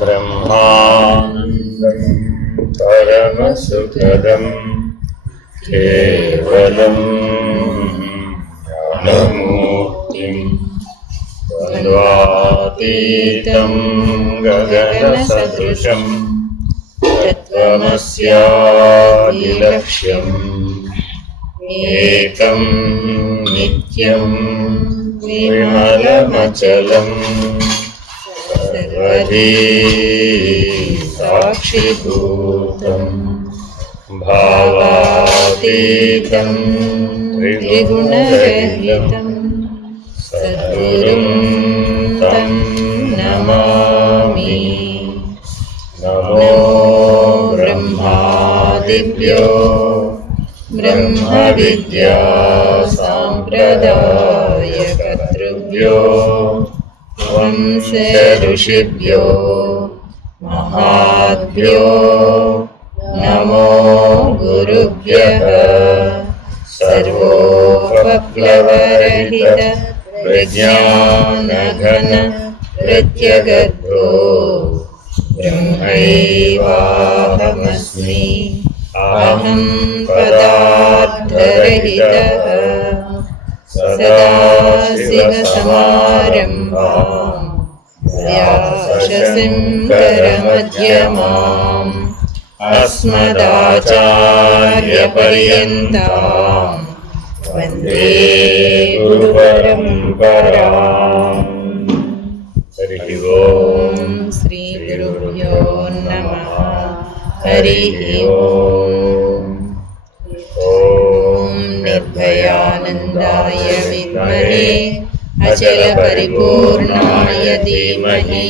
బ్రహ్మానందం పరమసుఖదం కేవలం జ్ఞానమూర్తిం ద్వంద్వాతీతం గగనసదృశం తత్వమస్యాదిలక్ష్యం ఏకం నిత్యం విమలమచలం సర్వధీ సాక్షిభూతం భావాతీతం త్రిగుణరహితం సద్గురుం తం నమామి. నమో బ్రహ్మాదిభ్యో బ్రహ్మ విద్యా సాంప్రదాయకర్తృభ్యో వంశ ఋషిభ్యో మహాభ్యో నమో గురుభ్యః. సర్వోపప్లవరహిత ప్రజ్ఞానఘన ప్రత్యగర్భో బ్రహ్మైవాహమస్మి. అహం పదార్థరహితః. సదాశివసమారంభాం వ్యాసశంకరమధ్యమాం అస్మదాచార్యపర్యంతాం వందే గురుపరంపరాం. హరి ఓం. శ్రీ గురుభ్యో నమః. హరి ఓం. ఓం నిర్భయానందాయ విద్మహే అచల పరిపూర్ణాయ ధీమహి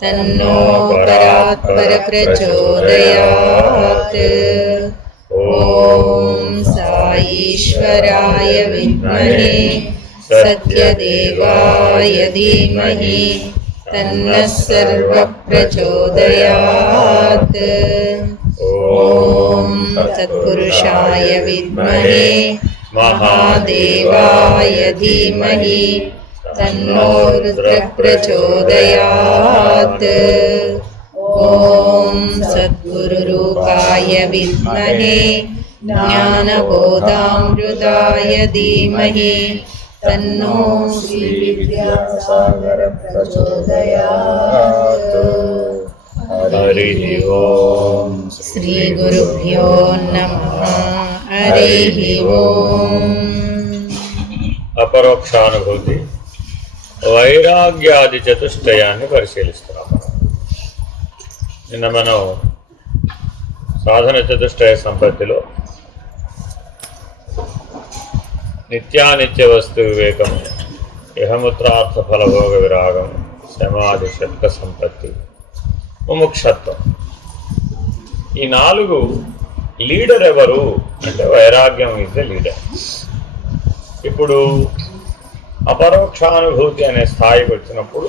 తన్నో పరాత్పర ప్రచోదయాత్. ఓం సాయీశ్వరాయ విద్మహే సత్యదేవాయ ధీమహి తన్నః సర్వ ప్రచోదయాత్. ఓం తత్పురుషాయ విద్మహే మహాదేవాయ ధీమహి తన్నో రుద్ర ప్రచోదయాత్. ఓం సద్గురురూపాయ విద్మహే జ్ఞానబోధామృతాయ ధీమహి తన్నో శ్రీ విద్యాసాగర ప్రచోదయాత్. హరి ఓం. శ్రీ గురుభ్యో నమః. హరి ఓం. అపరోక్షానుభూతి వైరాగ్యాది చతుష్టయాన్ని పరిశీలిస్తున్నాం. నిన్న మనం సాధన చతుష్టయ సంపత్తిలో నిత్యానిత్య వస్తు వివేకం, ఇహముత్రార్థ ఫలభోగ విరాగం, సమాధి షట్క సంపత్తి, ముముక్షత్వం, ఈ 4 లీడర్ ఎవరు అంటే వైరాగ్యం ఈజ్ ద లీడర్. ఇప్పుడు అపరోక్షానుభూతి అనే స్థాయికి వచ్చినప్పుడు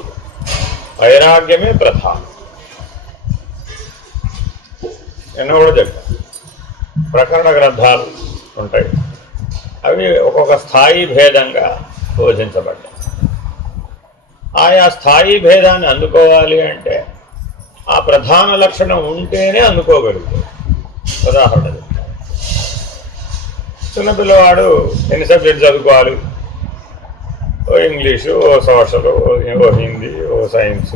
వైరాగ్యమే ప్రధానం. ఎన్నో కూడా చెప్పాను. ప్రకరణ గ్రంథాలు ఉంటాయి, అవి ఒక్కొక్క స్థాయి భేదంగా బోధించబడ్డాయి. ఆయా స్థాయి భేదాన్ని అందుకోవాలి అంటే ఆ ప్రధాన లక్షణం ఉంటేనే అందుకోగలుగుతాడు. ఉదాహరణ చెప్తాను. చిన్నపిల్లవాడు ఎన్ని సబ్జెక్ట్స్ చదువుకోవాలి? ఓ ఇంగ్లీషు, ఓ సోషల్, ఓ హిందీ, ఓ సైన్స్,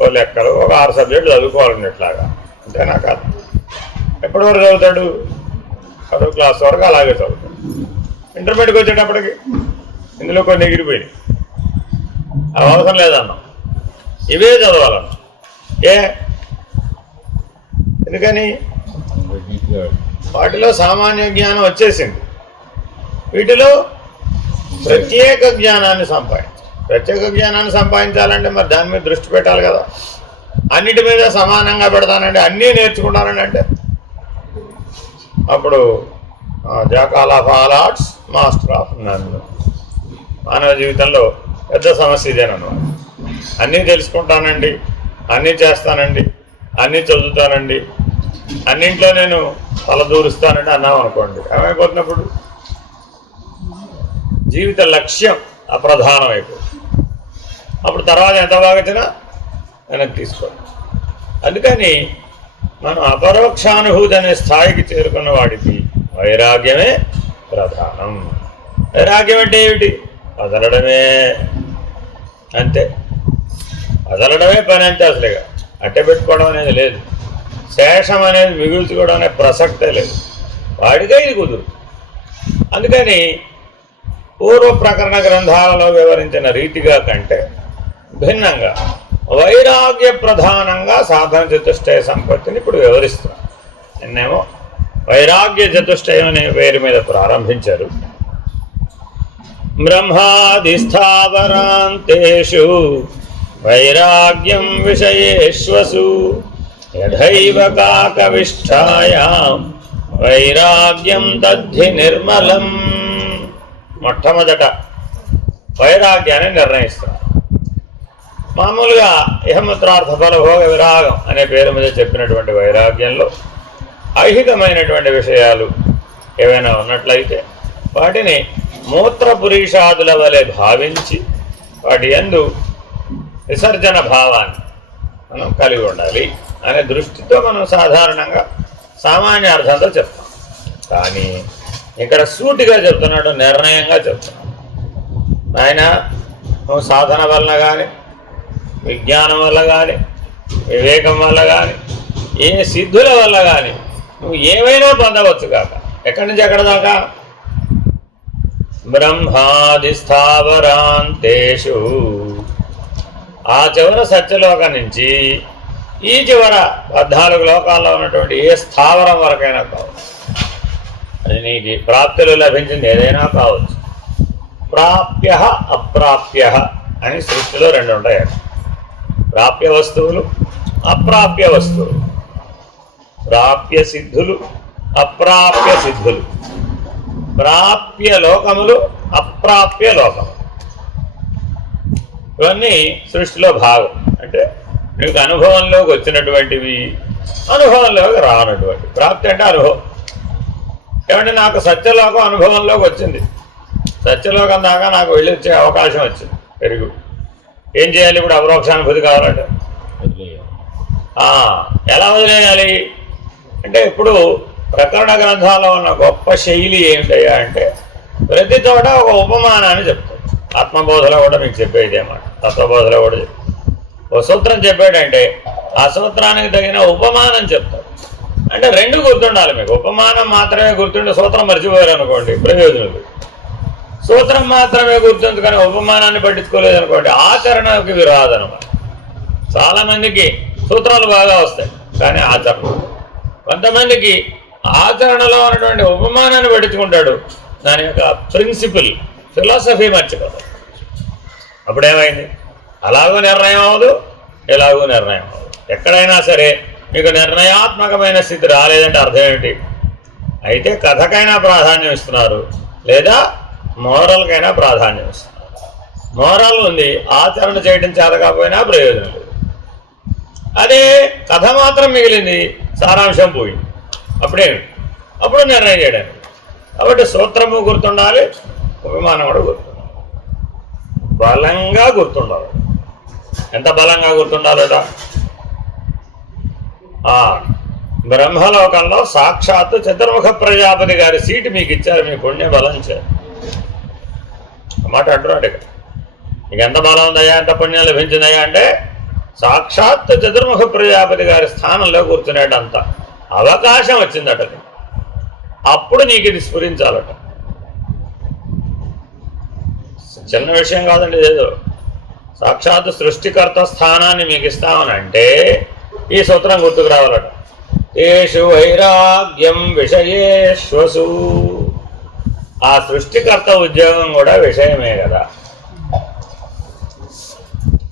ఓ లెక్కలు, ఒక 6 సబ్జెక్టులు చదువుకోవాలన్నట్లాగా. అంతేనా కాదు? ఎప్పటి వరకు చదువుతాడు? 10వ క్లాస్ వరకు అలాగే చదువుతాడు. ఇంటర్మీడియట్కి వచ్చేటప్పటికి ఇందులో కొన్ని ఎగిరిపోయినాయి, అవి అవసరం లేదన్నాం, ఇవే చదవాలన్నాం. ఎందుకని? వాటిలో సామాన్య జ్ఞానం వచ్చేసింది, వీటిలో ప్రత్యేక జ్ఞానాన్ని ప్రత్యేక జ్ఞానాన్ని సంపాదించాలంటే మరి దాని మీద దృష్టి పెట్టాలి కదా. అన్నిటి మీద సమానంగా పెడతానండి, అన్నీ నేర్చుకుంటానండి అంటే అప్పుడు jack of all arts master of none. మానవ జీవితంలో పెద్ద సమస్య ఇదేనమాట. అన్నీ తెలుసుకుంటానండి, అన్నీ చేస్తానండి, అన్నీ చదువుతానండి, అన్నింట్లో నేను తలదూరుస్తానండి అన్నాం అనుకోండి, ఏమైపోతున్నప్పుడు జీవిత లక్ష్యం అప్రధానం అయిపోతుంది. అప్పుడు తర్వాత ఎంత బాగా వచ్చినా వెనక్కి తీసుకోండి. అందుకని మనం అపరోక్షానుభూతి అనే స్థాయికి చేరుకున్న వాడికి వైరాగ్యమే ప్రధానం. వైరాగ్యం అంటే ఏమిటి? వదలడమే, అంతే. వదలడమే పని అంతే. అసలుగా అట్టే పెట్టుకోవడం అనేది లేదు. శేషం అనేది మిగుల్చుకోవడం అనే ప్రసక్తే లేదు. వాడికే ఇది కుదురు. అందుకని పూర్వ ప్రకరణ గ్రంథాలలో వివరించిన రీతిగా కంటే భిన్నంగా వైరాగ్య ప్రధానంగా సాధన చతుష్టయ సంపత్తిని ఇప్పుడు వివరిస్తున్నాం. నిన్నేమో వైరాగ్య చతుష్టయం అనే పేరు మీద ప్రారంభించారు. బ్రహ్మాదిస్థావరాంతేషు వైరాగ్యం విషయేష్వసు యథైవ కాకవిష్ఠాయాం వైరాగ్యం తద్ధి నిర్మలం. మొట్టమొదట వైరాగ్యాన్ని నిర్ణయిస్తున్నారు. మామూలుగా ఇహముత్రార్థ ఫలభోగ విరాగం అనే పేరు మీద చెప్పినటువంటి వైరాగ్యంలో ఐహికమైనటువంటి విషయాలు ఏవైనా ఉన్నట్లయితే వాటిని మూత్రపురీషాదుల వలె భావించి వాటి యందు విసర్జన భావాన్ని మనం కలిగి ఉండాలి అనే దృష్టితో మనం సాధారణంగా సామాన్య అర్థంతో చెప్తాం. కానీ ఇక్కడ సూటిగా చెప్తున్నాడు, నిర్ణయంగా చెప్తున్నాడు. ఆయన నువ్వు సాధన వలన కానీ, విజ్ఞానం వల్ల కానీ, వివేకం వల్ల కానీ, ఏ సిద్ధుల వల్ల కానీ నువ్వు ఏమైనా పొందవచ్చు కాక. ఎక్కడి నుంచి ఎక్కడ దాకా? బ్రహ్మాది స్థావరాంతేషు, ఆ చివర సత్యలోకం నుంచి ఈ చివర 14 లోకాల్లో ఉన్నటువంటి ఏ స్థావరం వరకైనా కావచ్చు. అది నీకు ప్రాప్తులు లభించింది ఏదైనా కావచ్చు. ప్రాప్య అప్రాప్య అని సృష్టిలో 2 ఉంటాయి. ప్రాప్య వస్తువులు, అప్రాప్య వస్తువులు. ప్రాప్య సిద్ధులు, అప్రాప్య సిద్ధులు. ప్రాప్య లోకములు, అప్రాప్య లోకములు. ఇవన్నీ సృష్టిలో భాగం. అంటే నీకు అనుభవంలోకి వచ్చినటువంటివి, అనుభవంలోకి రానటువంటి. ప్రాప్తి అంటే అనుభవం. ఏమంటే నాకు సత్యలోకం అనుభవంలోకి వచ్చింది, సత్యలోకం దాకా నాకు వెళ్ళి వచ్చే అవకాశం వచ్చింది, పెరుగు. ఏం చేయాలి ఇప్పుడు? అపరోక్షానుభూతి కావాలంటే ఎలా వదిలేయాలి అంటే, ఇప్పుడు ప్రకరణ గ్రంథాల్లో ఉన్న గొప్ప శైలి ఏమిటయ్యా అంటే, ప్రతి చోట ఒక ఉపమానాన్ని చెప్తాడు. ఆత్మబోధలో కూడా మీకు చెప్పేది అన్నమాట, తత్వబోధలో కూడా చెప్తాడు. ఒక సూత్రం చెప్పాడంటే ఆ సూత్రానికి తగిన ఉపమానం చెప్తాడు. అంటే 2 గుర్తుండాలి మీకు. ఉపమానం మాత్రమే గుర్తుండే సూత్రం మర్చిపోయారు అనుకోండి, ప్రయోజనం. సూత్రం మాత్రమే గుర్తుంది కానీ ఉపమానాన్ని పట్టించుకోలేదు అనుకోండి, ఆచరణకి విరాదనమాట. చాలామందికి సూత్రాలు బాగా వస్తాయి కానీ ఆచరణ. కొంతమందికి ఆచరణలో ఉన్నటువంటి ఉపమానాన్ని పట్టించుకుంటాడు, దాని యొక్క ప్రిన్సిపల్ ఫిలాసఫీ మర్చిపోతాడు. అప్పుడేమైంది? అలాగూ నిర్ణయం అవ్వదు, ఎలాగూ నిర్ణయం అవ్వదు. ఎక్కడైనా సరే మీకు నిర్ణయాత్మకమైన స్థితి రాలేదంటే అర్థం ఏమిటి? అయితే కథకైనా ప్రాధాన్యం ఇస్తున్నారు, లేదా మోరల్కైనా ప్రాధాన్యం ఇస్తున్నారు. మోరల్ ఉంది, ఆచరణ చేయడం చేత కాకపోయినా ప్రయోజనం లేదు. అదే కథ మాత్రం మిగిలింది, సారాంశం పోయింది. అప్పుడేమిటి? అప్పుడు నిర్ణయం చేయడానికి. కాబట్టి సూత్రము గుర్తుండాలి, ఉపమానం కూడా గుర్తుండాలి. బలంగా గుర్తుండాలి. ఎంత బలంగా గుర్తుండాలట? బ్రహ్మలోకంలో సాక్షాత్తు చతుర్ముఖ ప్రజాపతి గారి సీటు మీకు ఇచ్చారు, మీ పుణ్య బలం చేయాలి. మాట అంటున్నాడు ఇక్కడ. మీకు ఎంత బలం ఉందయ్యా, ఎంత పుణ్యం లభించిందయ్యా అంటే, సాక్షాత్తు చతుర్ముఖ ప్రజాపతి గారి స్థానంలో కూర్చునేట అంత అవకాశం వచ్చిందట. అప్పుడు నీకు ఇది స్ఫురించాలట. చిన్న విషయం కాదండి ఇదేదో. సాక్షాత్తు సృష్టికర్త స్థానాన్ని మీకు ఇస్తామని అంటే ఈ సూత్రం గుర్తుకు రావాలట. ఏషు వైరాగ్యం విషయేష్వసు. ఆ సృష్టికర్త ఉద్యోగం కూడా విషయమే కదా.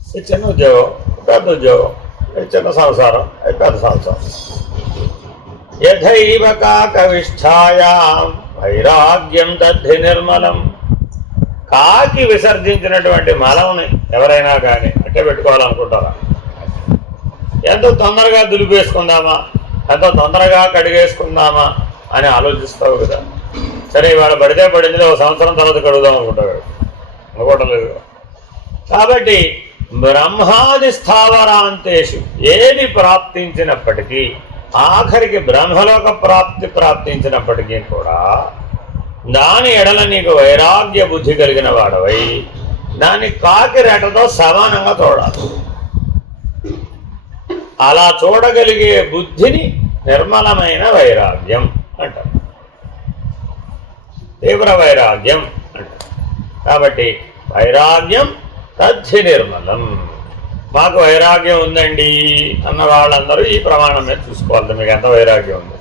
ఇది చిన్న ఉద్యోగం, పెద్ద ఉద్యోగం, ఇది చిన్న సంసారం, ఇది పెద్ద సంసారం. యథైవ కాకవిష్ఠాయాం వైరాగ్యం తద్ధి నిర్మలం. కాకి విసర్జించినటువంటి మలంని ఎవరైనా కానీ అట్టే పెట్టుకోవాలనుకుంటారా? ఎంతో తొందరగా దులిపేసుకుందామా, ఎంతో తొందరగా కడిగేసుకుందామా అని ఆలోచిస్తావు కదా. సరే ఇవాళ పడితే పడింది, 1 సంవత్సరం తర్వాత కడుగుదాం అనుకుంటాడు, అనుకోవటం లేదు. కాబట్టి బ్రహ్మాది స్థావరాంతేషు ఏది ప్రాప్తించినప్పటికీ ఆఖరికి బ్రహ్మలోక ప్రాప్తించినప్పటికీ కూడా దాని ఎడల నీకు వైరాగ్య బుద్ధి కలిగిన వాడవై దాన్ని కాకిరెటతో సమానంగా చూడాలి. అలా చూడగలిగే బుద్ధిని నిర్మలమైన వైరాగ్యం అంటారు, తీవ్ర వైరాగ్యం అంటారు. కాబట్టి వైరాగ్యం తద్ధి నిర్మలం. మాకు వైరాగ్యం ఉందండి అన్న వాళ్ళందరూ ఈ ప్రమాణం మీద చూసుకోవాలి, మీకు ఎంత వైరాగ్యం ఉంది.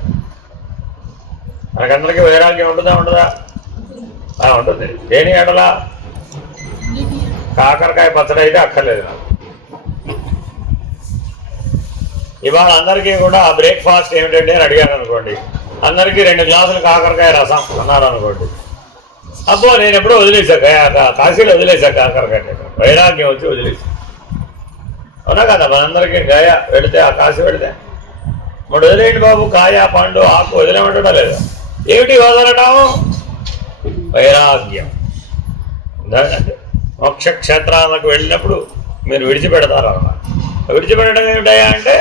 మనకందరికీ వైరాగ్యం ఉంటుందా ఉండదా? ఉంటుంది. దేని ఎడలా? కాకరకాయ పచ్చడి అయితే అక్కర్లేదు నాకు. ఇవాళ అందరికీ కూడా బ్రేక్ఫాస్ట్ ఏమిటండి అని అడిగాను అనుకోండి, అందరికీ 2 గ్లాసులు కాకరకాయ రసం అన్నారు అనుకోండి, అబ్బో నేను ఎప్పుడో వదిలేసాక కాశీలో వదిలేసాక కాకరకాయ వైరాగ్యం వచ్చి వదిలేసా. అవునా కదా? మనందరికీ గాయ వెళితే ఆ కాశీ వెళితే మరి వదిలేయండి బాబు, కాయ పండు ఆకు వదిలేమంటాడా లేదా? ఏమిటి వదలటం? వైరాగ్యం. మోక్షక్షేత్రాలకు వెళ్ళినప్పుడు మీరు విడిచిపెడతారు అన్నమాట. విడిచిపెట్టడం ఏమిటయా అంటే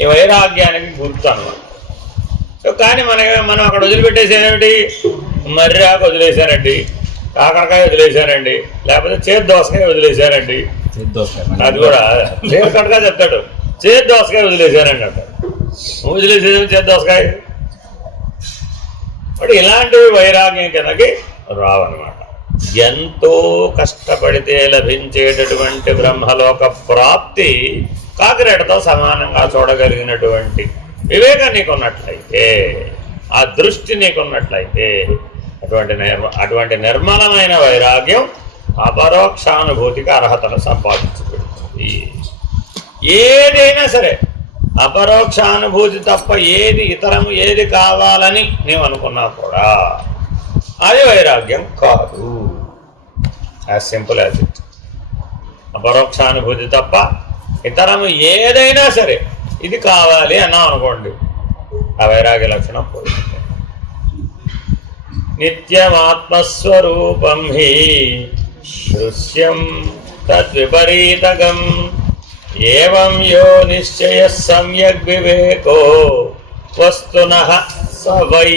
ఈ వైరాగ్యానికి గుర్తు అన్నమాట. సో కానీ మనం అక్కడ వదిలిపెట్టేసేదేమిటి? మర్రాకు వదిలేశారండి, కాకరకాయ వదిలేశారండి, లేకపోతే చేతి దోసకాయ వదిలేశారండి. అది కూడా క్లియర్ కట్గా చెప్తాడు, చేతి దోసకాయ వదిలేశారండి అంటాడు. వదిలేసేది చేతి దోసకాయ. బట్ ఇలాంటివి వైరాగ్యం కిందకి రావన్నమాట. ఎంతో కష్టపడితే లభించేటటువంటి బ్రహ్మలోక ప్రాప్తి కాకిరెటతో సమానంగా చూడగలిగినటువంటి వివేకం నీకున్నట్లయితే, ఆ దృష్టి నీకున్నట్లయితే అటువంటి నిర్మలమైన వైరాగ్యం అపరోక్షానుభూతికి అర్హతను సంపాదించుకుంటుంది. ఏదైనా సరే అపరోక్షానుభూతి తప్ప ఏది ఇతరము ఏది కావాలని నీవు అనుకున్నా కూడా అది వైరాగ్యం కాదు. As simple as it. అపరోక్షానుభూతి తప్ప ఇతరము ఏదైనా సరే ఇది కావాలి అన్నాం అనుకోండి, ఆ వైరాగ్య లక్షణం పోతుంది. నిత్యమాత్మస్వరూపం హి దృశ్యం తద్విపరీతగం ఏవం యో నిశ్చయ సమ్యగ్ వివేకో వస్తునః స వై.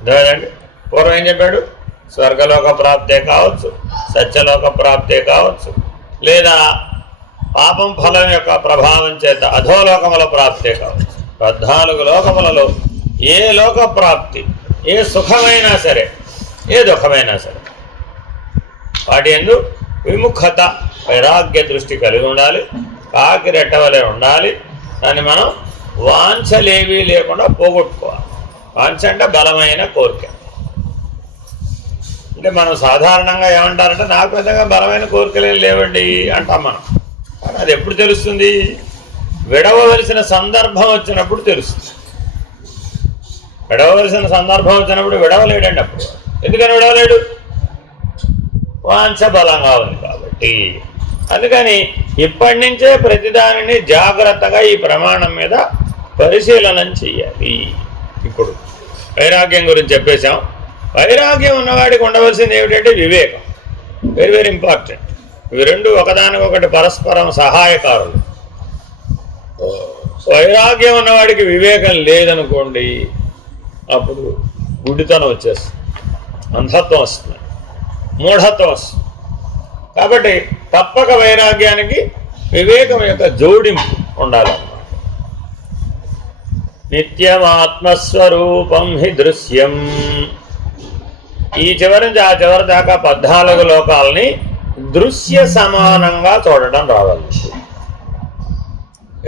అదేనండి, పూర్వం ఏం చెప్పాడు? స్వర్గలోక ప్రాప్తే కావచ్చు, సత్యలోక ప్రాప్తే కావచ్చు, లేదా పాపం ఫలం యొక్క ప్రభావం చేత అధోలోకముల ప్రాప్తే కావచ్చు. 14 లోకములలో ఏ లోక ప్రాప్తి, ఏ సుఖమైనా సరే, ఏ దుఃఖమైనా సరే వాటి యందు విముఖత, వైరాగ్య దృష్టి కలిగి ఉండాలి. కాకిరెట్టవలే ఉండాలి. దాన్ని మనం వాంఛలేవీ లేకుండా పోగొట్టుకోవాలి. వాంఛ అంటే బలమైన కోరిక. అంటే మనం సాధారణంగా ఏమంటారంటే నాకు పెద్దగా బలమైన కోరికలేం లేవండి అంటాం మనం. కానీ అది ఎప్పుడు తెలుస్తుంది? విడవలసిన సందర్భం వచ్చినప్పుడు తెలుస్తుంది. విడవలసిన సందర్భం వచ్చినప్పుడు విడవలేడండి. అప్పుడు ఎందుకని విడవలేడు? వాంఛ బలంగా ఉంది కాబట్టి. అందుకని ఇప్పటి నుంచే ప్రతిదానిని జాగ్రత్తగా ఈ ప్రమాణం మీద పరిశీలనం చేయాలి. ఇప్పుడు వైరాగ్యం గురించి చెప్పేశాం. వైరాగ్యం ఉన్నవాడికి ఉండవలసింది ఏమిటంటే వివేకం. Very very important. ఇవి రెండు ఒకదానికొకటి పరస్పరం సహాయకారులు. వైరాగ్యం ఉన్నవాడికి వివేకం లేదనుకోండి, అప్పుడు గుడ్డితనం వచ్చేస్తుంది, అంధత్వం వస్తుంది, మూఢత్వం వస్తుంది. కాబట్టి తప్పక వైరాగ్యానికి వివేకం యొక్క జోడింపు ఉండాలన్నమాట. నిత్యమాత్మస్వరూపం హి దృశ్యం. ఈ చివరి నుంచి ఆ చివరి దాకా 14 లోకాలని దృశ్య సమానంగా చూడటం రావాలి.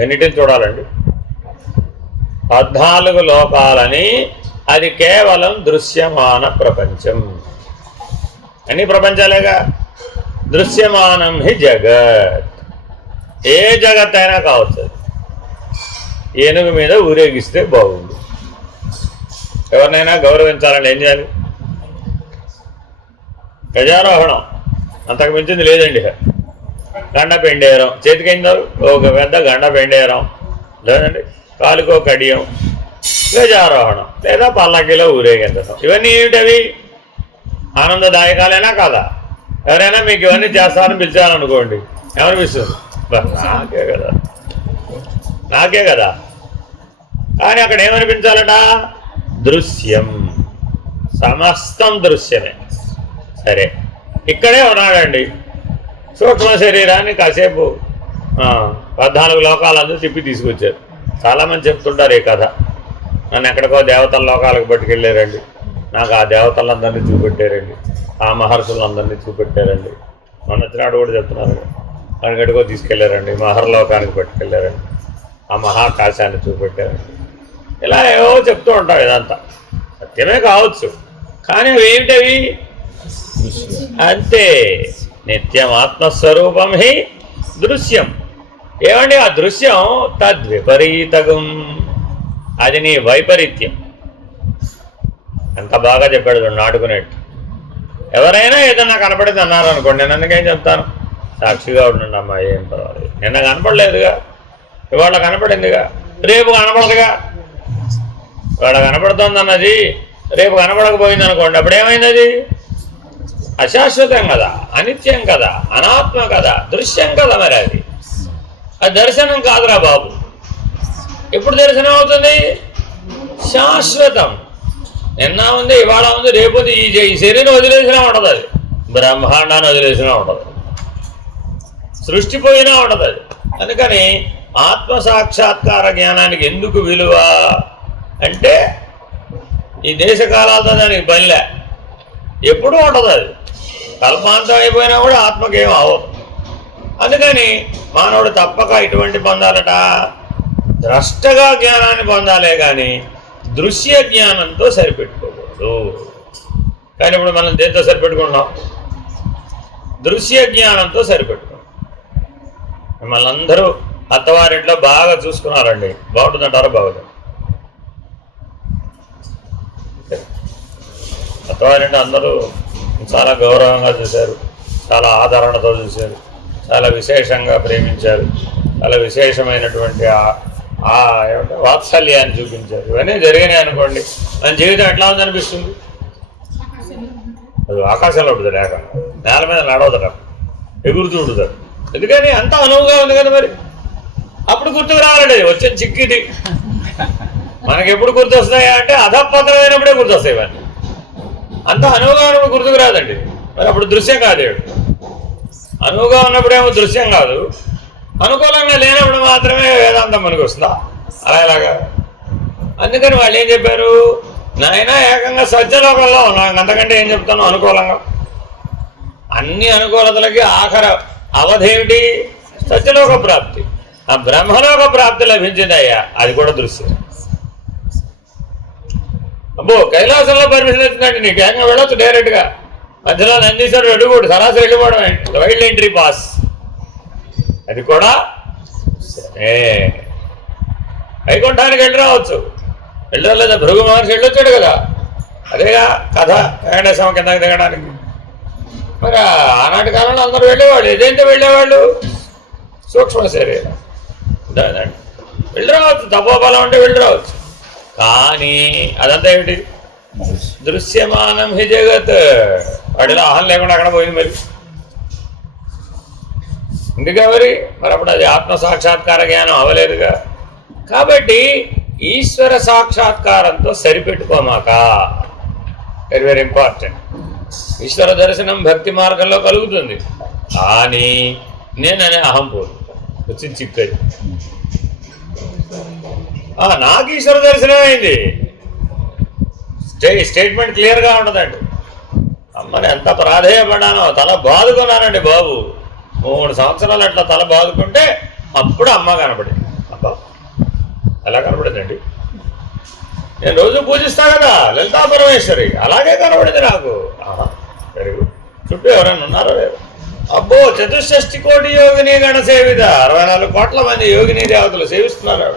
ఎన్నిటిని చూడాలండి? 14 లోకాలని. అది కేవలం దృశ్యమాన ప్రపంచం. అన్ని ప్రపంచాలేగా. దృశ్యమానం హి జగత్. ఏ జగత్ అయినా కావచ్చు. ఏనుగు మీద ఊరేగిస్తే బాగుంది. ఎవరినైనా గౌరవించాలని ఏం చేయాలి? గజారోహణం, అంతకు మించింది లేదండి. గండ పెండేరం, చేతికిందో ఒక పెద్ద గండ పెండేరం, లేదండి కాలుకో కడియం, గజారోహణం లేదా పల్లకిలో ఊరేగించడం. ఇవన్నీ ఏమిటవి? ఆనందదాయకాలేనా కాదా? ఎవరైనా మీకు ఇవన్నీ చేస్తారని పిలిచారనుకోండి, ఏమనిపిస్తుంది? నాకే కదా. కానీ అక్కడ ఏమనిపించాలట? దృశ్యం, సమస్తం దృశ్యమే. సరే, ఇక్కడే ఉన్నాడండి, సూక్ష్మ శరీరాన్ని కాసేపు 14 లోకాలందరూ తిప్పి తీసుకొచ్చారు. చాలామంది చెప్తుంటారు ఈ కథ. నన్ను ఎక్కడికో దేవతల లోకాలకు పట్టుకెళ్ళారండి, నాకు ఆ దేవతలందరినీ చూపెట్టారండి, ఆ మహర్షులందరినీ చూపెట్టారండి. మొన్న వచ్చినాడు కూడా చెప్తున్నారు, ఎక్కడికో తీసుకెళ్లారండి, మహర్లోకానికి పట్టుకెళ్ళారండి, ఆ మహాకాశాన్ని చూపెట్టారండి. ఇలా ఏవో చెప్తూ ఉంటాం. ఇదంతా సత్యమే కావచ్చు, కానీ ఏమిటవి? అంతే. నిత్యం ఆత్మస్వరూపం హి దృశ్యం. ఏమండి ఆ దృశ్యం? తద్విపరీతగం, అది నీ వైపరీత్యం. ఎంత బాగా చెప్పాడు నాటుకునేట్టు. ఎవరైనా ఏదన్నా కనపడింది అన్నారనుకోండి, నేను అందుకేం చెప్తాను, సాక్షిగా ఉండండి అమ్మా, ఏం పర్వాలేదు. నిన్న కనపడలేదుగా, ఇవాళ కనపడిందిగా, రేపు కనపడదుగా. ఇవాళ కనపడుతోందన్నది రేపు కనపడకపోయింది అనుకోండి, అప్పుడేమైంది? అది అశాశ్వతం కదా, అనిత్యం కదా, అనాత్మ కదా, దృశ్యం కదా. మరి అది దర్శనం కాదురా బాబు. ఎప్పుడు దర్శనం అవుతుంది? శాశ్వతం. నిన్న ఉంది, ఇవాళ ఉంది, రేపు ఉంది. ఈ శరీరం వదిలేసినా ఉండదు, అది బ్రహ్మాండాన్ని వదిలేసినా ఉండదు, సృష్టి పోయినా ఉండదు అది. అందుకని ఆత్మసాక్షాత్కార జ్ఞానానికి ఎందుకు విలువ అంటే, ఈ దేశకాలాలతో దానికి పనిలే, ఎప్పుడూ ఉండదు అది. కల్పాంతం అయిపోయినా కూడా ఆత్మకేం అవ్వదు. అందుకని మానవుడు తప్పక ఇటువంటి పొందాలట, ద్రష్టగా జ్ఞానాన్ని పొందాలే కానీ దృశ్య జ్ఞానంతో సరిపెట్టుకోకూడదు. కానీ ఇప్పుడు మనం దేంతో సరిపెట్టుకుంటున్నాం? దృశ్య జ్ఞానంతో సరిపెట్టుకున్నాం. మిమ్మల్ని అందరూ అత్తవారింట్లో బాగా చూసుకున్నారండి, బాగుంటుందంటారా? బాగుంటుంది. అత్తవారింట్లో అందరూ చాలా గౌరవంగా చూశారు, చాలా ఆదరణతో చూశారు, చాలా విశేషంగా ప్రేమించారు, చాలా విశేషమైనటువంటి ఏమంటే వాత్సల్యాన్ని చూపించారు. ఇవన్నీ జరిగినాయి అనుకోండి, మన జీవితం ఎట్లా ఉందనిపిస్తుంది? అది ఆకాశంలో ఉంటుంది, లేక నేల మీద నడవదట, ఎగురుతూ ఉంటుందట. ఎందుకని? అంత అనువుగా ఉంది కదా. మరి అప్పుడు గుర్తుకు రావాలండి. వచ్చిన చిక్కిది మనకి ఎప్పుడు గుర్తొస్తాయా అంటే అధపతనమైనప్పుడే గుర్తొస్తాయి. ఇవన్నీ అంత అనువుగా ఉన్నప్పుడు గుర్తుకు రాదండి. మరి అప్పుడు దృశ్యం కాదు. అనువుగా ఉన్నప్పుడేమో దృశ్యం కాదు, అనుకూలంగా లేనప్పుడు మాత్రమే వేదాంతం మనకు వస్తుందా? అలాగా. అందుకని వాళ్ళు ఏం చెప్పారు? నాయన ఏకంగా సత్యలోకంలో ఉన్నాం, అంతకంటే ఏం చెప్తాను? అనుకూలంగా అన్ని అనుకూలతలకి ఆఖరి అవధి ఏమిటి? సత్యలోక ప్రాప్తి. ఆ బ్రహ్మలోక ప్రాప్తి లభించిందయ్యా, అది కూడా దృశ్యం. అబ్బో, కైలాసంలో పర్మిషన్ వచ్చిందండి, నీకు ఏకంగా వెళ్ళొచ్చు డైరెక్ట్గా. మధ్యలో నందీశ్వరుడు వెళ్ళిపోడు, సరాసరి వెళ్ళిపోవడం, వైల్డ్ ఎంట్రీ పాస్. అది కూడా సరే. వైకుంఠానికి వెళ్ళి రావచ్చు, వెళ్ళలేదా? భృగు మహర్షి వెళ్ళొచ్చాడు కదా, అదేగా కథ. వెంకటేశ్వరం కిందకి దిగడానికి మరి ఆనాటి కాలంలో అందరూ వెళ్ళేవాళ్ళు. ఏదైతే వెళ్ళేవాళ్ళు సూక్ష్మ శరీరం వెళ్ళి రావచ్చు, తపోబలం అంటే వెళ్ళి రావచ్చు. కానీ అదంతా ఏమిటి? దృశ్యమానం హి జగత్. వాడిలో అహం లేకుండా అక్కడ పోయింది. మరి ఎందుకే మరి అప్పుడు అది ఆత్మ సాక్షాత్కార జ్ఞానం అవ్వలేదుగా. కాబట్టి ఈశ్వర సాక్షాత్కారంతో సరిపెట్టుకోమాక. Very very important. ఈశ్వర దర్శనం భక్తి మార్గంలో కలుగుతుంది, కానీ నేననే అహం పోదు, వచ్చింది చిక్కది. నాకు ఈశ్వర దర్శనం అయింది, స్టేట్మెంట్ క్లియర్గా ఉంటుందండి. అమ్మని ఎంత ప్రాధేయపడ్డానో, తల బాదుకున్నానండి బాబు. 3 సంవత్సరాలు అట్లా తల బాదుకుంటే అప్పుడు అమ్మ కనపడింది. అబ్బా, ఎలా కనపడిందండి? నేను రోజు పూజిస్తా కదా లలితా పరమేశ్వరి, అలాగే కనపడింది నాకు. Very good. చుట్టూ ఎవరైనా ఉన్నారో లేదు? అబ్బో, 64 కోటి యోగిని గణ సేవిత, 64 కోట్ల మంది యోగిని దేవతలు సేవిస్తున్నారు.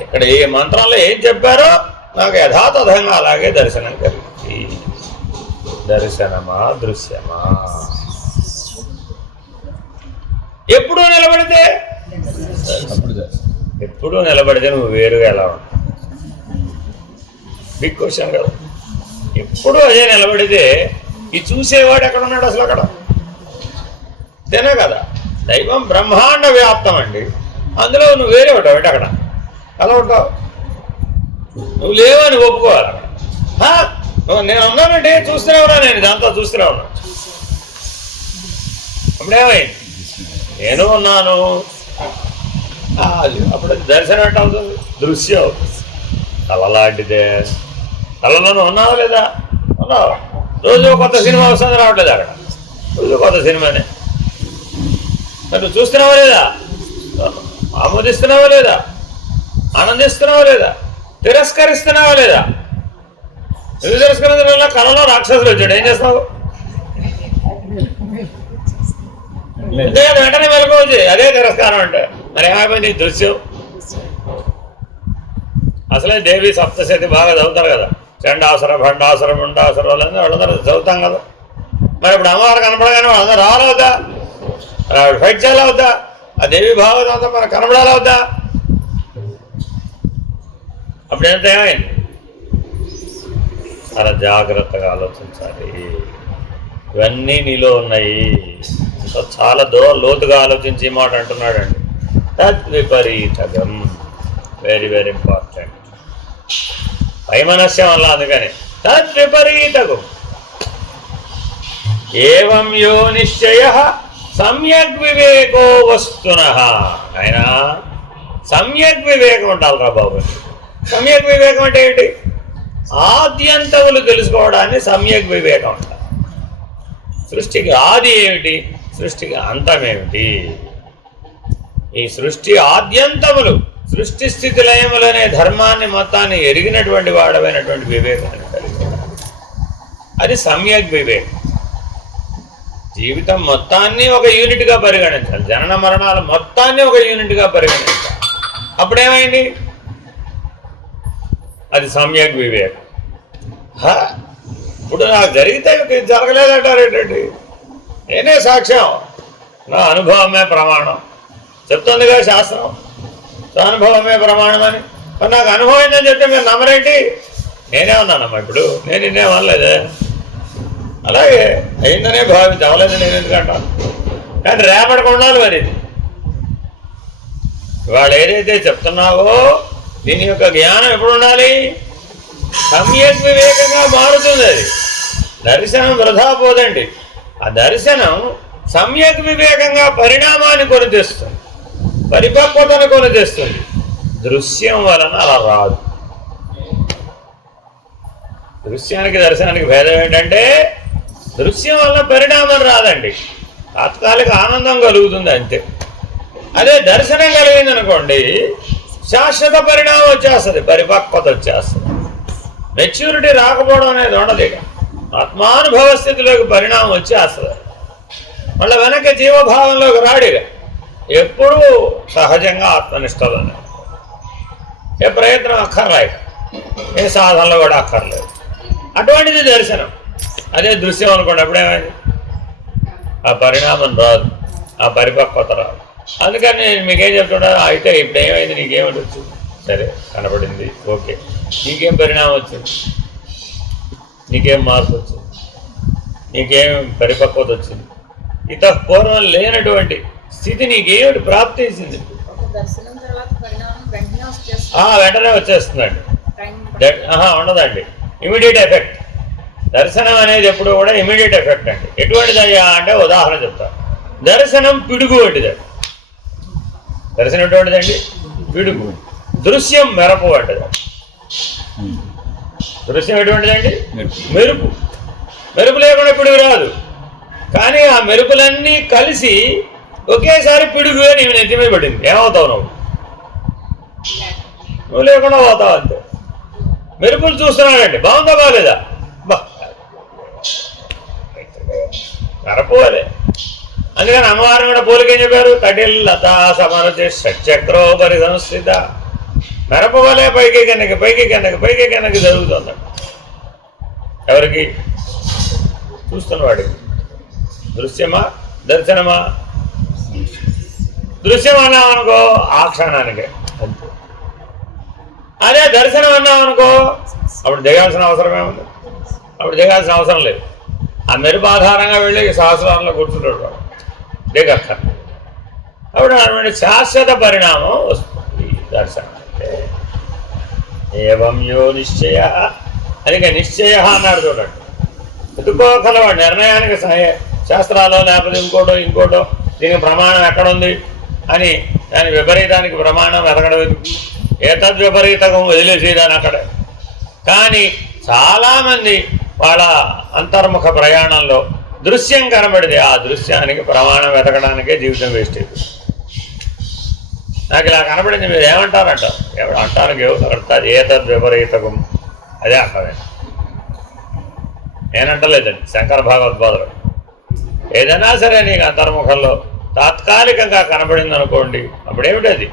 ఇక్కడ ఏ మంత్రాల్లో ఏం చెప్పారో నాకు యథాతథంగా అలాగే దర్శనం కలిగింది. దర్శనమా దృశ్యమా? ఎప్పుడూ నిలబడితే నువ్వు వేరుగా ఎలా ఉంటావు? బిగ్ క్వశ్చన్ కదా. ఎప్పుడూ అదే నిలబడితే ఈ చూసేవాడు ఎక్కడ ఉన్నాడు అసలు? అక్కడ అంతేనా కదా? దైవం బ్రహ్మాండ వ్యాప్తం అండి. అందులో నువ్వు వేరే ఉంటావు అంటే అక్కడ అలా ఉంటావు. నువ్వు లేవని ఒప్పుకోవాలి అక్కడ. నేను ఉన్నానంటే చూస్తూనే ఉన్నా, నేను ఇదంతా చూస్తూనే ఉన్నా. అప్పుడేమైంది? నేను ఉన్నాను. అప్పుడు దర్శనం అంటే అవుతుంది, దృశ్యం అవుతుంది. కళ లాంటిదే. కళలోనూ ఉన్నావా లేదా? ఉన్నావు. రోజు కొత్త సినిమా వస్తుంది, రావట్లేదు అక్కడ. రోజు కొత్త సినిమానే. నువ్వు చూస్తున్నావా లేదా? ఆమోదిస్తున్నావా లేదా? ఆనందిస్తున్నావా లేదా? తిరస్కరిస్తున్నావా లేదా? ఎందుకు తిరస్కరించడం వల్ల కళలో రాక్షసులు వచ్చాడు, ఏం చేస్తావు? అంతే కదా, వెంటనే మెలకువచ్చి అదే తిరస్కారం అంటే. మరి ఏమైపోయింది దృశ్యం? అసలే దేవి సప్తశతి బాగా చదువుతారు కదా, చండాసుర భండాసుర ముండాసుర వాళ్ళందరూ చదువుతాం కదా. మరి ఇప్పుడు అమ్మవారు కనపడగానే వాళ్ళందరూ రావాలవుతా, ఫైట్ చేయాలవుతా, ఆ దేవి భాగవతం అంతా మనకు కనపడాలవుతా. అప్పుడు ఎంత ఏమైంది? చాలా జాగ్రత్తగా ఆలోచించాలి. ఇవన్నీ నీలో ఉన్నాయి. చాలా లోతుగా ఆలోచించి ఈ మాట అంటున్నాడండి. తద్విపరీతగం, వెరీ వెరీ ఇంపార్టెంట్. వైమనస్యం వల్ల, అందుకని తద్విపరీతగం. ఏవం యో నిశ్చయ సమ్యక్ వివేకో వస్తునః. ఆయన సమ్యక్ వివేకం ఉండాలిరా బాబు. సమ్యక్ వివేకం అంటే ఏంటి? ఆద్యంతములు తెలుసుకోవడాన్ని సమ్యక్ వివేకం అంటారు. సృష్టికి ఆది ఏమిటి, సృష్టికి అంతమేమిటి, ఈ సృష్టి ఆద్యంతములు, సృష్టి స్థితి లయములనే ధర్మాన్ని మొత్తాన్ని ఎరిగినటువంటి వాడమైనటువంటి వివేకాన్ని కలిగి అది సమ్యక్ వివేకం. జీవితం మొత్తాన్ని ఒక యూనిట్గా పరిగణించాలి, జనన మరణాల మొత్తాన్ని ఒక యూనిట్గా పరిగణించాలి. అప్పుడేమైంది? అది సమ్యక్ వివేకం. ఇప్పుడు నాకు జరిగితే జరగలేదంటారు ఏంటండి? నేనే సాక్ష్యం, నా అనుభవమే ప్రమాణం చెప్తుందిగా శాస్త్రం. అనుభవమే ప్రమాణం అని. మరి నాకు అనుభవం ఏంటని చెప్తే మీరు నమ్మరేంటి? నేనే ఉన్నానమ్మా, ఇప్పుడు నేను నిన్నేం అనలేదే. అలాగే అయిందనే భావించి అవలేదు నేను ఎందుకంటాను. కానీ రేపటికి ఉండాలి మరి. ఇవాళ ఏదైతే చెప్తున్నావో దీని యొక్క జ్ఞానం ఎప్పుడు ఉండాలి? సమ్యక్ వివేకంగా మారుతుంది. అది దర్శనం వృధా పోదండి. ఆ దర్శనం సమ్యక్ వివేకంగా పరిణామాన్ని కొని తెస్తుంది, పరిపక్వతను కొని తెస్తుంది. దృశ్యం వలన అలా రాదు. దృశ్యానికి దర్శనానికి భేదం ఏంటంటే దృశ్యం వలన పరిణామం రాదండి, తాత్కాలిక ఆనందం కలుగుతుంది అంతే. అదే దర్శనం కలిగింది అనుకోండి, శాశ్వత పరిణామం వచ్చేస్తుంది, పరిపక్వత వచ్చేస్తుంది. మెచ్యూరిటీ రాకపోవడం అనేది ఉండదు. ఇక ఆత్మానుభవ స్థితిలోకి పరిణామం వచ్చేస్తుంది. మళ్ళీ వెనక్కి జీవభావంలోకి రాడిగా ఎప్పుడూ సహజంగా ఆత్మనిష్టలోనే. ఏ ప్రయత్నం అక్కర్లేక, ఏ సాధనలో కూడా అక్కర్లేదు. అటువంటిది దర్శనం. అదే దృశ్యం అనుకోండి, అప్పుడేమైంది? ఆ పరిణామం రాదు, ఆ పరిపక్వత రాదు. అందుకని నేను మీకేం చెప్తున్నా, అయితే ఇప్పుడు ఏమైంది, నీకేమిటి వచ్చింది? సరే కనపడింది, ఓకే. నీకేం పరిణామం వచ్చింది? నీకేం మార్పు వచ్చింది? నీకేం పరిపక్వత వచ్చింది? ఇత పూర్వం లేనటువంటి స్థితి నీకేమిటి ప్రాప్తించింది? వెంటనే వచ్చేస్తుందండి. ఉండదండి ఇమీడియట్ ఎఫెక్ట్. దర్శనం అనేది ఎప్పుడు కూడా ఇమీడియట్ ఎఫెక్ట్ అండి. ఎటువంటిదయ్యా అంటే ఉదాహరణ చెప్తాను. దర్శనం పిడుగు వంటిది. దర్శనం ఎటువంటిదండి? పిడుగు. దృశ్యం మెరపు వంటిది. దృశ్యం ఎటువంటిదండి? మెరుపు. మెరుపు లేకుండా పిడుగు రాదు. కానీ ఆ మెరుపులన్నీ కలిసి ఒకేసారి పిడుగు అని నెత్తి మీద పడింది. ఏమవుతావు నువ్వు? నువ్వు లేకుండా పోతావు అంతే. మెరుపులు చూస్తున్నాడండి, బాగుందా బాగాలేదా? మెరపోలే. అందుకని అమ్మవారిని కూడా పోలికేం చెప్పారు? కటిల్లతా సమరతి షట్చక్రోపరి సంస్థిత. మెరపవలే పైకి కిందకి, పైకి కిందకి, పైకి కిందకి జరుగుతుంది. ఎవరికి? చూస్తున్నవాడికి. దృశ్యమా దర్శనమా? దృశ్యం అన్నామనుకో ఆ క్షణానికే అంతే. అదే దర్శనం అన్నామనుకో అప్పుడు దిగాల్సిన అవసరం ఏముంది? అప్పుడు దిగాల్సిన అవసరం లేదు. ఆ మెరుపు ఆధారంగా వెళ్ళి సహస్రాల్లో కూర్చుంటాడు వాడు దిగక్కర్. అప్పుడు అటువంటి శాశ్వత పరిణామం వస్తుంది దర్శనం అంటే. ఏవం యో నిశ్చయ అది నిశ్చయ అన్నాడు చూడండి. ఎదుకోగలవాడు నిర్ణయానికి శాస్త్రాల్లో లేకపోతే ఇంకోటో దీనికి ప్రమాణం ఎక్కడుంది అని దాని విపరీతానికి ప్రమాణం వెతకడం ఎందుకు? ఏతద్విపరీతకం వదిలేసేదాన్ని అక్కడే. కానీ చాలామంది వాళ్ళ అంతర్ముఖ ప్రయాణంలో దృశ్యం కనబడితే ఆ దృశ్యానికి ప్రమాణం వెతకడానికే జీవితం వేస్ట్ అయిపోయింది. నాకు ఇలా కనబడింది మీరు ఏమంటారంట అంటానికి ఏమవుతారు? ఏతద్విపరీతకం అదే అక్కడే. నేనంటలేదండి, శంకర భగవద్పాదులు. ఏదైనా సరే నీకు అంతర్ముఖంలో తాత్కాలికంగా కనబడింది అనుకోండి, అప్పుడేమిటి అది?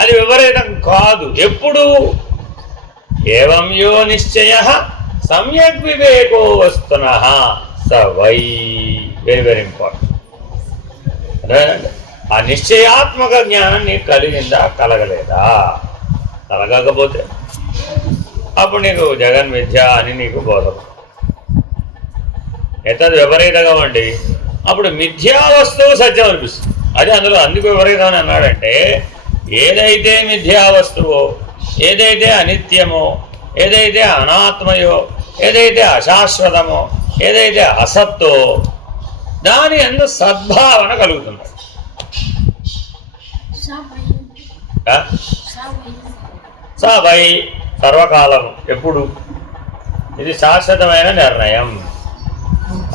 అది విపరీతం కాదు. ఎప్పుడు? ఏవం యో నిశ్చయ సమ్యక్ వివేకో వస్తునః స వై. Very very important. అదేనండి, ఆ నిశ్చయాత్మక జ్ఞానం నీకు కలిగిందా కలగలేదా? కలగకపోతే అప్పుడు నీకు జగన్ మిథ్య అని నీకు బోధం. ఎత్తది విపరీతంగా అండి. అప్పుడు మిథ్యా వస్తువు సత్యం అనిపిస్తుంది. అది అందులో అందుకు విపరీతం అని అన్నాడంటే, ఏదైతే మిథ్యా వస్తువో, ఏదైతే అనిత్యమో, ఏదైతే అనాత్మయో, ఏదైతే అశాశ్వతమో, ఏదైతే అసత్తో దాని అందు సద్భావన కలుగుతుంది. సవై సర్వకాలం ఎప్పుడు. ఇది శాశ్వతమైన నిర్ణయం.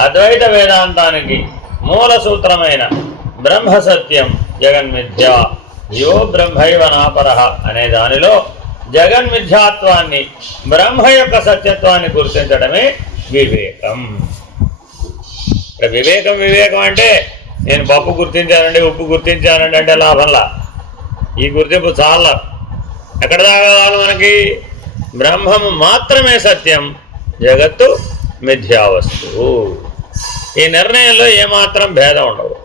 అద్వైత వేదాంతానికి మూల సూత్రమైన బ్రహ్మ సత్యం జగన్మిథ్య యో బ్రహ్మైవ నాపరః అనే దానిలో జగన్మిథ్యాత్వాన్ని, బ్రహ్మ యొక్క సత్యత్వాన్ని గుర్తించడమే వివేకం. ఇక్కడ వివేకం అంటే నేను పప్పు గుర్తించానండి, ఉప్పు గుర్తించానండి అంటే లాభంలా. ఈ గుర్తింపు చాలా. ఎక్కడ దాకా కావాలి మనకి? బ్రహ్మము మాత్రమే సత్యం, జగత్తు మిథ్యావస్తువు. ఈ నిర్ణయంలో ఏమాత్రం భేదం ఉండదు.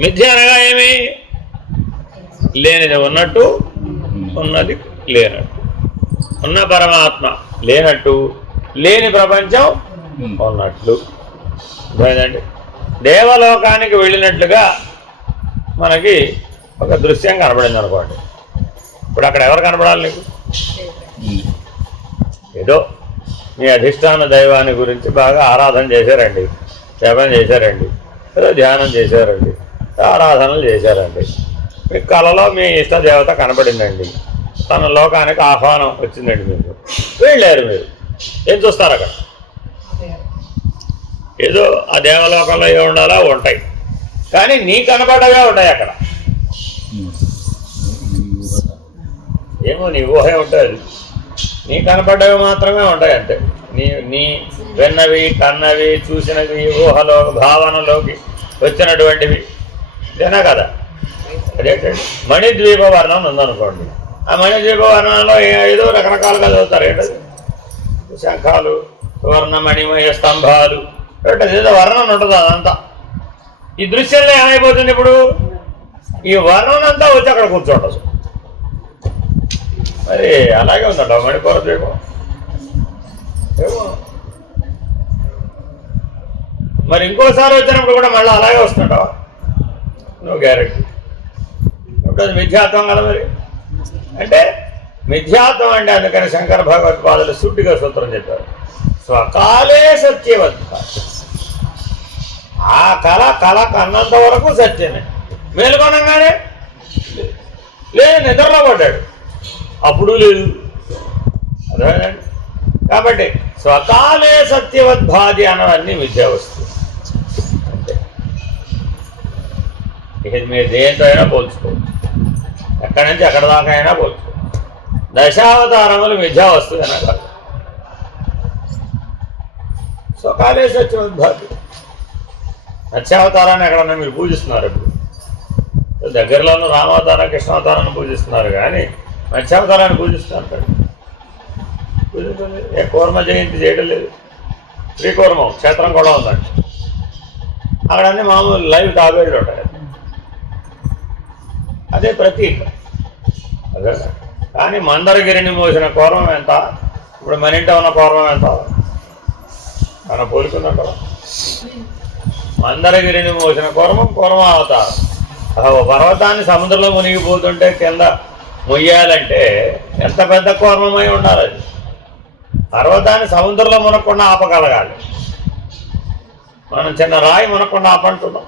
మిథ్య అనగా ఏమి? లేనిది ఉన్నట్టు, ఉన్నది లేనట్టు. ఉన్న పరమాత్మ లేనట్టు, లేని ప్రపంచం ఉన్నట్లు. అర్థమైందండి? దేవలోకానికి వెళ్ళినట్లుగా మనకి ఒక దృశ్యం కనబడింది అనుకోండి. ఇప్పుడు అక్కడ ఎవరు కనపడాలి నీకు? ఏదో మీ అధిష్టాన దైవాన్ని గురించి బాగా ఆరాధన చేశారండి, జపం చేశారండి, ఏదో ధ్యానం చేశారండి, ఆరాధనలు చేశారండి. మీ కళలో మీ ఇష్టదేవత కనపడిందండి, తన లోకానికి ఆహ్వానం వచ్చిందండి, మీకు వెళ్ళారు. మీరు ఏం చూస్తారు అక్కడ? ఏదో ఆ దేవలోకంలో ఏ ఉండాలో ఉంటాయి, కానీ నీ కనపడగా ఉంటాయి అక్కడ. ఏమో నీ ఊహే ఉంటుంది, నీ కనపడ్డవి మాత్రమే ఉంటాయి అంతే. నీ విన్నవి, కన్నవి, చూసినవి, ఊహలో భావనలోకి వచ్చినటువంటివి ఇదేనా కదా? అదేంటండి మణిద్వీప వర్ణం ఉందనుకోండి. ఆ మణిద్వీప వర్ణంలో ఏదో రకరకాలుగా చదువుతారు. ఏంటది? శంఖాలు, సువర్ణ మణిమయ స్తంభాలు, ఏదో వర్ణన ఉంటుంది. అదంతా ఈ దృశ్యంలో ఏమైపోతుంది? ఇప్పుడు ఈ వర్ణనంతా వచ్చి అక్కడ కూర్చోండి. మరి అలాగే ఉందంట మణిపూర ద్వీపం. ఏమో మరి ఇంకోసారి వచ్చినప్పుడు కూడా మళ్ళీ అలాగే వస్తుంటావా? నువ్వు గ్యారెంటీ. ఇప్పుడు అది మిథ్యాత్వం కదా. మరి అంటే మిథ్యాత్వం అంటే అందుకని శంకర భగవత్పాదులు సూటిగా సూత్రం చెప్పారు, స్వకాలే సత్యవత్. ఆ కళ కన్నంత వరకు సత్యమే. మేలుకొనగానే లేదు, నిద్రలో పడ్డాడు, అప్పుడు లేదు. అర్థమైందండి? కాబట్టి స్వకాలే సత్యవద్భాది అన్నవన్నీ విద్యా వస్తువు. అంటే ఇక మీరు దేంతో అయినా పోల్చుకోవచ్చు, ఎక్కడి నుంచి ఎక్కడ దాకా అయినా పోల్చుకోవచ్చు. దశావతారములు విద్యా వస్తువునా కాదు. స్వకాలే సత్యవద్భాది. మత్స్యావతారాన్ని ఎక్కడన్నా మీరు పూజిస్తున్నారు. ఇప్పుడు దగ్గరలోనూ రామావతారం, కృష్ణావతారాన్ని పూజిస్తున్నారు, కానీ మత్స్యావతారాన్ని పూజిస్తున్నారు. పూజించండి. ఏ కూర్మ జయంతి చేయడం లేదు. శ్రీకూర్మం క్షేత్రం కూడా ఉందండి. అక్కడ అన్నీ మామూలు లైవ్ తాబేళ్ళు ఉంటాయి. అదే ప్రతీక. అదే కానీ మందరగిరిని మోసిన కూర్మం ఎంత? ఇప్పుడు మన ఇంట్లో ఉన్న కూర్మం ఎంత? మన పోలుకుందంటారా? మందరగిరిని మోసిన కూర్మ అవతారం. ఓ పర్వతాన్ని సముద్రంలో మునిగిపోతుంటే కింద మొయ్యాలంటే ఎంత పెద్ద కూర్మమై ఉండాలి. అది పర్వతాన్ని సముద్రంలో మునక్కుండా ఆపగలగాలి. మనం చిన్న రాయి మునక్కుండా ఆపంటున్నాం.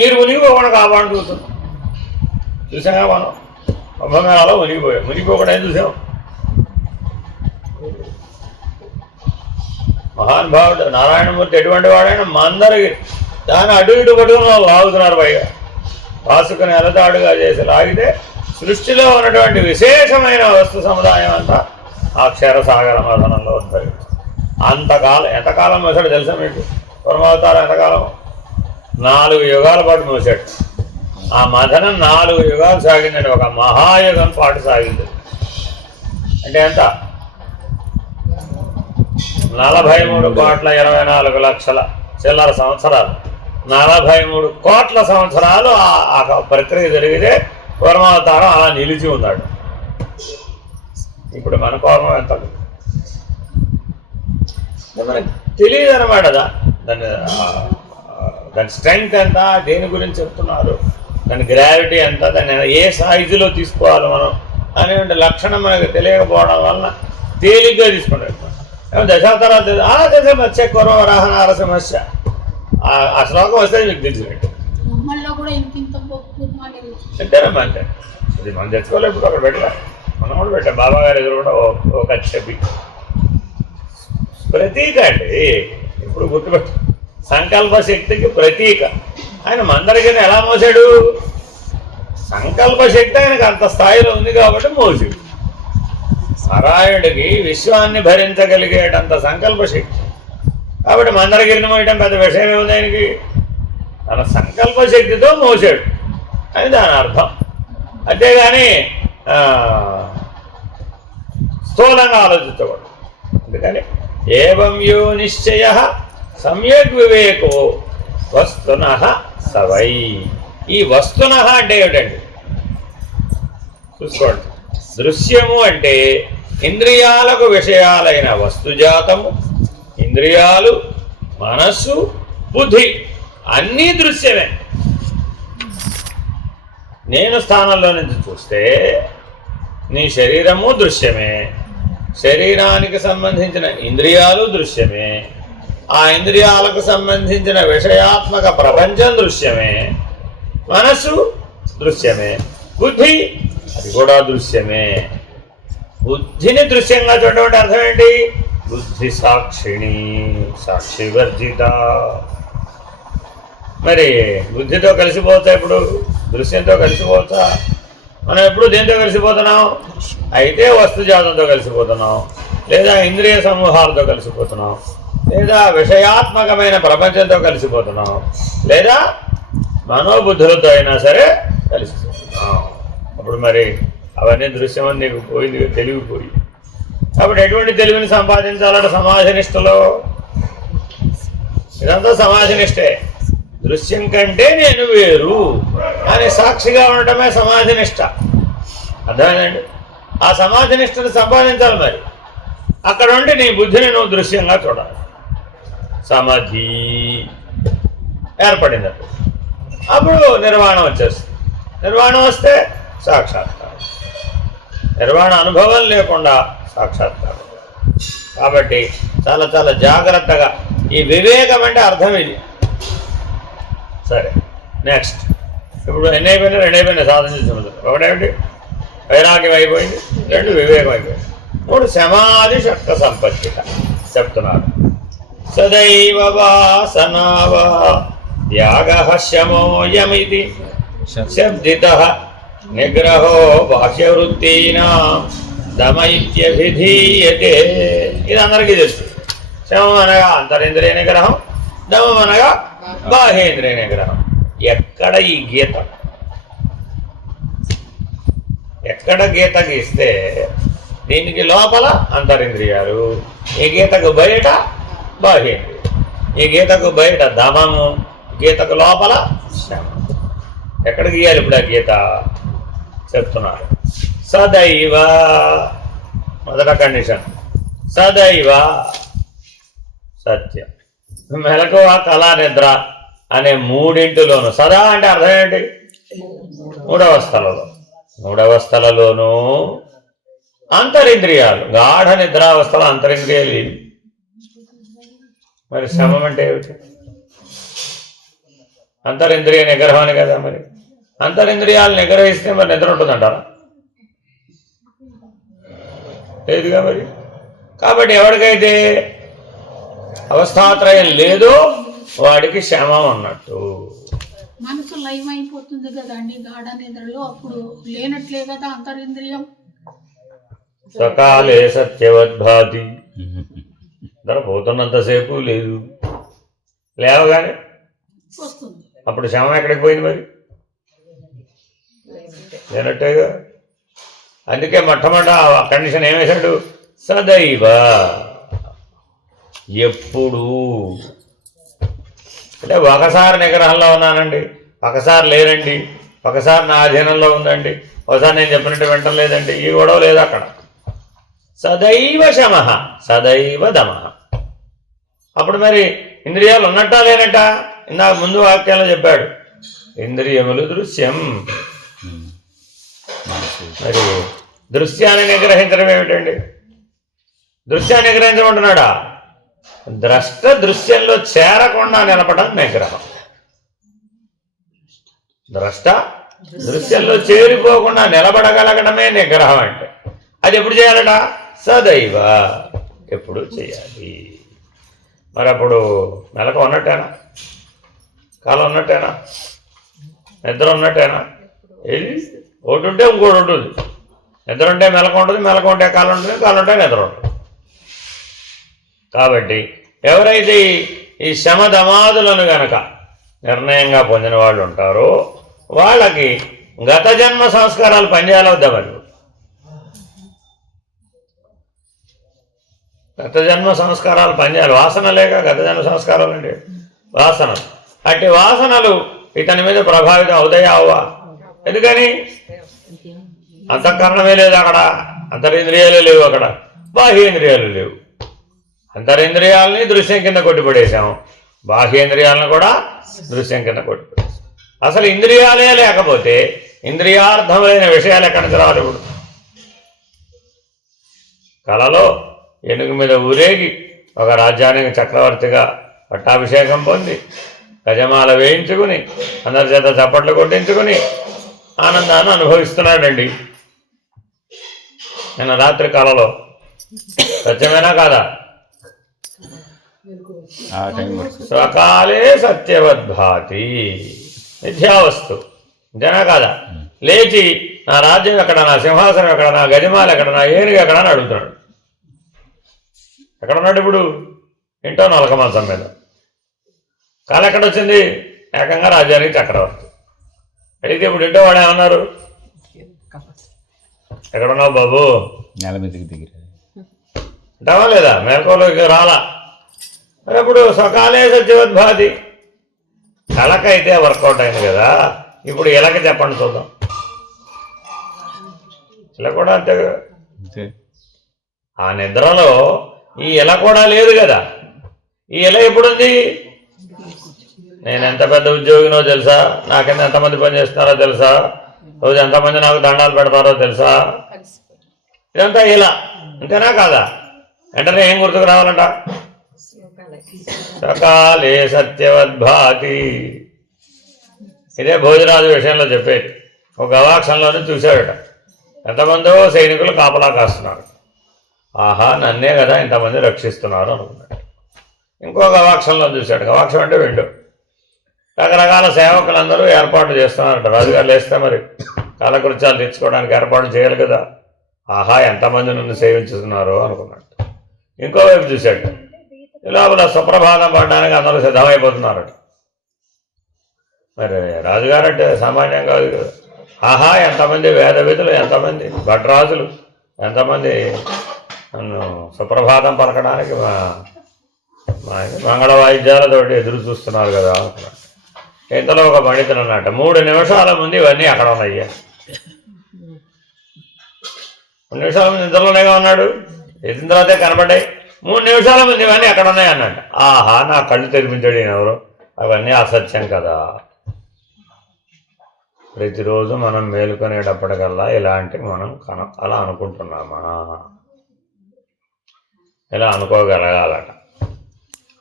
మీరు మునిగిపోకుండా కాపాడుతున్నాం. చూసాగా మనం కుంభమేళలో మునిగిపోకుండా ఏం చూసాం? మహానుభావుడు నారాయణమూర్తి ఎటువంటి వాడైనా మందరగిరి దాన్ని అటు ఇటు పట్టుకుని వాళ్ళు లాగుతున్నారు. పైగా వాసుకుని ఎలతాడుగా చేసి లాగితే సృష్టిలో ఉన్నటువంటి విశేషమైన వస్తు సముదాయం అంతా ఆ క్షీరసాగర మథనంలో ఉద్భవించింది. అంతకాలం ఎంతకాలం మోసాడు తెలుసా మీకు? కూర్మావతారం ఎంతకాలం? 4 యుగాల పాటు మోసాడు. ఆ మథనం 4 యుగాలు సాగిందండి. ఒక మహాయుగం పాటు సాగింది. అంటే ఎంత? 43,24,00,000 చిల్లర సంవత్సరాలు. 43 కోట్ల సంవత్సరాలు ఆ ప్రక్రియ జరిగితే కూర్మావతారం అలా నిలిచి ఉన్నాడు. ఇప్పుడు మన కూర్మం ఎంత? మనకు తెలియదు అనమాట. దాని స్ట్రెంగ్త్ ఎంత, దేని గురించి చెప్తున్నారు, దాని గ్రావిటీ ఎంత, దాన్ని ఏ సైజులో తీసుకోవాలి మనం అనేటువంటి లక్షణం మనకు తెలియకపోవడం వలన తేలిగ్గా తీసుకుంటాం. దశావతారాలు తెలిసే వచ్చే కూర్మ వరాహ నరసింహస్య ఆ శ్లోకం వస్తే మీకు తెలిసినట్టు అంతేనమ్మా. అంతే. అది మనం తెచ్చుకోలేదు. ఇప్పుడు అక్కడ పెట్టాలి. మనం కూడా పెట్టాం. బాబా గారు ఎదురు కూడా ఒక చెప్పి ప్రతీక అండి. ఇప్పుడు గుర్తుపెట్టు, సంకల్ప శక్తికి ప్రతీక. ఆయన మందరిగిరిని ఎలా మోసాడు? సంకల్ప శక్తి ఆయనకు అంత స్థాయిలో ఉంది కాబట్టి మోసాడు. నారాయణుడికి విశ్వాన్ని భరించగలిగేటంత సంకల్ప శక్తి కాబట్టి మందరగిరిని మోయటం పెద్ద విషయం ఏముంది ఆయనకి? తన సంకల్ప శక్తితో మోసాడు అని దాని అర్థం. అంతేగాని స్థూలంగా ఆలోచించకూడదు. అందుకని ఏవం యో నిశ్చయ సమ్యక్ వివేకో వస్తునః సవై. ఈ వస్తునః అంటే ఏమిటండి? చూసుకోండి. దృశ్యము అంటే ఇంద్రియాలకు విషయాలైన వస్తుజాతము. ఇంద్రియాలు, మనస్సు, బుద్ధి అన్నీ దృశ్యమే. నేను స్థానంలో నుంచి చూస్తే నీ శరీరము దృశ్యమే, శరీరానికి సంబంధించిన ఇంద్రియాలు దృశ్యమే, ఆ ఇంద్రియాలకు సంబంధించిన విషయాత్మక ప్రపంచం దృశ్యమే, మనస్సు దృశ్యమే, బుద్ధి అది కూడా దృశ్యమే. బుద్ధిని దృశ్యంగా చూడటం అర్థం ఏంటి? బుద్ధి సాక్షిణి, సాక్షి వర్జిత. మరి బుద్ధితో కలిసిపోవచ్చా? ఇప్పుడు దృశ్యంతో కలిసిపోవచ్చా? మనం ఎప్పుడు దేంతో కలిసిపోతున్నాం? అయితే వస్తుజాతంతో కలిసిపోతున్నాం, లేదా ఇంద్రియ సమూహాలతో కలిసిపోతున్నాం, లేదా విషయాత్మకమైన ప్రపంచంతో కలిసిపోతున్నాం, లేదా మనోబుద్ధులతో అయినా సరే కలిసిపోతున్నాం. అప్పుడు మరి అవన్నీ దృశ్యమని నీకు పోయింది, తెలివిపోయి. కాబట్టి ఎటువంటి తెలివిని సంపాదించాలంటే సమాజనిష్టలో ఇదంతా సమాజనిష్టే. దృశ్యం కంటే నేను వేరు అని సాక్షిగా ఉండటమే సమాజనిష్ట. అర్థమైందండి? ఆ సమాజనిష్టను సంపాదించాలి. మరి అక్కడ ఉండి నీ బుద్ధిని నువ్వు దృశ్యంగా చూడాలి. సమాధి ఏర్పడింది. అప్పుడు నిర్వాణం వచ్చేస్తుంది. నిర్వాణం వస్తే సాక్షాత్కారం. నిర్వాణ అనుభవం లేకుండా సాక్షాత్కారం. కాబట్టి చాలా చాలా జాగ్రత్తగా ఈ వివేకం అంటే అర్థం ఇది. సరే, నెక్స్ట్. ఇప్పుడు ఎన్ని అయిపోయినా? 2 అయిపోయినాయి సాధన చేసిన. ఒకటేమిటి? వైరాగ్యం అయిపోయింది. 2 వివేకం అయిపోయింది. 3 సమాధి శక్త సంపత్తిక చెప్తున్నారు. సదైవ వాసనావా త్యాగః శమోయమితి శబ్దితః నిగ్రహో బాహ్యవృత్తీనాం దమైత్యభిధీయతే. ఇది అందరికీ తెలుసు. శమం అనగా అంతరింద్రియ నిగ్రహం, దమం అనగా బాహ్యేంద్రియ నిగ్రహం. ఎక్కడ ఈ గీత? ఎక్కడ గీత గీస్తే దీనికి లోపల అంతరింద్రియాలు, ఈ గీతకు బయట బాహ్యేంద్రియం. ఈ గీతకు బయట దమము, గీతకు లోపల శమం. ఎక్కడ గీయాలి ఇప్పుడు ఆ గీత? చెప్తున్నారు. సదైవ మొదట కండిషన్. సదైవ సత్యం. మెలకువ కళ నిద్ర అనే మూడింటిలోను సదా అంటే అర్థం ఏంటి? మూడవస్థలలోనూ అంతరింద్రియాలు, గాఢ నిద్రావస్థలో అంతరింద్రియాలు ఇవి. మరి శమం అంటే ఏమిటి? అంతరింద్రియ నిగ్రహం అని కదా. మరి అంతరింద్రియాలు నిగ్రహిస్తే మరి నిద్ర ఉంటుందంటారా? లేదుగా. మరి కాబట్టి ఎవరికైతే అవస్థాత్రయం లేదో వాడికి శమం అన్నట్టు. మనసు లైవ్ అయిపోతుంది కదండి గాఢ నిద్రలో, అప్పుడు లేనట్లే కదా అంతరింద్రియం. సకాలే సత్యవద్భాతి. నిద్ర పోతున్నంతసేపు లేదు, లేవగానే వస్తుంది. అప్పుడు శమం ఎక్కడికి పోయింది? మరి లేనట్టేగా. అందుకే మొట్టమొదట కండిషన్ ఏమేశాడు? సదైవ, ఎప్పుడు. అంటే ఒకసారి నిగ్రహంలో ఉన్నానండి, ఒకసారి లేనండి, ఒకసారి నా అధీనంలో ఉందండి, ఒకసారి నేను చెప్పినట్టు వింటలేదండి, ఈ గొడవ లేదు అక్కడ. సదైవ శమ, సదైవ దమ. అప్పుడు మరి ఇంద్రియాలు ఉన్నట్టా లేనట్ట? ఇందాక ముందు వాక్యాల్లో చెప్పాడు, ఇంద్రియములు దృశ్యం. మరి దృశ్యాన్ని నిగ్రహించడం ఏమిటండి? దృశ్యాన్ని నిగ్రహించమంటున్నాడా? ద్రష్ట దృశ్యంలో చేరకుండా నిలపడం నిగ్రహం. ద్రష్ట దృశ్యంలో చేరిపోకుండా నిలబడగలగడమే నిగ్రహం అంటే. అది ఎప్పుడు చేయాలట? సదైవ, ఎప్పుడు చేయాలి. మరి అప్పుడు మెలకు ఉన్నట్టేనా? కాలం ఉన్నట్టేనా? నిద్ర ఉన్నట్టేనా? ఏది ఒకటి ఉంటే ఇంకోటి ఉంటుంది. నిద్ర ఉంటే మెలకు ఉంటుంది, మెలకు ఉంటే కాలం ఉంటుంది, కాలం ఉంటే నిద్ర ఉంటుంది. కాబట్టి ఎవరైతే ఈ శమధమాదులను గనక నిర్ణయంగా పొందిన వాళ్ళు ఉంటారో వాళ్ళకి గత జన్మ సంస్కారాలు పనిచేయాలవుద్దా? మరి గత జన్మ సంస్కారాలు పనిచేయాలి. వాసన లేక గత జన్మ సంస్కారాలు అంటే వాసనలు. అట్టి వాసనలు ఇతని మీద ప్రభావితం అవుతాయా? అవ్వా? ఎందుకని? అంతఃకరణమే లేదు అక్కడ, అంతరింద్రియాలే లేవు అక్కడ, బాహ్యేంద్రియాలు లేవు. అంతరింద్రియాలని దృశ్యం కింద కొట్టిపడేశాం, బాహ్యేంద్రియాలను కూడా దృశ్యం కింద కొట్టిపడేశాం. అసలు ఇంద్రియాలే లేకపోతే ఇంద్రియార్థమైన విషయాలు ఎక్కడి నుంచి రావాలి? ఇప్పుడు కళలో ఏనుగు మీద ఊరేగి ఒక రాజ్యానికి చక్రవర్తిగా పట్టాభిషేకం పొంది గజమాల వేయించుకుని అందరి చేత చప్పట్లు కొట్టించుకుని ఆనందాన్ని అనుభవిస్తున్నాడండి నిన్న రాత్రి కళలో. సత్యమేనా కాదా? స్వకాలే సత్యవద్భాతి, మిథ్యావస్తు. అంతేనా కాదా? లేచి నా రాజ్యం ఎక్కడ, నా సింహాసనం ఎక్కడ, నా గజమాల ఎక్కడ, నా ఏనుగు ఎక్కడ అని అడుగుతున్నాడు. ఎక్కడున్నాడు ఇప్పుడు? ఇంటో నలక మంచం మీద. కాలు ఎక్కడొచ్చింది? ఏకంగా రాజ్యానికి చక్రవర్తి. అడిగితే ఇప్పుడు ఇంటో వాడు ఏమన్నారు? ఎక్కడున్నావు బాబు? నేల మీదకి దిగి అంటావా లేదా? మేరకోలోకి రాలా. మరి అప్పుడు స్వకాలే సత్యవద్భాతి. కళకైతే వర్కౌట్ అయింది కదా, ఇప్పుడు ఇలాగ చెప్పండి చూద్దాం. ఇలా కూడా అంతే కదా. ఆ నిద్రలో ఈ ఇల కూడా లేదు కదా. ఈ ఇల ఎప్పుడుంది? నేను ఎంత పెద్ద ఉద్యోగినో తెలుసా, నా కింద ఎంతమంది పని చేస్తున్నారో తెలుసా, రోజు ఎంతమంది నాకు దండాలు పెడతారో తెలుసా, ఇదంతా ఇలా. అంతేనా కాదా? వెంటనే ఏం గుర్తుకు రావాలంట? సకాలే సత్యవద్భాతి. ఇదే భోజరాజు విషయంలో చెప్పేది. ఒక గవాక్షంలోనే చూశాడట, ఎంతమందో సైనికులు కాపలా కాస్తున్నారు. ఆహా, నన్నే కదా ఇంతమంది రక్షిస్తున్నారు అనుకున్నాడు. ఇంకో గవాక్షంలో చూశాడు. గవాక్షం అంటే విండో. రకరకాల సేవకులందరూ ఏర్పాటు చేస్తున్నారట. రాజుగారు లేస్తే మరి కాలకృత్యాలు తెచ్చుకోవడానికి ఏర్పాటు చేయాలి కదా. ఆహా, ఎంతమంది నన్ను సేవించుతున్నారో అనుకున్నాడు. ఇంకోవైపు చూశాడు. లోపల సుప్రభాతం పడడానికి అందరూ సిద్ధమైపోతున్నారట. మరి రాజుగారు అంటే సామాన్యం కాదు కదా. ఆహా, ఎంతమంది వేదవిధులు, ఎంతమంది భట్రాజులు, ఎంతమంది నన్ను సుప్రభాతం పలకడానికి మంగళ వాయిద్యాలతోటి ఎదురు చూస్తున్నారు కదా అనుకున్నాడు. ఇంతలో ఒక పండితులు అన్నట్టు 3 నిమిషాల ముందు ఇవన్నీ అక్కడ ఉన్నాయ్యా. 3 నిమిషాల ముందు ఇంతలోనేగా ఉన్నాడు. ఎదిన తర్వాతే కనబడ్డాయి. 3 నిమిషాల ముందు ఇవన్నీ ఎక్కడ ఉన్నాయి అన్నట్ట. ఆహా, నా కళ్ళు తెరిపించాడు ఎవరు, అవన్నీ అసత్యం కదా. ప్రతిరోజు మనం మేలుకొనేటప్పటికల్లా ఇలాంటి మనం అలా అనుకుంటున్నామా, ఇలా అనుకోగలగాలట.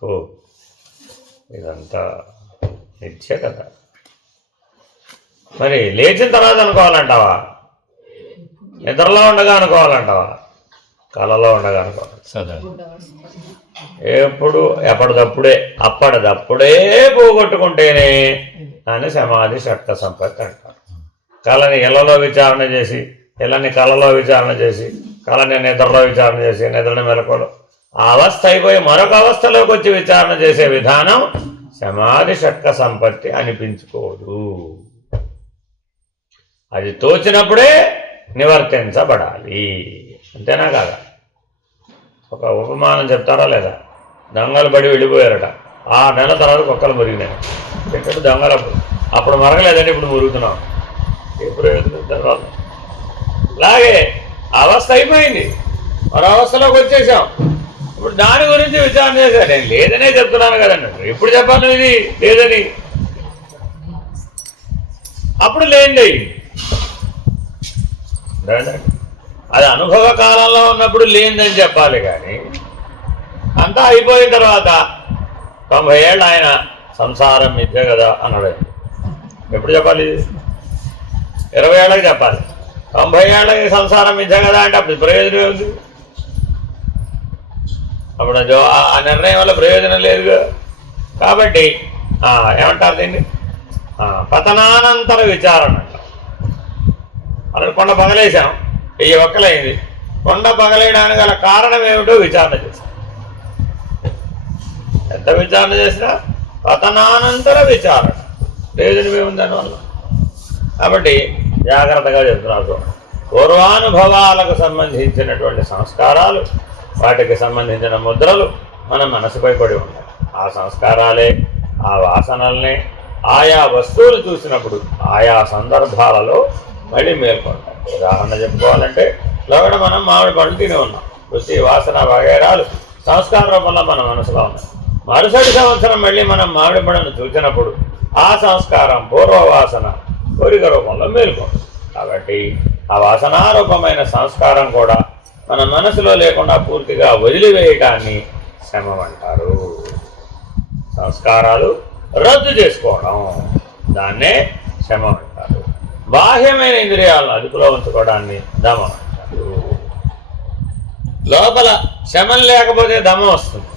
ఓ, ఇదంతా నిత్య కదా. మరి లేచిన తర్వాత అనుకోవాలంటావా, నిద్రలో ఉండగా అనుకోవాలంటావా, కళలో ఉండగా అనుకోవాలి? ఎప్పుడు అప్పటిదప్పుడే పోగొట్టుకుంటేనే దాన్ని సమాధి షట్క సంపత్తి అంటారు. కళని ఇళ్లలో విచారణ చేసి, ఇళ్ళని కళలో విచారణ చేసి, కళని నిద్రలో విచారణ చేసి, నిద్రని మెలకువలో ఆ అవస్థ అయిపోయి మరొక అవస్థలోకి వచ్చి విచారణ చేసే విధానం సమాధి షట్క సంపత్తి అనిపించుకోదు. అది తోచినప్పుడే నివర్తించబడాలి. అంతేనా కాదా? ఒక ఉపమానం చెప్తారా లేదా? దొంగలు బడి వెళ్ళిపోయారట. 6 నెలల తర్వాత కుక్కలు మురిగినాయి. ఎక్కడ దొంగలు అప్పుడు మరగలేదండి, ఇప్పుడు మురుగుతున్నాం. ఎప్పుడు తర్వాత అలాగే అవస్థ అయిపోయింది, మరో అవస్థలోకి వచ్చేసాం. ఇప్పుడు దాని గురించి విచారణ చేశాను. నేను లేదనే చెప్తున్నాను కదండి. ఎప్పుడు చెప్పాను ఇది లేదని? అప్పుడు లేండి. అది అనుభవ కాలంలో ఉన్నప్పుడు లేనిదని చెప్పాలి. కానీ అంతా అయిపోయిన తర్వాత 90 ఏళ్ళు ఆయన సంసారం మిథ్య కదా అన్నాడు. ఎప్పుడు చెప్పాలి? 20 ఏళ్ళకి చెప్పాలి. 90 ఏళ్ళకి సంసారం మిథ్య కదా అంటే అప్పుడు ప్రయోజనం ఏముంది? అప్పుడు ఆ నిర్ణయం వల్ల ప్రయోజనం లేదు. కాబట్టి ఏమంటారు దీన్ని? పతనానంతర విచారణ అంటారు. అలా కొండ పగలేసాం, 1000 ఒక్కలైంది. కొండ పగలేయడానికి గల కారణం ఏమిటో విచారణ చేశాం. ఎంత విచారణ చేసినా పతనానంతర విచారణ, ప్రయోజనం ఏముంది దానివల్ల? కాబట్టి జాగ్రత్తగా చెప్తున్నారు. పూర్వానుభవాలకు సంబంధించినటువంటి సంస్కారాలు, వాటికి సంబంధించిన ముద్రలు మన మనసుపై పడి ఉన్నాయి. ఆ సంస్కారాలే, ఆ వాసనల్నే ఆయా వస్తువులు చూసినప్పుడు ఆయా సందర్భాలలో మళ్ళీ మేల్కొంటాయి. ఉదాహరణ చెప్పుకోవాలంటే లోగడ మనం మామిడి పండు తిని ఉన్నాం. రుచి, వాసన వగైరాలు సంస్కార రూపంలో మన మనసులో ఉన్నాయి. మరుసటి సంవత్సరం మళ్ళీ మనం మామిడి పండును చూసినప్పుడు ఆ సంస్కారం పూర్వవాసన కోరిక రూపంలో మేల్కొంటుంది. కాబట్టి ఆ వాసనారూపమైన సంస్కారం కూడా మన మనసులో లేకుండా పూర్తిగా వదిలివేయటాన్ని శమం అంటారు. సంస్కారాలు రద్దు చేసుకోవడం, దాన్నే శమం అంటారు. బాహ్యమైన ఇంద్రియాలను అదుపులో ఉంచుకోవడాన్ని దమం అంటారు. లోపల శమం లేకపోతే దమం వస్తుంది.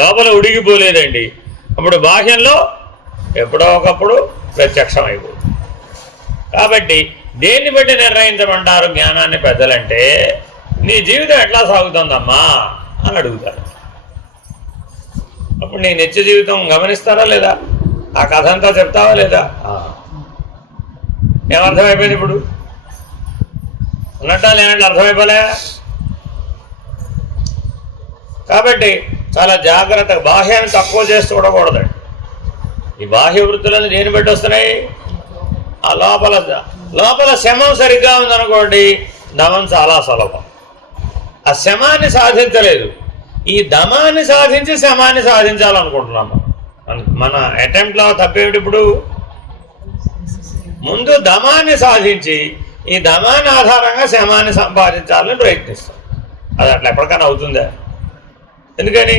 లోపల ఉడిగిపోలేదండి, అప్పుడు బాహ్యంలో ఎప్పుడో ఒకప్పుడు ప్రత్యక్షం అయిపోతుంది. కాబట్టి దేన్ని బట్టి నిర్ణయించమంటారు జ్ఞానాన్ని పెద్దలంటే? నీ జీవితం ఎట్లా సాగుతుందమ్మా అని అడుగుతారు. అప్పుడు నీ నిత్య జీవితం గమనిస్తారా లేదా? ఆ కథ అంతా చెప్తావా లేదా? ఏమర్థమైపోయింది ఇప్పుడు? ఉన్నట్టా లేనట్లు అర్థమైపోలే? కాబట్టి చాలా జాగ్రత్తగా బాహ్యాన్ని తక్కువ చేసి చూడకూడదండి. ఈ బాహ్య వృత్తులను దేని బట్టి వస్తున్నాయి? ఆ లోపల శమం సరిగ్గా ఉందనుకోండి, దమం చాలా సులభం. ఆ శమాన్ని సాధించలేదు, ఈ దమాన్ని సాధించి శమాన్ని సాధించాలనుకుంటున్నాం. మన అటెంప్ట్లో తప్పేమిటి? ఇప్పుడు ముందు దమాన్ని సాధించి ఈ దమాన్ని ఆధారంగా శమాన్ని సంపాదించాలని ప్రయత్నిస్తాం. అది అట్లా ఎప్పటికైనా అవుతుందా? ఎందుకని?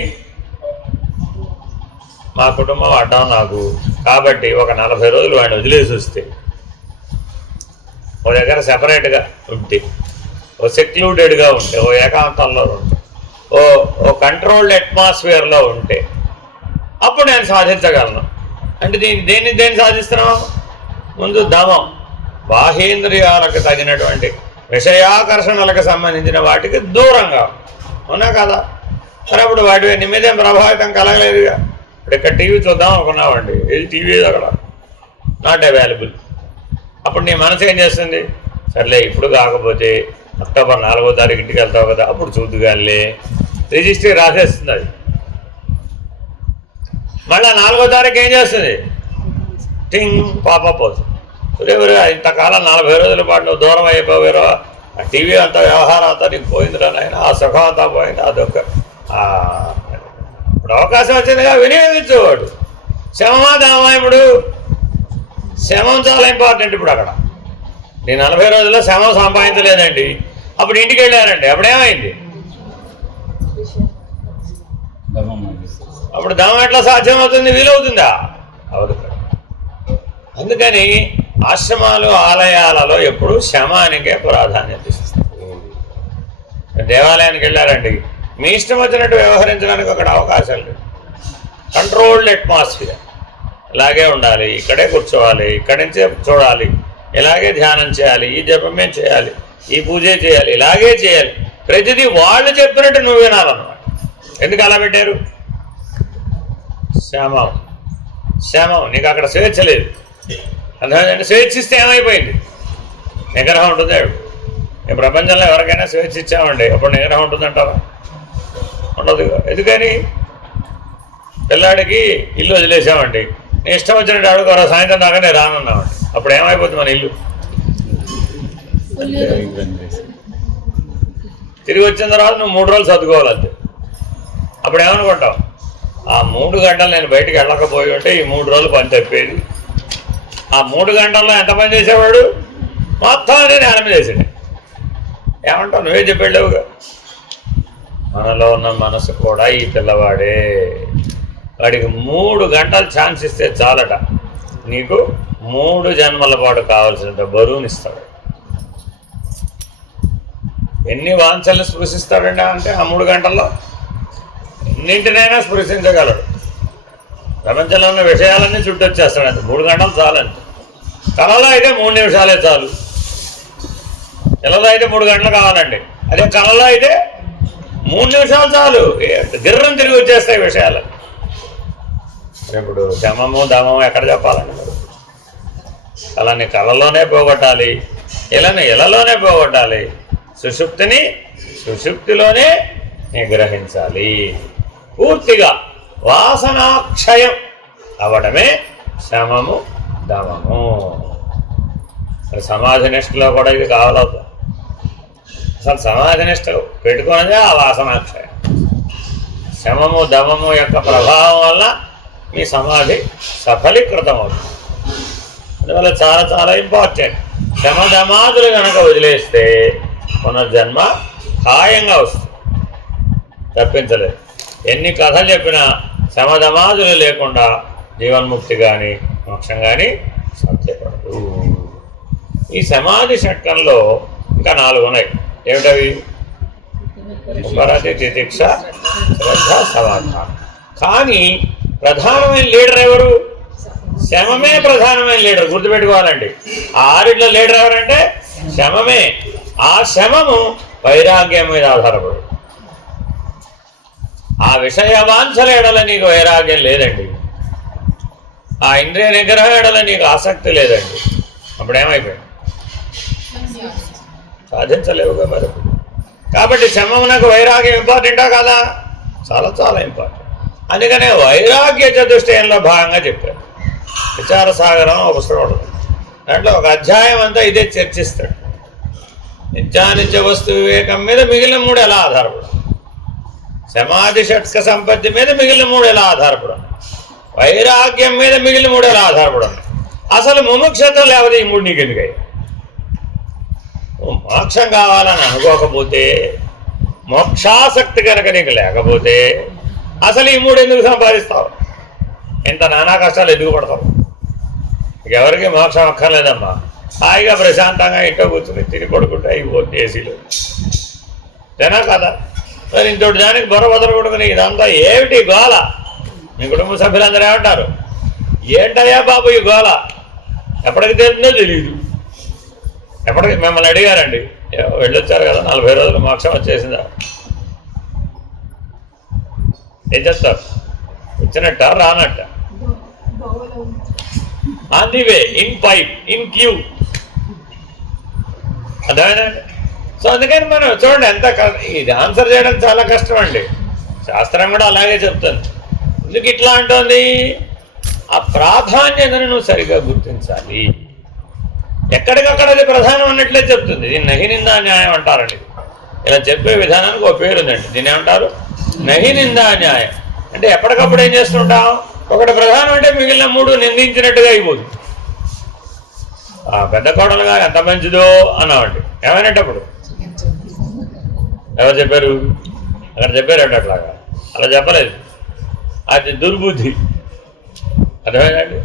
మా కుటుంబం అడ్డం నాకు, కాబట్టి ఒక 40 రోజులు వాడిని వదిలేసి వస్తే, ఓ దగ్గర సెపరేట్గా ఉంటే, ఓ సెక్లూడెడ్గా ఉంటే, ఓ ఏకాంతంలో ఉంటే, ఓ కంట్రోల్డ్ అట్మాస్ఫియర్లో ఉంటే అప్పుడు నేను సాధించగలను. అంటే దేన్ని సాధిస్తున్నాం? ముందు దమం, బాహేంద్రియాలకు తగినటువంటి విషయాకర్షణలకు సంబంధించిన వాటికి దూరంగా అవునా కదా? సరే, అప్పుడు వాటి మీదేం ప్రభావితం కలగలేదుగా. ఇప్పుడు ఇక్కడ టీవీ చూద్దాం అనుకున్నామండి, ఇది టీవీ అక్కడ నాట్ అవైలబుల్. అప్పుడు నీ మనసు ఏం చేస్తుంది? సర్లే, ఇప్పుడు కాకపోతే అక్టోబర్ 4వ తారీఖు ఇంటికి వెళ్తావు కదా, అప్పుడు చూద్దుగానిలే, రిజిస్ట్రీ రాసేస్తుంది. అది మళ్ళీ 4వ తారీఖు ఏం చేస్తుంది? టింగ్ పాప పోతుంది. సురేవరు ఇంతకాలం 40 రోజుల పాటు నువ్వు దూరం అయిపోయారో ఆ టీవీ అంతా వ్యవహారం అంతా నీకు పోయిందిరా నాయన, ఆ సుఖం అంతా పోయింది. అదొక ఇప్పుడు అవకాశం వచ్చిందిగా వినియోగించేవాడు. శమమా దామా? ఇప్పుడు శమం చాలా ఇంపార్టెంట్. ఇప్పుడు అక్కడ నేను 40 రోజుల్లో శమం సంపాదించలేదండి. అప్పుడు ఇంటికి వెళ్ళారండి, అప్పుడేమైంది? అప్పుడు దమం ఎట్లా సాధ్యమవుతుంది? వీలవుతుందా? అవదు. అందుకని ఆశ్రమాలు ఆలయాలలో ఎప్పుడు శమానికే ప్రాధాన్యత ఇస్తారు. దేవాలయానికి వెళ్ళారండి, మీ ఇష్టం వచ్చినట్టు వ్యవహరించడానికి అక్కడ అవకాశం లేదు. కంట్రోల్డ్ అట్మాస్ఫియర్, ఇలాగే ఉండాలి, ఇక్కడే కూర్చోవాలి, ఇక్కడి నుంచే చూడాలి, ఇలాగే ధ్యానం చేయాలి, ఈ జపమే చేయాలి, ఈ పూజే చేయాలి, ఇలాగే చేయాలి. ప్రతిదీ వాళ్ళు చెప్పినట్టు నువ్వు వినాలన్నమాట. ఎందుకు అలా పెట్టారు? శమం. నీకు అక్కడ స్వేచ్ఛ లేదు. అర్థమైందంటే స్వేచ్ఛిస్తే ఏమైపోయింది? నిగ్రహం ఉంటుంది. ఈ ప్రపంచంలో ఎవరికైనా స్వేచ్ఛ ఇచ్చామండి, అప్పుడు నిగ్రహం ఉంటుందంటారా? ఉండదు. ఎందుకని? పిల్లాడికి ఇల్లు వదిలేసామండి, నీ ఇష్టం వచ్చినట్టు అడుగుతారా, సాయంత్రం దాకా నేను రానున్నామండి, అప్పుడు ఏమైపోతుంది మన ఇల్లు? తిరిగి వచ్చిన తర్వాత నువ్వు 3 రోజులు సర్దుకోవాలంతే. అప్పుడు ఏమనుకుంటావు? ఆ 3 గంటలు నేను బయటికి వెళ్ళకపోయి ఉంటే ఈ 3 రోజులు పని తప్పేది. ఆ 3 గంటల్లో ఎంత పని చేసేవాడు? మొత్తం అనే నేల మీద వేసాడు. ఏమంటావు? నువ్వే చెప్పాడుగా. మనలో ఉన్న మనసు కూడా ఈ పిల్లవాడే. వాడికి 3 గంటలు ఛాన్స్ ఇస్తే చాలట, నీకు 3 జన్మల పాటు కావాల్సినంత బరువునిస్తాడు. ఎన్ని వాంఛలు స్పృశిస్తాడండి అంటే ఆ 3 గంటల్లో ఎన్నింటినైనా స్పృశించగలడు. ప్రపంచంలో ఉన్న విషయాలన్నీ చుట్టొచ్చేస్తాడు. అంతే 3 గంటలు చాలంతే. కళలో అయితే 3 నిమిషాలే చాలు. కళలో అయితే 3 గంటలు కావాలండి. అదే కళలో అయితే 3 నిమిషాలు చాలు, గిర్రం తిరిగి వచ్చేస్తాయి విషయాలు. ఇప్పుడు శమము దమము ఎక్కడ చెప్పాలండి? మరి కళని కళలోనే పోగొట్టాలి, ఇలాని ఇలలోనే పోగొట్టాలి, సుషుప్తిని సుషుప్తిలోనే నిగ్రహించాలి. పూర్తిగా వాసనాక్షయం అవడమే శమము దమము. సమాధి నిష్టలో కూడా ఇది కావాలవుతుంది. అసలు సమాధి నిష్ట పెట్టుకున్నదే ఆ వాసనాక్షయం. శమము దమము యొక్క ప్రభావం వల్ల మీ సమాధి సఫలీకృతం అవుతుంది. అందువల్ల చాలా చాలా ఇంపార్టెంట్. శమదమాదులు కనుక వదిలేస్తే పునర్జన్మ ఖాయంగా వస్తుంది, తప్పించలేదు. ఎన్ని కథలు చెప్పినా శమదమాదులు లేకుండా జీవన్ముక్తి కానీ మోక్షం కానీ సాధ్యపడదు. ఈ సమాధి షట్కంలో ఇంకా 4 ఉన్నాయి. ఏమిటవి? ఉపరతి, తితిక్ష, శ్రద్ధ, సమాధానం. కానీ ప్రధానమైన లీడర్ ఎవరు? శమమే ప్రధానమైన లీడర్. గుర్తుపెట్టుకోవాలండి. ఆ 6 లీడర్ ఎవరంటే శమమే. ఆ శమము వైరాగ్యం మీద ఆధారపడు. ఆ విషయ వాంఛల ఎడల నీకు వైరాగ్యం లేదండి, ఆ ఇంద్రియ నిగ్రహం ఎడల నీకు ఆసక్తి లేదండి, అప్పుడేమైపోయింది? సాధించలేవుగా మరి. కాబట్టి శమమునకు వైరాగ్యం ఇంపార్టెంటా కదా? చాలా చాలా ఇంపార్టెంట్. అందుకనే వైరాగ్య చతుష్టయంలో భాగంగా చెప్పారు. విచారసాగరం ఒక పుస్తకం ఉంటుంది, దాంట్లో ఒక అధ్యాయం అంతా ఇదే చర్చిస్తాడు. నిత్యానిత్య వస్తు వివేకం మీద మిగిలిన 3 ఎలా ఆధారపడు, సమాధి షట్క సంపత్తి మీద మిగిలిన 3 ఎలా ఆధారపడు, వైరాగ్యం మీద మిగిలిన 3 ఎలా ఆధారపడు. అసలు ముముక్షత్వం లేకపోతే ఈ 3 నీకు ఎందుకయ్యా? మోక్షం కావాలని అనుకోకపోతే, మోక్షాసక్తి కనుక నీకు లేకపోతే అసలు ఈ 3 ఎందుకు సంపాదిస్తావు? ఇంత నానా కష్టాలు ఎందుకు పడతావు? ఎవరికి మోక్షం అక్కర్లేదమ్మా, హాయిగా ప్రశాంతంగా ఇంట్లో కూర్చుని తిని పడుకుంటే అయిపోతుంది ఏసీలో, జనా కదా? మరి ఇంతటి దానికి బొర వదలకూడదని ఇదంతా ఏమిటి గోల? మీ కుటుంబ సభ్యులందరూ ఏమంటారు? ఏంటయ్యా బాబు ఈ గోల? ఎప్పటికి తెలిసిందో తెలియదు. ఎప్పటికి మిమ్మల్ని అడిగారండి, వెళ్ళొచ్చారు కదా 40 రోజులు మోక్షం వచ్చేసిందా? ఏం చెప్తారు? వచ్చినట్ట రానట్ట? On the way, in pipe, in queue. అర్థమైందండి? సో అందుకని మనం చూడండి ఎంత ఇది ఆన్సర్ చేయడం చాలా కష్టం అండి. శాస్త్రం కూడా అలాగే చెప్తుంది. ఎందుకు ఇట్లా అంటోంది? ఆ ప్రాధాన్యతను నువ్వు సరిగా గుర్తించాలి. ఎక్కడికక్కడ అది ప్రధానం అన్నట్లే చెప్తుంది. దీన్ని నహి నిందా న్యాయం అంటారండి. ఇలా చెప్పే విధానానికి ఒక పేరు ఉందండి. దీన్ని ఏమంటారు? నహి నిందా న్యాయం. అంటే ఎప్పటికప్పుడు ఏం చేస్తుంటాం, ఒకటి ప్రధానం అంటే మిగిలిన 3 నిందించినట్టుగా అయిపోతుంది. పెద్ద కోడలుగా ఎంత మంచిదో అన్నామండి. ఏమైనప్పుడు ఎవరు చెప్పారు? అక్కడ చెప్పారండి. అట్లాగా అలా చెప్పలేదు. అది దుర్బుద్ధి. అర్థమైందండి?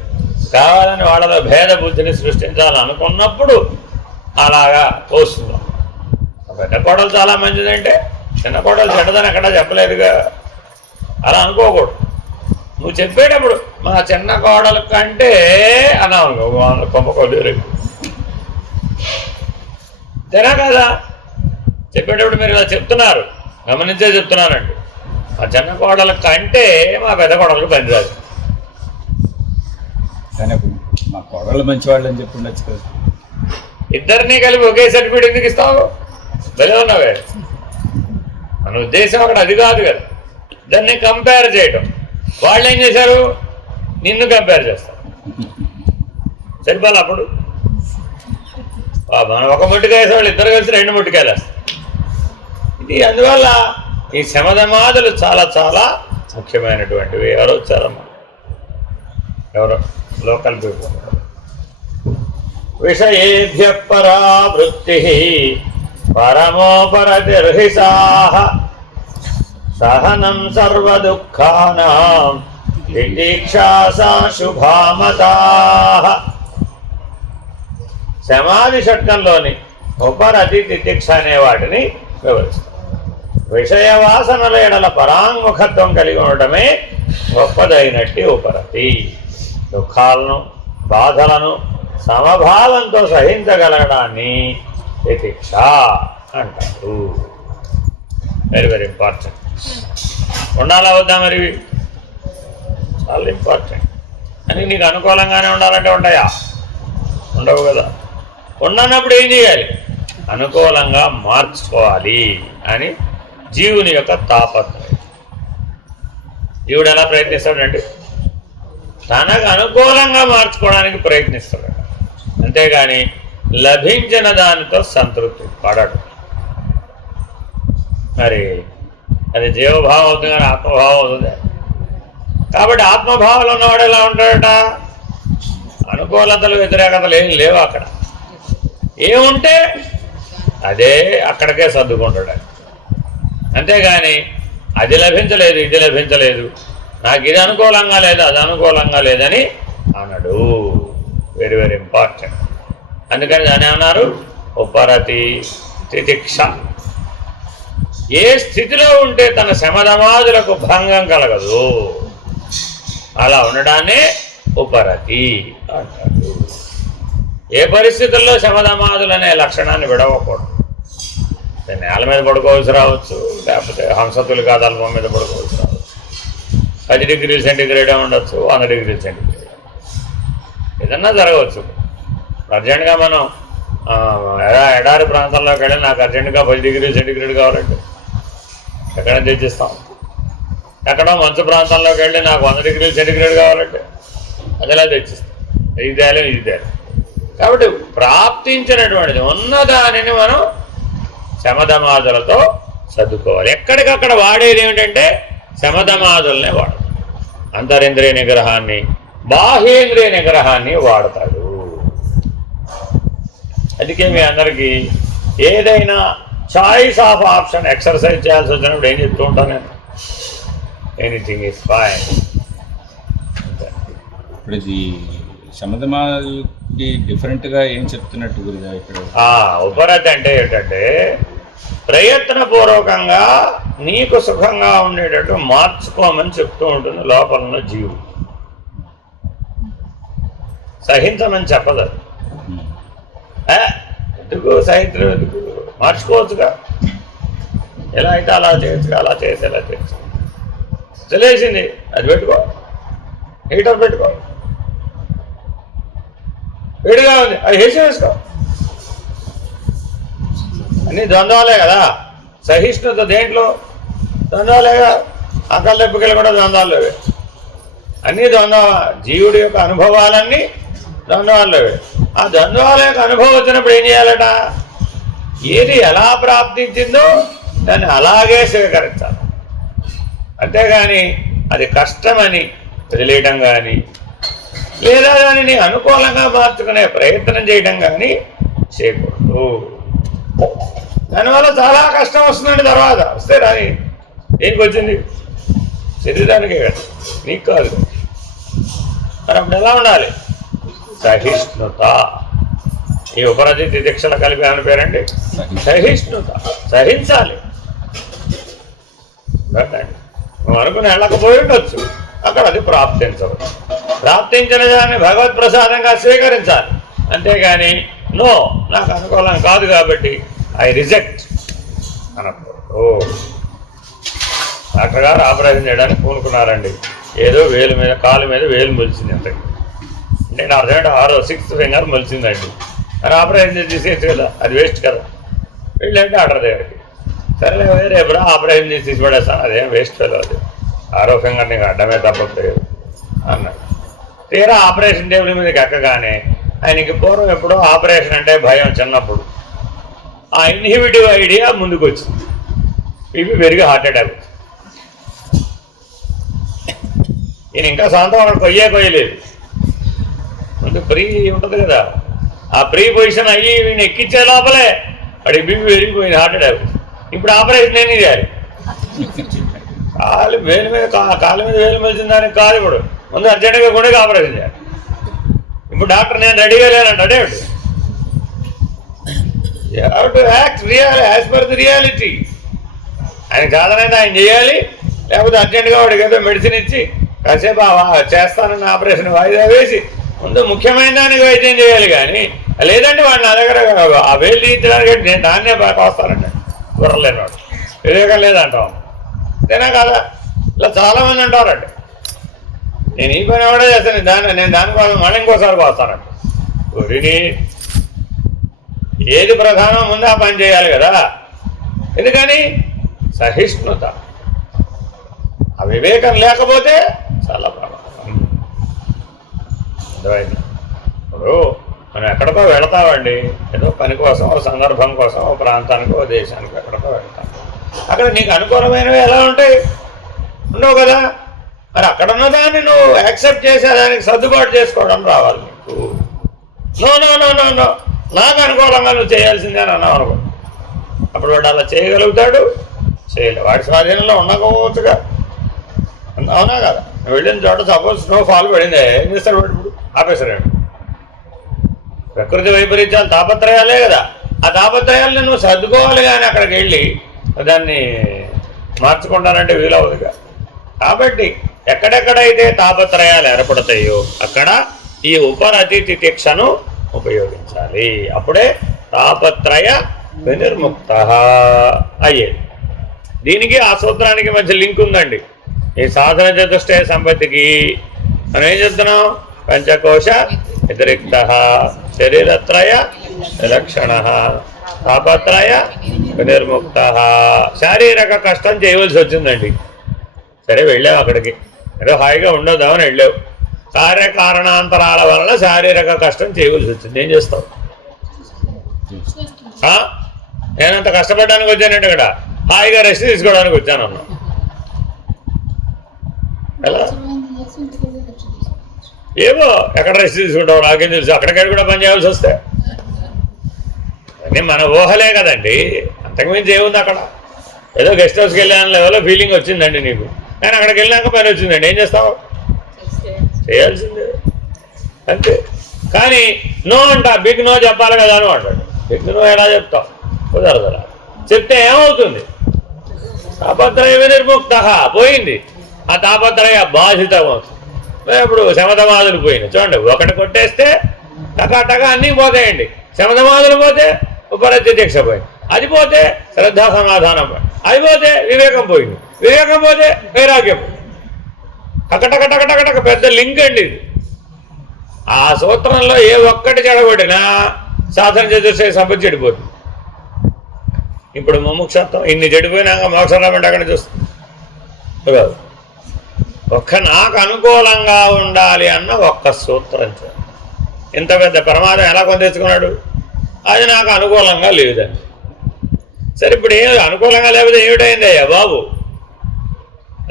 కావాలని వాళ్ళలో భేద బుద్ధిని సృష్టించాలనుకున్నప్పుడు అలాగా పోస్తున్నాం. పెద్ద కోడలు చాలా మంచిదంటే చిన్న కోడలు చెడ్డదని ఎక్కడా చెప్పలేదుగా. అలా అనుకోకూడదు. నువ్వు చెప్పేటప్పుడు మా చిన్న కోడలు కంటే అన్నావు కొంపకొల్లు తెరా కదా. చెప్పేటప్పుడు మీరు ఇలా చెప్తున్నారు, గమనించే చెప్తున్నానండి. మా చిన్న కోడల కంటే మా పెద్ద కోడలకు పనిరాదు. మా కోడలు మంచివాళ్ళు అని చెప్పి ఉండొచ్చు కదా. ఇద్దరినీ కలిపి ఒకే సర్టిఫికేట్ ఎందుకు ఇస్తావు? భలే ఉన్నావే. మన ఉద్దేశం అక్కడ అది కాదు కదా. దాన్ని కంపేర్ చేయటం. వాళ్ళు ఏం చేశారు? నిన్ను కంపేర్ చేస్తారు. సరిపోలే అప్పుడు మనం ఒక ముట్టికాయ వేసే వాళ్ళు ఇద్దరు కలిసి 2 ముట్టికాయలు వేస్తారు. ఇది అందువల్ల ఈ శమధమాదులు చాలా చాలా ముఖ్యమైనటువంటివి. ఎవరు వచ్చారమ్మా? ఎవరో లోకల్ పీపుల్. విషయేభ్య పరా వృత్తి పరమోపరతిర్హిసాః సహనం సర్వదుఃఖానాం తితిక్షా సా శుభామతాః. సమాధి షట్కంలోని ఉపరతి తితిక్ష అనే వాటిని వివరిస్తారు. విషయ వాసనల ఎడల పరాంగుఖత్వం కలిగి ఉండటమే గొప్పదైనట్టి ఉపరతి. దుఃఖాలను బాధలను సమభావంతో సహించగలగడాన్ని తితిక్ష అంటారు. Very very important. ఉండాలా వద్దా? మరి చాలా ఇంపార్టెంట్. అని నీకు అనుకూలంగానే ఉండాలంటే ఉంటాయా? ఉండవు కదా. ఉండనప్పుడు ఏం చేయాలి? అనుకూలంగా మార్చుకోవాలి అని జీవుని యొక్క తాపత్రయం. జీవుడు ఎలా ప్రయత్నిస్తాడంటే తనకు అనుకూలంగా మార్చుకోవడానికి ప్రయత్నిస్తాడు. అంతేగాని లభించిన దానితో సంతృప్తి పడడు. మరి అది జీవభావం అవుతుంది కానీ ఆత్మభావం అవుతుంది. కాబట్టి ఆత్మభావంలో ఉన్నవాడు ఎలా ఉంటాడట? అనుకూలతలు వ్యతిరేకతలు ఏం లేవు. అక్కడ ఏముంటే అదే అక్కడికే సర్దుకుంటాడు. అంతేగాని అది లభించలేదు, ఇది లభించలేదు, నాకు ఇది అనుకూలంగా లేదు, అది అనుకూలంగా లేదని అన్నాడు. Very very important. అందుకని దాన్ని అన్నారు ఉపరతి తితిక్ష. ఏ స్థితిలో ఉంటే తన శమధమాదులకు భంగం కలగదు అలా ఉండడాన్నే ఉపరతి అంటారు. ఏ పరిస్థితుల్లో శమధమాదులు అనే లక్షణాన్ని విడవకూడదు. నేల మీద పడుకోవాల్సి రావచ్చు, లేకపోతే హంసతులికా తల్పం మీద పడుకోవాల్సి రావచ్చు. 10 డిగ్రీల సెంటిగ్రేడే ఉండొచ్చు, 100 డిగ్రీల సెంటిగ్రేడ్ ఏదన్నా జరగవచ్చు. అర్జెంటుగా మనం ఎడారి ప్రాంతంలోకి వెళ్ళి నాకు అర్జెంటుగా 10 డిగ్రీల సెంటిగ్రేడ్ కావాలంటే ఎక్కడ తెచ్చిస్తాం? ఎక్కడో మంచు ప్రాంతంలోకి వెళ్ళి నాకు 100 డిగ్రీల సెంటిగ్రేడ్ కావాలంటే అదిలా తెచ్చిస్తాం. ఇది తేలే, ఇది తేలే. కాబట్టి ప్రాప్తించినటువంటిది ఉన్నదానిని మనం శమధమాదులతో సర్దుకోవాలి. ఎక్కడికక్కడ వాడేది ఏమిటంటే శమధమాదులనే వాడతాడు. అంతరింద్రియ నిగ్రహాన్ని, బాహ్యేంద్రియ నిగ్రహాన్ని వాడతాడు. అందుకే మీ అందరికీ ఏదైనా చాయిస్ ఆఫ్ ఆప్షన్ ఎక్సర్సైజ్ చేయాల్సి వచ్చినప్పుడు ఏం చెప్తూ ఉంటాను నేను? Anything is fine. ఇప్పుడు ఇది శమధమాదులకి డిఫరెంట్గా ఏం చెప్తున్నట్టు గురిగా ఇక్కడ ఉపరతి అంటే ఏంటంటే ప్రయత్నపూర్వకంగా నీకు సుఖంగా ఉండేటట్టు మార్చుకోమని చెప్తూ ఉంటుంది లోపల జీవుడు. సహించమని చెప్పదు. ఎందుకు సహించడం? ఎందుకు? మార్చుకోవచ్చుగా. ఎలా అయితే అలా చేయొచ్చుగా, అలా చేసి ఎలా చేయొచ్చు. తెలిసింది అది పెట్టుకో, హీటర్ పెట్టుకో, వేడిగా ఉంది అది వేసుకో. అన్నీ ద్వంద్వాలే కదా. సహిష్ణుత దేంట్లో? ద్వంద్వాలేగా. అకల్ దెబ్బకెళ్ళి కూడా ద్వంద్వాలేవే. అన్నీ ద్వంద్వ. జీవుడి యొక్క అనుభవాలన్నీ ద్వంద్వాలు. ఆ ద్వంద్వాల యొక్క అనుభవం వచ్చినప్పుడు ఏం చేయాలట? ఏది ఎలా ప్రాప్తించిందో దాన్ని అలాగే స్వీకరించాలి. అంతేగాని అది కష్టమని వదిలేయడం కానీ, లేదా దానిని అనుకూలంగా మార్చుకునే ప్రయత్నం చేయడం కానీ చేయకూడదు. దానివల్ల చాలా కష్టం వస్తుందండి. తర్వాత వస్తే రాని దేనికి వచ్చింది? శరీరానికే కదా, నీకు కాదు. మరి అప్పుడు ఎలా ఉండాలి? సహిష్ణుత. ఈ ఉపరజిత దీక్షలు కలిపి ఏమని పేరండి? సహిష్ణుత. సహించాలి. నువ్వు అనుకుని వెళ్ళకపోయి ఉండొచ్చు, అక్కడ అది ప్రాప్తించవచ్చు. ప్రాప్తించిన దాన్ని భగవత్ ప్రసాదంగా స్వీకరించాలి. అంతేగాని నో, నాకు అనుకూలం కాదు కాబట్టి ఐ రిజెక్ట్ అనకూడదు. డాక్టర్ గారు ఆపరేషన్ చేయడానికి పూనుకున్నారండి. ఏదో వేలు మీద, కాలు మీద వేలు మొలిచింది. అంతకి నేను అర్థం 6వ 6th ఫింగర్ మొలిచిందండి. అని ఆపరేషన్ చేసేసి కదా, అది వేస్ట్ కదా. వెళ్ళండి డాక్టర్ దగ్గరికి. సరేలే రేపురా ఆపరేషన్ చేసి తీసిపడేస్తాను, అదేం వేస్ట్ ఫెలో, అది 6వ ఫింగర్ నీకు అడ్డమే తప్పలేదు అన్నాడు. తీరా ఆపరేషన్ టేబుల్ మీదకి ఎక్కగానే ఆయనకి పూర్వం ఎప్పుడో ఆపరేషన్ అంటే భయం చిన్నప్పుడు. ఆ ఇన్హిబిటివ్ ఐడియా ముందుకు వచ్చింది. బీపీ పెరిగి హార్ట్ అటాక్ వచ్చింది. ఈయన ఇంకా సొంతం వాడు కొయ్యలేదు. ముందు ప్రీ ఉంటుంది కదా, ఆ ప్రీ పొజిషన్ అయ్యి వీడిని ఎక్కించే లోపలే వాడి బీపీ పెరిగిపోయింది, హార్ట్ అటాక్. ఇప్పుడు ఆపరేషన్ ఏం చేయాలి? కాలు వేలు మీద, కాలు మీద వేలు మెలిచిన దానికి కాదు. ఇప్పుడు ముందు అర్జెంటుగా గుండెకి ఆపరేషన్ చేయాలి. ఇప్పుడు డాక్టర్ నేను రెడీగా లేనంట. అదే you have to act as per the reality. ఆయన కాదనైతే ఆయన చేయాలి. లేకపోతే అర్జెంటుగా వాడికి ఏదో మెడిసిన్ ఇచ్చి కాసేపు చేస్తానన్న ఆపరేషన్ వాయిదా వేసి ముందు ముఖ్యమైన దానికి వైద్యం చేయాలి. కానీ లేదంటే వాడు నా దగ్గర ఆ వేలు తీయించడానికి నేను దాన్నే వస్తానండి. గుర్రలేని వాడు వివేకం లేదంటాం. అంతేనా కదా? ఇలా చాలామంది అంటారండి, నేను ఈ పని ఎవడో చేస్తాను, నేను దానికోసం మళ్ళీ ఇంకోసారి వస్తానండి. గురిని ఏది ప్రధానం ముందు ఆ పని చేయాలి కదా. ఎందుకని? సహిష్ణుత. ఆ వివేకం లేకపోతే చాలా ప్రమాదం. అర్థమైంది? ఇప్పుడు మనం ఎక్కడికో వెళతామండి, ఏదో పని కోసం, ఓ సందర్భం కోసం, ఓ ప్రాంతానికి, ఓ దేశానికి ఎక్కడికో వెళ్తాం. అక్కడ నీకు అనుకూలమైనవి ఎలా ఉంటాయి? ఉండవు కదా. మరి అక్కడ ఉన్నదాన్ని నువ్వు యాక్సెప్ట్ చేసే దానికి సర్దుబాటు చేసుకోవడం రావాలి నీకు. No no no no no నాకు అనుకూలంగా నువ్వు చేయాల్సిందే అని అన్నావు అనుకో, అప్పుడు వాడు అలా చేయగలుగుతాడు, చేయలేవు. వాడి స్వాధీనంలో ఉండకపోవచ్చుగా. అవునా కదా? నువ్వు వెళ్ళిన చోట సపోజ్ స్నో ఫాల్ పడింది, ఏం చేస్తాడు వాడు? ఇప్పుడు ఆపేశాడు. ప్రకృతి వైపరీత్యాలు తాపత్రయాలే కదా. ఆ తాపత్రయాలని నువ్వు సర్దుకోవాలి. కానీ అక్కడికి వెళ్ళి దాన్ని మార్చుకుంటానంటే వీలవుదుగా. కాబట్టి ఎక్కడెక్కడైతే తాపత్రయాలు ఏర్పడతాయో అక్కడ ఈ ఉపరతి తితిక్షను ఉపయోగించాలి. అప్పుడే తాపత్రయ వినిర్ముక్త అయ్యేది. దీనికి ఆ సూత్రానికి మధ్య లింక్ ఉందండి. ఈ సాధన చతుష్టయ సంపత్తికి మనం ఏం చెప్తున్నాం? పంచకోశ వ్యతిరిక్త, శరీరత్రయ విలక్షణ, తాపత్రయ వినిర్ముక్త. శారీరక కష్టం చేయవలసి వచ్చిందండి. సరే వెళ్ళావు అక్కడికి, ఏదో హాయిగా ఉండొద్దామని వెళ్ళావు. కార్యకారణాంతరాల వలన శారీరక కష్టం చేయవలసి వచ్చింది. ఏం చేస్తావు? నేనంత కష్టపడడానికి వచ్చానంటే ఇక్కడ హాయిగా రెస్ట్ తీసుకోవడానికి వచ్చాను అన్నా. ఎలా? ఏమో ఎక్కడ రెస్ట్ తీసుకుంటావు నాకేం తెలుసు. అక్కడికక్కడ కూడా పని చేయాల్సి వస్తే అన్నీ మన ఊహలే కదండి. అంతకుమించి ఏముంది అక్కడ? ఏదో గెస్ట్ హౌస్కి వెళ్ళాను లెవెల్లో ఫీలింగ్ వచ్చిందండి నీకు. కానీ అక్కడికి వెళ్ళాక పని వచ్చిందండి. ఏం చేస్తావు? చేయాల్సిందే అంతే. కానీ నో అంట, బిగ్ నో చెప్పాలి కదా అని అంటాడు. బిగ్ నో ఎలా చెప్తావు? కుదరదు. చెప్తే ఏమవుతుంది? తాపత్రయ వినిర్ముక్త పోయింది. ఆ తాపత్రయ బాధితం అవుతుంది. ఇప్పుడు శమధమాదులు పోయినాయి చూడండి. ఒకటి కొట్టేస్తే టకా అన్నీ పోతాయండి. శమధమాదులు పోతే ఉపరతి దీక్ష పోయింది. అది పోతే శ్రద్ధా సమాధానం పోయింది. అది పోతే వివేకం పోయింది. వివేకం పోతే వైరాగ్యం పోయింది. టకటక పెద్ద లింక్ అండి ఇది. ఆ సూత్రంలో ఏ ఒక్కటి చెడగొట్టినా సాధన చతుష్టయ సంపత్తి చెడిపోతుంది. ఇప్పుడు ముముక్షత్వం ఇన్ని చెడిపోయినాక మోక్షం రామంటే అక్కడ చూస్తుంది కాదు. ఒక్క నాకు అనుకూలంగా ఉండాలి అన్న ఒక్క సూత్రం. ఇంత పెద్ద ప్రమాదం ఎలా కొని తెచ్చుకున్నాడు? అది నాకు అనుకూలంగా లేదని. సరే ఇప్పుడు ఏం అనుకూలంగా లేకపోతే ఏమిటైంది అయ్యా బాబు?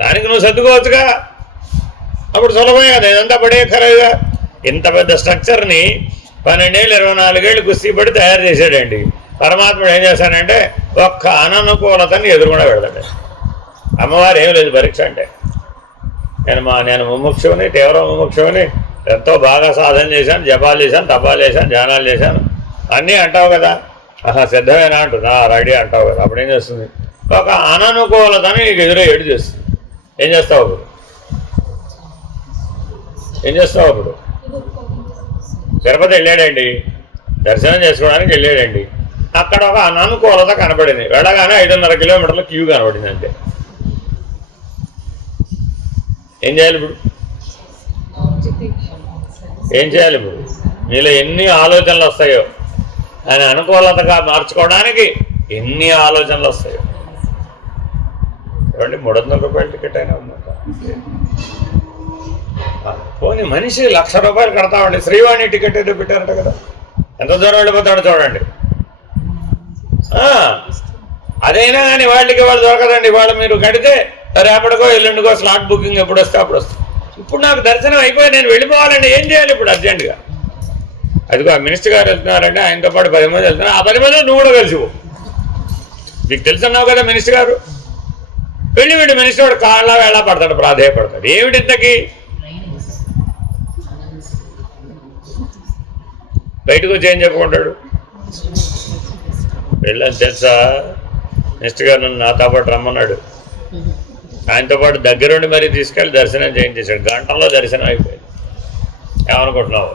దానికి నువ్వు సర్దుకోవచ్చుగా, అప్పుడు సులభమే కదా, ఇదంతా పడే ఖరాగా. ఇంత పెద్ద స్ట్రక్చర్ని 12 ఏళ్ళు 24 ఏళ్ళు కుస్తీ పడి తయారు చేశాడండి. పరమాత్ముడు ఏం చేశాడంటే ఒక్క అననుకూలతని ఎదురుకుండా పెడతాడు. అమ్మవారు ఏం లేదు పరీక్ష అంటే, నేను ముముక్షుని, తీవ్ర ముముక్షుని, ఎంతో బాగా సాధన చేశాను, జపాలు చేశాను, తపాలు చేశాను, ధ్యానాలు చేశాను అన్నీ అంటావు కదా, సిద్ధమేనా అంటుందా, రెడీ అంటావు కదా. అప్పుడు ఏం చేస్తుంది? ఒక అననుకూలతని నీకు ఎదురు ఏడు చేస్తుంది. ఏం చేస్తావు అప్పుడు? తిరుపతి వెళ్ళాడండి, దర్శనం చేసుకోవడానికి వెళ్ళాడండి. అక్కడ ఒక అననుకూలత కనపడింది. వెళ్ళగానే 5.5 కిలోమీటర్ల క్యూ కనపడింది అంతే. ఏం చేయాలి ఇప్పుడు? మీలో ఎన్ని ఆలోచనలు వస్తాయో, ఆయన అనుకూలతగా మార్చుకోవడానికి ఎన్ని ఆలోచనలు వస్తాయో. చూడండి, 300 రూపాయల టికెట్ అయినా ఉందంట. పోనీ మనిషి 1,00,000 రూపాయలు కడతామండి. శ్రీవాణి టికెట్ ఏదో పెట్టారట కదా, ఎంత దూరం వెళ్ళిపోతాడో చూడండి. అదైనా కానీ వాళ్ళకి వాళ్ళు దొరకదండి. వాళ్ళు మీరు కడితే రేపటికో ఎల్లుండికో స్లాట్ బుకింగ్ ఎప్పుడు వస్తే అప్పుడు వస్తుంది. ఇప్పుడు నాకు దర్శనం అయిపోయి నేను వెళ్ళిపోవాలండి, ఏం చేయాలి ఇప్పుడు అర్జెంటుగా? అదిగో ఆ మినిస్టర్ గారు వెళ్తున్నారంటే ఆయనతో పాటు 10 మంది వెళ్తున్నారు. ఆ 10 మంది నువ్వు కూడా కలిసిపో. నీకు తెలుసున్నావు కదా మినిస్టర్ గారు. వెళ్ళి మినిస్టర్ వాడు కాళ్ళ వేళ పడతాడు, ప్రాధేయపడతాడు. ఏమిటి ఇంతకి? బయటకు వచ్చి ఏం చెప్పుకుంటాడు? వెళ్ళని తెలుసా, మినిస్టర్ గారు నన్ను నాతో పాటు రమ్మన్నాడు. ఆయనతో పాటు దగ్గరుండి మరీ తీసుకెళ్ళి దర్శనం చేయించేశాడు. గంటల్లో దర్శనం అయిపోయింది. ఏమనుకుంటున్నావు?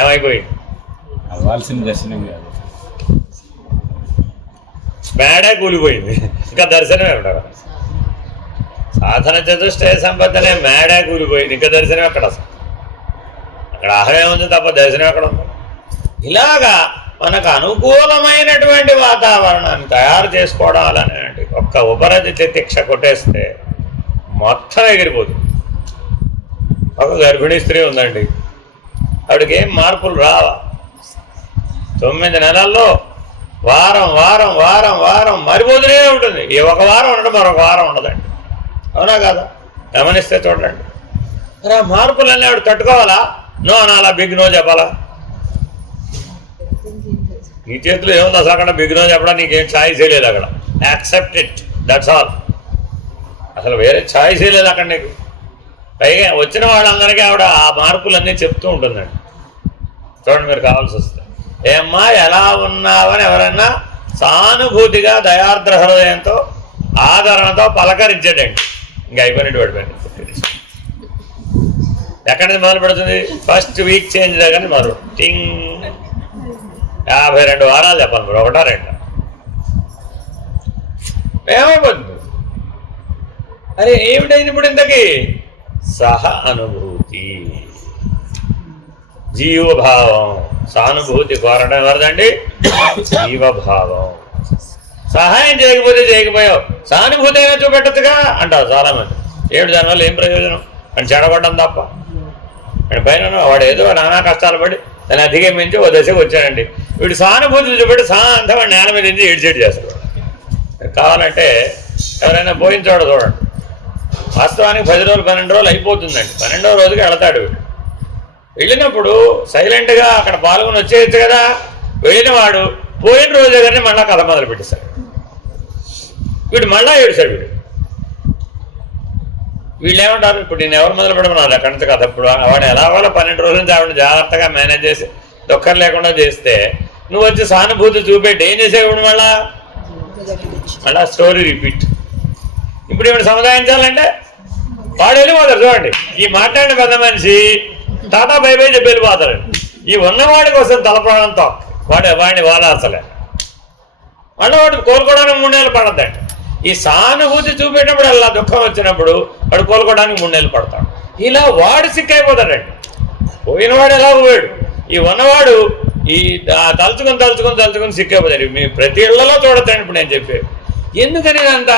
ఏమైపోయింది? అవ్వాల్సిన దర్శనం కాదు, మేడే కూలిపోయింది. ఇంకా దర్శనమే ఉండదు. సాధన చతుష్టయ సంపదనే మేడే కూలిపోయింది. ఇంకా దర్శనం ఎక్కడ? అక్కడ ఆహారం ఉంది తప్ప దర్శనం ఎక్కడ ఉంది? ఇలాగా మనకు అనుకూలమైనటువంటి వాతావరణాన్ని తయారు చేసుకోవడం అలాంటి ఒక్క ఉపరతి తితిక్ష కొట్టేస్తే మొత్తం ఎగిరిపోతుంది. ఒక గర్భిణీ స్త్రీ ఉందండి, ఆవిడకి ఏం మార్పులు రావా. 9 నెలల్లో వారం వారం వారం వారం మారిపోతూనే ఉంటుంది. ఈ ఒక వారం ఉండడం మరొక వారం ఉండదండి. అవునా కాదా? గమనిస్తే చూడండి. మరి ఆ మార్పులన్నీ ఆవిడ తట్టుకోవాలా? నో అనాలా? బిగ్ నో చెప్పాలా? నీ చేతిలో ఏముంది అసలు? అక్కడ బిగ్ నో చెప్పడం నీకేం ఛాయిసే లేదు. అక్కడ యాక్సెప్ట్ ఇట్, దట్స్ ఆల్. అసలు వేరే ఛాయిసే లేదు అక్కడ నీకు. పైగా వచ్చిన వాళ్ళందరికీ ఆవిడ ఆ మార్పులన్నీ చెప్తూ ఉంటుందండి. చూడండి, మీరు కావాల్సి వస్తే, ఏమ్మా ఎలా ఉన్నావని ఎవరన్నా సానుభూతిగా దయార్ద్ర హృదయంతో ఆదరణతో పలకరించాడండి. ఇంకా అయిపోయినట్టు పడిపోయింది. ఎక్కడి నుంచి మొదలు పెడుతుంది? ఫస్ట్ వీక్ చేంజ్ దగ్గర మొదలు టింగ్ 52 వారాలు చెప్పాలి మీరు, 1 2 ఏమైపోతుంది? అరే ఏమిటైంది ఇప్పుడు ఇంతకీ? సహ అనుభూతి, జీవభావం. సానుభూతి కోరడం ఎవరిదండి? జీవభావం. సహాయం చేయకపోతే చేయకపోయావు, సానుభూతి అయినా చూపెట్టచ్చుగా అంటారు చాలామంది. ఏమిటి దానివల్ల ఏం ప్రయోజనం? అని చెడగొట్టడం తప్ప. అండ్ పైన వాడు ఏదో నానా కష్టాలు పడి దాన్ని అధిగమించి ఓ దశకు వచ్చాడండి. వీడు సానుభూతి చూపెట్టి సాంతం వాడు నేల మీద నుంచి ఏడ్చేడు చేస్తాడు. కావాలంటే ఎవరైనా పోయిన చోట చూడండి. వాస్తవానికి 10 రోజులు 12 రోజులు అయిపోతుందండి. 12వ రోజుకి వెళతాడు వీడు. వెళ్ళినప్పుడు సైలెంట్గా అక్కడ పాల్గొని వచ్చేయచ్చు కదా. వెళ్ళిన వాడు పోయిన రోజు దగ్గరనే మళ్ళీ కథ మొదలు పెట్టేశాడు. వీడు మళ్ళా ఏడుశాడు. వీళ్ళు ఏమంటారు? ఇప్పుడు నేను ఎవరు మొదలు పెడమన్నారు అక్కడి నుంచి కథ. ఇప్పుడు వాడు ఎలాగోలా 12 రోజుల నుంచి ఆవిడ జాగ్రత్తగా మేనేజ్ చేసి దుఃఖం లేకుండా చేస్తే నువ్వు వచ్చి సానుభూతి చూపెట్టి ఏం చేసేవాడు? మళ్ళా స్టోరీ రిపీట్. ఇప్పుడు ఈవిడ సముదాయించాలంటే వాడు వెళ్ళిపోతారు. చూడండి, ఈ మాట్లాడిన పెద్ద మనిషి టాటా బై బై చెప్పి వెళ్ళిపోతారు. ఈ ఉన్నవాడి కోసం తలపడంతో వాడిని వాదార్చలే. మళ్ళీ వాడు కోలుకోవడానికి 3 నెలలు పడద్దండి. ఈ సానుభూతి చూపేటప్పుడు అలా దుఃఖం వచ్చినప్పుడు వాడు కోలుకోవడానికి 3 నెలలు పడతాడు. ఇలా వాడు సిక్కైపోతాడండి. పోయినవాడు ఎలా పోయాడు, ఈ ఉన్నవాడు ఈ తలుచుకొని సిక్కైపోతాడు. మీ ప్రతి ఇళ్లలో చూడతాను ఇప్పుడు నేను చెప్పేది. ఎందుకని అంత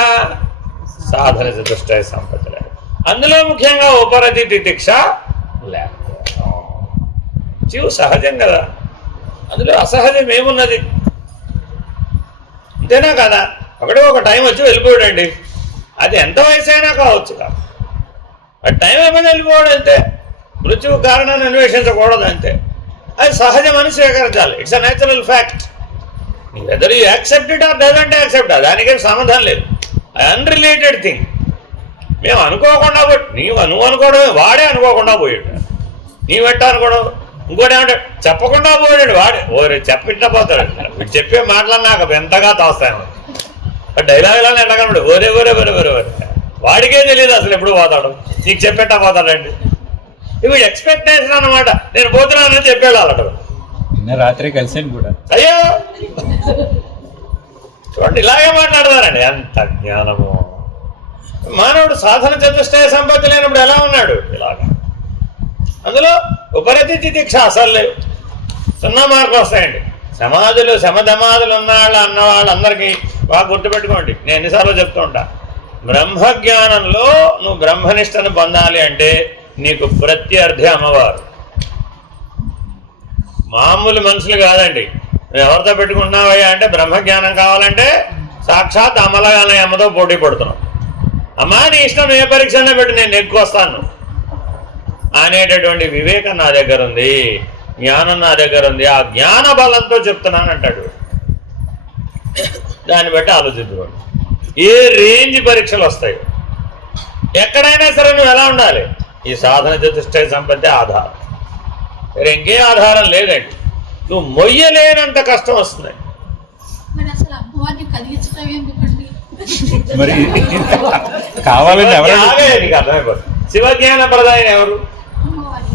సాధన చతుష్టయ సంపద, అందులో ముఖ్యంగా ఉపరతి తితిక్ష లేకపోవడం. మృత్యువు సహజం కదా, అందులో అసహజం ఏమున్నది? అంతేనా కదా? ఒకటే ఒక టైం వచ్చి వెళ్ళిపోయాడండి, అది ఎంత వయసు అయినా కావచ్చు కాదు, ఆ టైం ఏమైనా వెళ్ళిపోవడం అంతే. మృత్యువు కారణాన్ని అన్వేషించకూడదు అంతే, అది సహజమని స్వీకరించాలి. It's a natural fact. Whether you accept it or doesn't accept, దానికేం సమాధానం లేదు. Unrelated thing. మేము అనుకోకుండా నువ్వు అనుకోవడమే, వాడే అనుకోకుండా పోయాడు. నీవెట్టా అనుకోవడం, ఇంకోటి ఏమంటే చెప్పకుండా పోయాడు వాడే. ఓరే చెప్పిట్లా పోతాడు, వీడు చెప్పే మాటలు నాకు ఎంతగా తోస్తాను. డైలాగులా ఎండగలడు, ఓరే ఓరే ఓరే ఓరే ఓరే, వాడికే తెలియదు అసలు ఎప్పుడు పోతాడు, నీకు చెప్పెట్టా పోతాడండి. వీడు ఎక్స్పెక్టేషన్ అనమాట, నేను పోతున్నానని చెప్పాడు అలాంటి. నిన్న రాత్రి కలిసాను కూడా. అయ్యో చూడండి, ఇలాగే మాట్లాడతారండి. ఎంత జ్ఞానము! మానవుడు సాధన చతుష్టయ సంపత్తి లేనప్పుడు ఎలా ఉన్నాడు? ఇలాగా. అందులో ఉపరతి తితిక్ష అసలు లేవు, 0 మార్కులు వస్తాయండి. సమాధులు శమధమాదులు ఉన్నవాళ్ళు అన్న వాళ్ళందరికీ బాగా గుర్తుపెట్టుకోండి, నేను ఎన్నిసార్లు చెప్తూ ఉంటా. బ్రహ్మజ్ఞానంలో నువ్వు బ్రహ్మనిష్టను పొందాలి అంటే నీకు ప్రత్యర్థి అమ్మవారు. మామూలు మనుషులు కాదండి. నువ్వు ఎవరితో పెట్టుకున్నావయ్యా అంటే బ్రహ్మజ్ఞానం కావాలంటే సాక్షాత్ అమలగానే అమ్మతో పోటీ పడుతున్నావు. అమ్మా నీ ఇష్టం, ఏ పరీక్షనే పెట్టి నేను నెగ్గుకొస్తాను అనేటటువంటి వివేకం నా దగ్గర ఉంది, జ్ఞానం నా దగ్గర ఉంది, ఆ జ్ఞాన బలంతో చెప్తున్నాను అంటాడు. దాన్ని బట్టి ఆలోచించుకోండి, ఏ రేంజ్ పరీక్షలు వస్తాయి. ఎక్కడైనా సరే నువ్వు ఎలా ఉండాలి? ఈ సాధన చతుష్టయ సంపత్తి ఆధారం, వేరే ఇంకే ఆధారం లేదండి. నువ్వు మొయ్యలేనంత కష్టం వస్తుంది. మరి కావాలని నీకు అర్థమైపోతుంది. శివజ్ఞాన ప్రదాయం ఎవరు?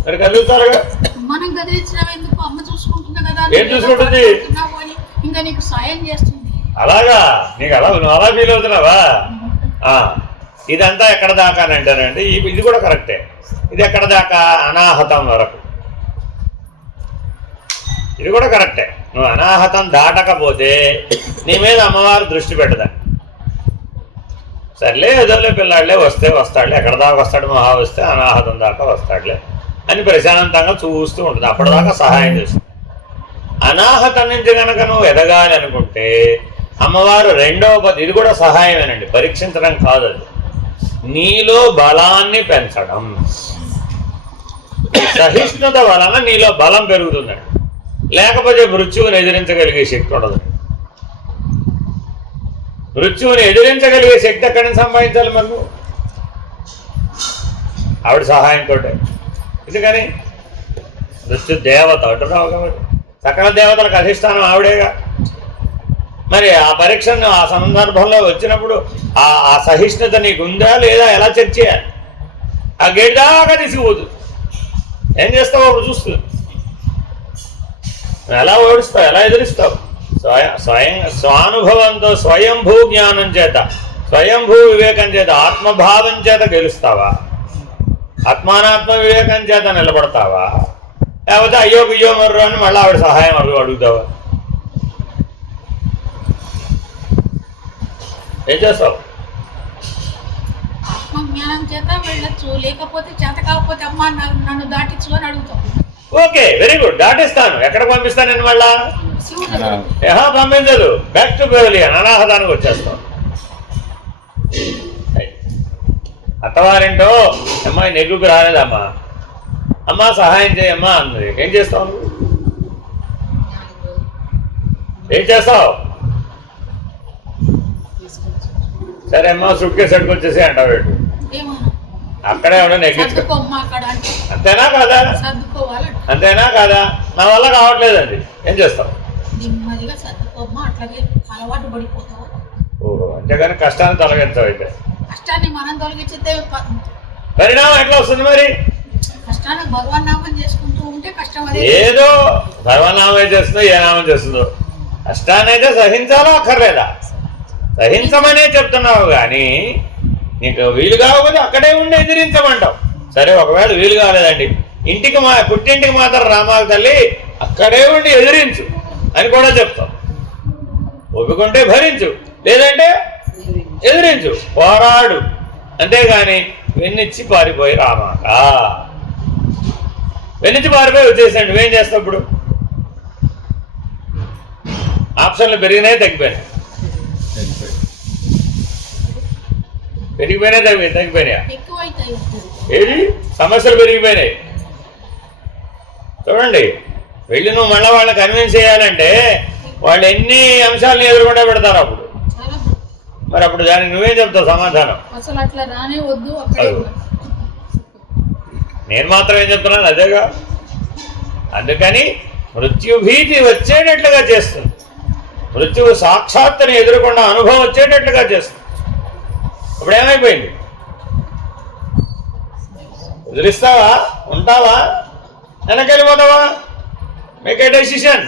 మరి కలుగుతారుగా. మనం గదిలించడం ఎందుకు? అమ్మ చూసుకుంటుంది కదా. ఏం చూసుకుంటుంది? ఇంకా నీకు సాయం చేస్తుంది. అలాగా నీకు అలా నువ్వు అలా ఫీల్ అవుతున్నావా? ఇదంతా ఎక్కడ దాకా అని అంటారండి. ఇది కూడా కరెక్టే. ఇది ఎక్కడ దాకా? అనాహతం వరకు. ఇది కూడా కరెక్టే. నువ్వు అనాహతం దాటకపోతే నీ మీద అమ్మవారు దృష్టి పెట్టదా. సర్లే ఏదోలే పిల్లాడులే, వస్తే వస్తాడులే, ఎక్కడ దాకా వస్తాడు, మహా వస్తే అనాహతం దాకా వస్తాడులే అని ప్రశాంతంగా చూస్తూ ఉంటుంది. అప్పటిదాకా సహాయం చేస్తుంది. అనాహతం నుంచి కనుక నువ్వు ఎదగాలి అనుకుంటే అమ్మవారు ఇది కూడా సహాయమేనండి, పరీక్షించడం కాదు. అది నీలో బలాన్ని పెంచడం. సహిష్ణుత వలన నీలో బలం పెరుగుతుందండి. లేకపోతే మృత్యువుని ఎదిరించగలిగే శక్తి ఉండదు. మృత్యువుని ఎదిరించగలిగే శక్తి ఎక్కడి నుంచి సంపాదించాలి? మనకు ఆవిడ సహాయంతో. ఎందుకని? మృత్యు దేవత అంటున్నావు కాబట్టి సకల దేవతలకు అధిష్టానం ఆవిడేగా. మరి ఆ పరీక్షను ఆ సందర్భంలో వచ్చినప్పుడు ఆ సహిష్ణుత నీకు ఉందా లేదా ఎలా చెక్ చేయాలి? ఆ గేట్ దాకా తీసుకుపోతుంది. ఏం చేస్తావు అప్పుడు చూస్తుంది. ఎలా ఓడిస్తావు, ఎలా ఎదిరిస్తావు? స్వానుభవంతో స్వయంభూ జ్ఞానం చేత, స్వయంభూ వివేకం చేత, ఆత్మభావం చేత గెలుస్తావా? ఆత్మానాత్మ వివేకం చేత నిలబడతావా? లేకపోతే అయ్యో బియ్యో మర్రు అని మళ్ళీ ఆవిడ సహాయం అడుగుతావా? ఏం చేస్తావు? ఆత్మజ్ఞానం చేత వెళ్ళొచ్చు, లేకపోతే చేత కాకపోతే అమ్మ నన్ను దాటించు అని అడుగుతావు. ఓకే, వెరీ గుడ్, దాటిస్తాను. ఎక్కడ పంపిస్తాను నేను? మళ్ళా పంపించదు, బ్యాక్ టు పెవిలియన్, అనాహతానికి వచ్చేస్తాం. అత్తవారింటో అమ్మాయి నెగ్గుకు రాలేదమ్మా, అమ్మ సహాయం చేయమ్మా అన్నది. ఏం చేస్తావు నువ్వు? ఏం చేస్తావు? సరే అమ్మా సూట్ కేసు అడుకొచ్చేసి అంటావు. అక్కడే ఉండే నెగ్గించు. అంతేనా కాదా? అంతేనా కాదా? నా వల్ల కావట్లేదండి, ఏం చేస్తావు? ఓహో, అంతేగాని కష్టాన్ని తొలగించావు. అయితే కష్టాన్ని మనం తొలగించితే పరిణామం ఎట్లా వస్తుంది మరి? కష్టాన్ని భగవన్నామం చేసుకుంటూ ఉంటే కష్టం. ఏదో భగవన్నామం చేస్తుందో ఏ నామం చేస్తుందో, కష్టాన్ని అయితే సహించాలో అక్కర్లేదా? సహించమనే చెప్తున్నావు కానీ నీకు వీలు కాకపోతే అక్కడే ఉండి ఎదిరించమంటావు. సరే ఒకవేళ వీలు కాలేదండి, పుట్టింటికి మాత్రం రామాల తల్లి అక్కడే ఉండి ఎదిరించు అని కూడా చెప్తావు. ఒప్పుకుంటే భరించు, లేదంటే ఎదిరించు, పోరాడు. అంతేగాని వెన్నిచ్చి పారిపోయి రామాక. వెలిచి పారిపోయి వచ్చేసాడు. నువ్వేం చేస్తావు ఇప్పుడు? ఆప్షన్లు పెరిగినాయి తగ్గిపోయినాయి? పెరిగిపోయినాయి తగ్గిపోయినాయా? ఏది సమస్యలు పెరిగిపోయినాయి. చూడండి, వెళ్ళి నువ్వు మళ్ళీ వాళ్ళని కన్విన్స్ చేయాలంటే వాళ్ళు ఎన్ని అంశాలను ఎదుర్కొంటే పెడతారు అప్పుడు. మరి అప్పుడు దానికి నువ్వేం చెప్తావు సమాధానం? అసలు అట్లా రానే వద్దు. నేను మాత్రం ఏం చెప్తున్నాను అదేగా. అందుకని మృత్యుభీతి వచ్చేటట్లుగా చేస్తుంది, మృత్యువు సాక్షాత్తుని ఎదుర్కొన్న అనుభవం వచ్చేటట్లుగా చేస్తుంది. ఇప్పుడు ఏమైపోయింది? వదిలిస్తావా? ఉంటావా? వెనకెళ్ళిపోతావా? Make a decision.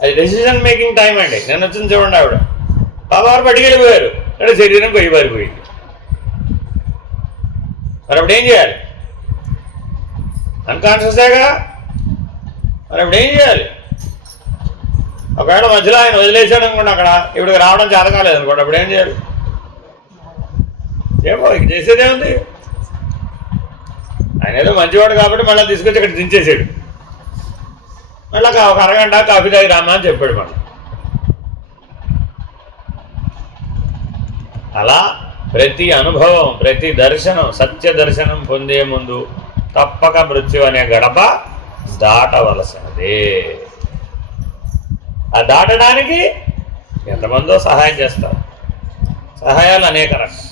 అది డెసిషన్ మేకింగ్ టైం అండి. నేను వచ్చింది చూడండి, ఆవిడ బాబావారు పట్టుకెళ్ళిపోయారు, అంటే శరీరం పోయి పారిపోయింది. మరి అప్పుడు ఏం చేయాలి? అన్కాన్షియసేగా. మరి అప్పుడు ఏం చేయాలి? ఒకవేళ మధ్యలో ఆయన వదిలేసాడు అనుకోండి, అక్కడ ఇప్పటికి రావడం చేత కాలేదు అనుకోండి, అప్పుడు ఏం చేయాలి? ఏమో ఇక చేసేదేముంది? ఆయన ఏదో మంచివాడు కాబట్టి మళ్ళీ తీసుకొచ్చి ఇక్కడ దించేసాడు. మళ్ళీ ఒక అరగంట కాఫీ తాగి రామా అని చెప్పాడు. మళ్ళీ అలా ప్రతి అనుభవం, ప్రతి దర్శనం, సత్య దర్శనం పొందే ముందు తప్పక మృత్యు అనే గడప దాటవలసినదే. ఆ దాటడానికి ఎంతమందో సహాయం చేస్తారు. సహాయాలు అనేక రకాలు.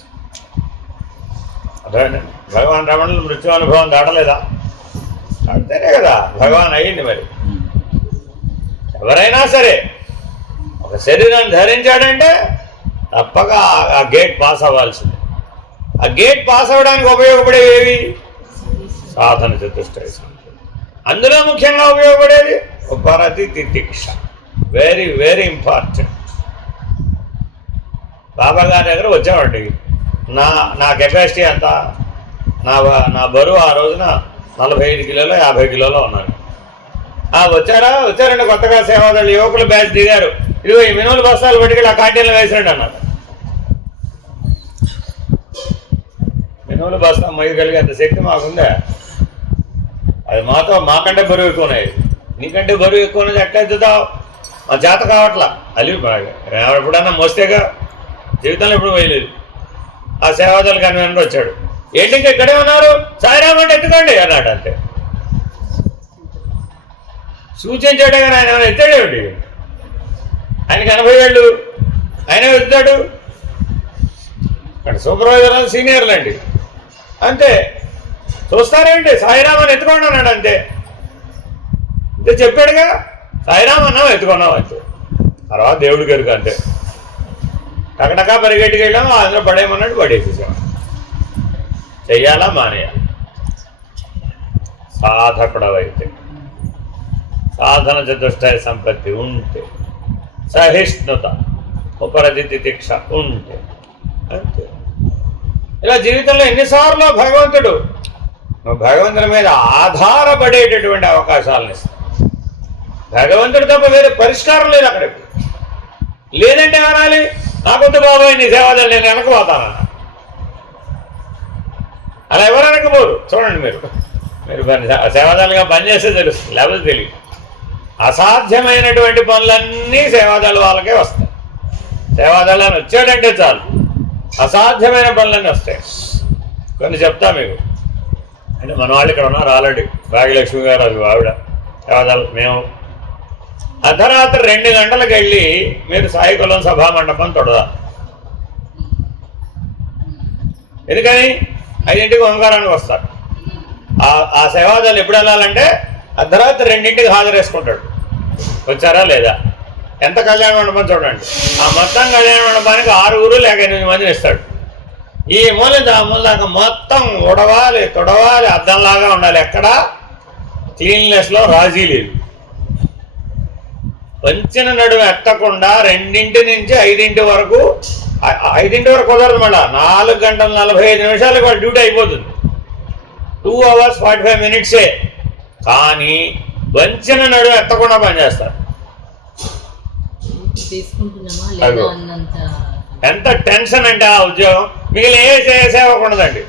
అర్థమైందండి? భగవాన్ రమణులు మృత్యు అనుభవం దాటలేదా? దాటితేనే కదా భగవాన్ అయ్యింది. మరి ఎవరైనా సరే ఒక శరీరాన్ని ధరించాడంటే తప్పక ఆ గేట్ పాస్ అవ్వాల్సిందే. ఆ గేట్ పాస్ అవ్వడానికి ఉపయోగపడేవి సాధన చతుష్టయ సంపత్తి. అందులో ముఖ్యంగా ఉపయోగపడేది ఉపరతి తితిక్ష. Very very important. బాబా గారి దగ్గర వచ్చామండి. నా కెపాసిటీ అంతా, నా బరువు ఆ రోజున 45 కిలోలో 50 కిలోలో ఉన్నాను. వచ్చారండి కొత్తగా సేవాదళ యువకుల బ్యాచ్ దిగారు. ఇదిగో ఈ మినుములు బస్తాలు పట్టుకెళ్ళి ఆ క్యాంటీన్లో వేసిరండి అన్నారు. మినుములు బస్తా మొయ్యగలిగేంత శక్తి మాకుందా? అది మాకంటే బరువు ఎక్కువ ఉన్నాయి. నీకంటే బరువు ఎక్కువ ఉన్నది ఎట్లా ఎత్తుతావు? మా చేత కావట్లా. అది ఎప్పుడన్నా మోస్తేగా, జీవితంలో ఎప్పుడు పోయలేదు. ఆ సేవాదళ కన్వీనర్ వచ్చాడు. ఏంటి ఇంకా ఇక్కడే ఉన్నారు? సాయిరామ్ అంటే ఎత్తుకోండి అన్నాడు. అంతే సూచించాడే కానీ ఆయన ఏమైనా ఎత్తాడేమిటి? ఆయనకి 80 ఏళ్ళు, ఆయన ఎత్తుతాడు. అక్కడ సూపర్వైజర్ సీనియర్లు అండి, అంతే. చూస్తారేంటి? సాయిరామ్ అని ఎత్తుకోండి అన్నాడు. అంతే చెప్పాడుగా. సాయిరామ్ అన్నావు, ఎత్తుకున్నావు, అంతే. తర్వాత దేవుడి గారికి అంతే టకటకా పరిగెట్టుకు వెళ్ళాము. అందులో పడేయమన్నాడు, పడేసేసాము. చెయ్యాలా మానేయాలి? సాధకుడవైతే, సాధన చతుష్టయ సంపత్తి ఉంటే, సహిష్ణుత, ఉపరతి తితిక్ష ఉంటే, అంతే. ఇలా జీవితంలో ఎన్నిసార్లు భగవంతుడు భగవంతుడి మీద ఆధారపడేటటువంటి అవకాశాలను ఇస్తాడు. భగవంతుడు తప్ప వేరే పరిష్కారం లేదు అక్కడ. లేదంటే అనాలి, నాకొద్దు బాబాయ్ నీ సేవాదలు, నేను వెనకపోతాను. అలా ఎవరు వెనకపోరు. చూడండి, మీరు సేవాదలుగా పనిచేస్తే తెలుస్తుంది, లేకపోతే తెలియదు. అసాధ్యమైనటువంటి పనులన్నీ సేవాదళ వాళ్ళకే వస్తాయి. సేవాదళాన్ని వచ్చాడంటే చాలు, అసాధ్యమైన పనులన్నీ వస్తాయి. కొన్ని చెప్తా మీకు. అంటే మన వాళ్ళు ఇక్కడ ఉన్నారు ఆల్రెడీ. భాగ్యలక్ష్మి గారు, అది ఆవిడ సేవాదళ. మేము అర్ధరాత్రి 2 గంటలకు వెళ్ళి మీరు సాయికులం సభా మండపం తొడదా. ఎందుకని? 5ంటికి ఓంకారానికి వస్తారు. ఆ సేవాదళం ఎప్పుడు వెళ్ళాలంటే అర్ధరాత్రి 2ంటికి హాజరేసుకుంటాడు. వచ్చారా లేదా? ఎంత కళ్యాణ మండపం చూడండి. ఆ మొత్తం కళ్యాణ మండపానికి 6 లేక 8 మందిని ఇస్తాడు. ఈ మూల ఆ మూల దాకా మొత్తం ఉడవాలి, తొడవాలి, అద్దంలాగా ఉండాలి. ఎక్కడా క్లీన్లెస్లో రాజీ లేదు. వంచిన నడుము ఎత్తకుండా 2 నుంచి 5 వరకు, 5 వరకు కుదరదు. మళ్ళీ 4 గంటల 45 నిమిషాలకు వాళ్ళ డ్యూటీ అయిపోతుంది. 2 hours 45 minutes. కానీ వంచిన నడుము ఎత్తకుండా పనిచేస్తారు. ఎంత టెన్షన్ అంటే ఆ ఉద్యోగం. మిగిలిన ఏ సేవకు ఉండదండి.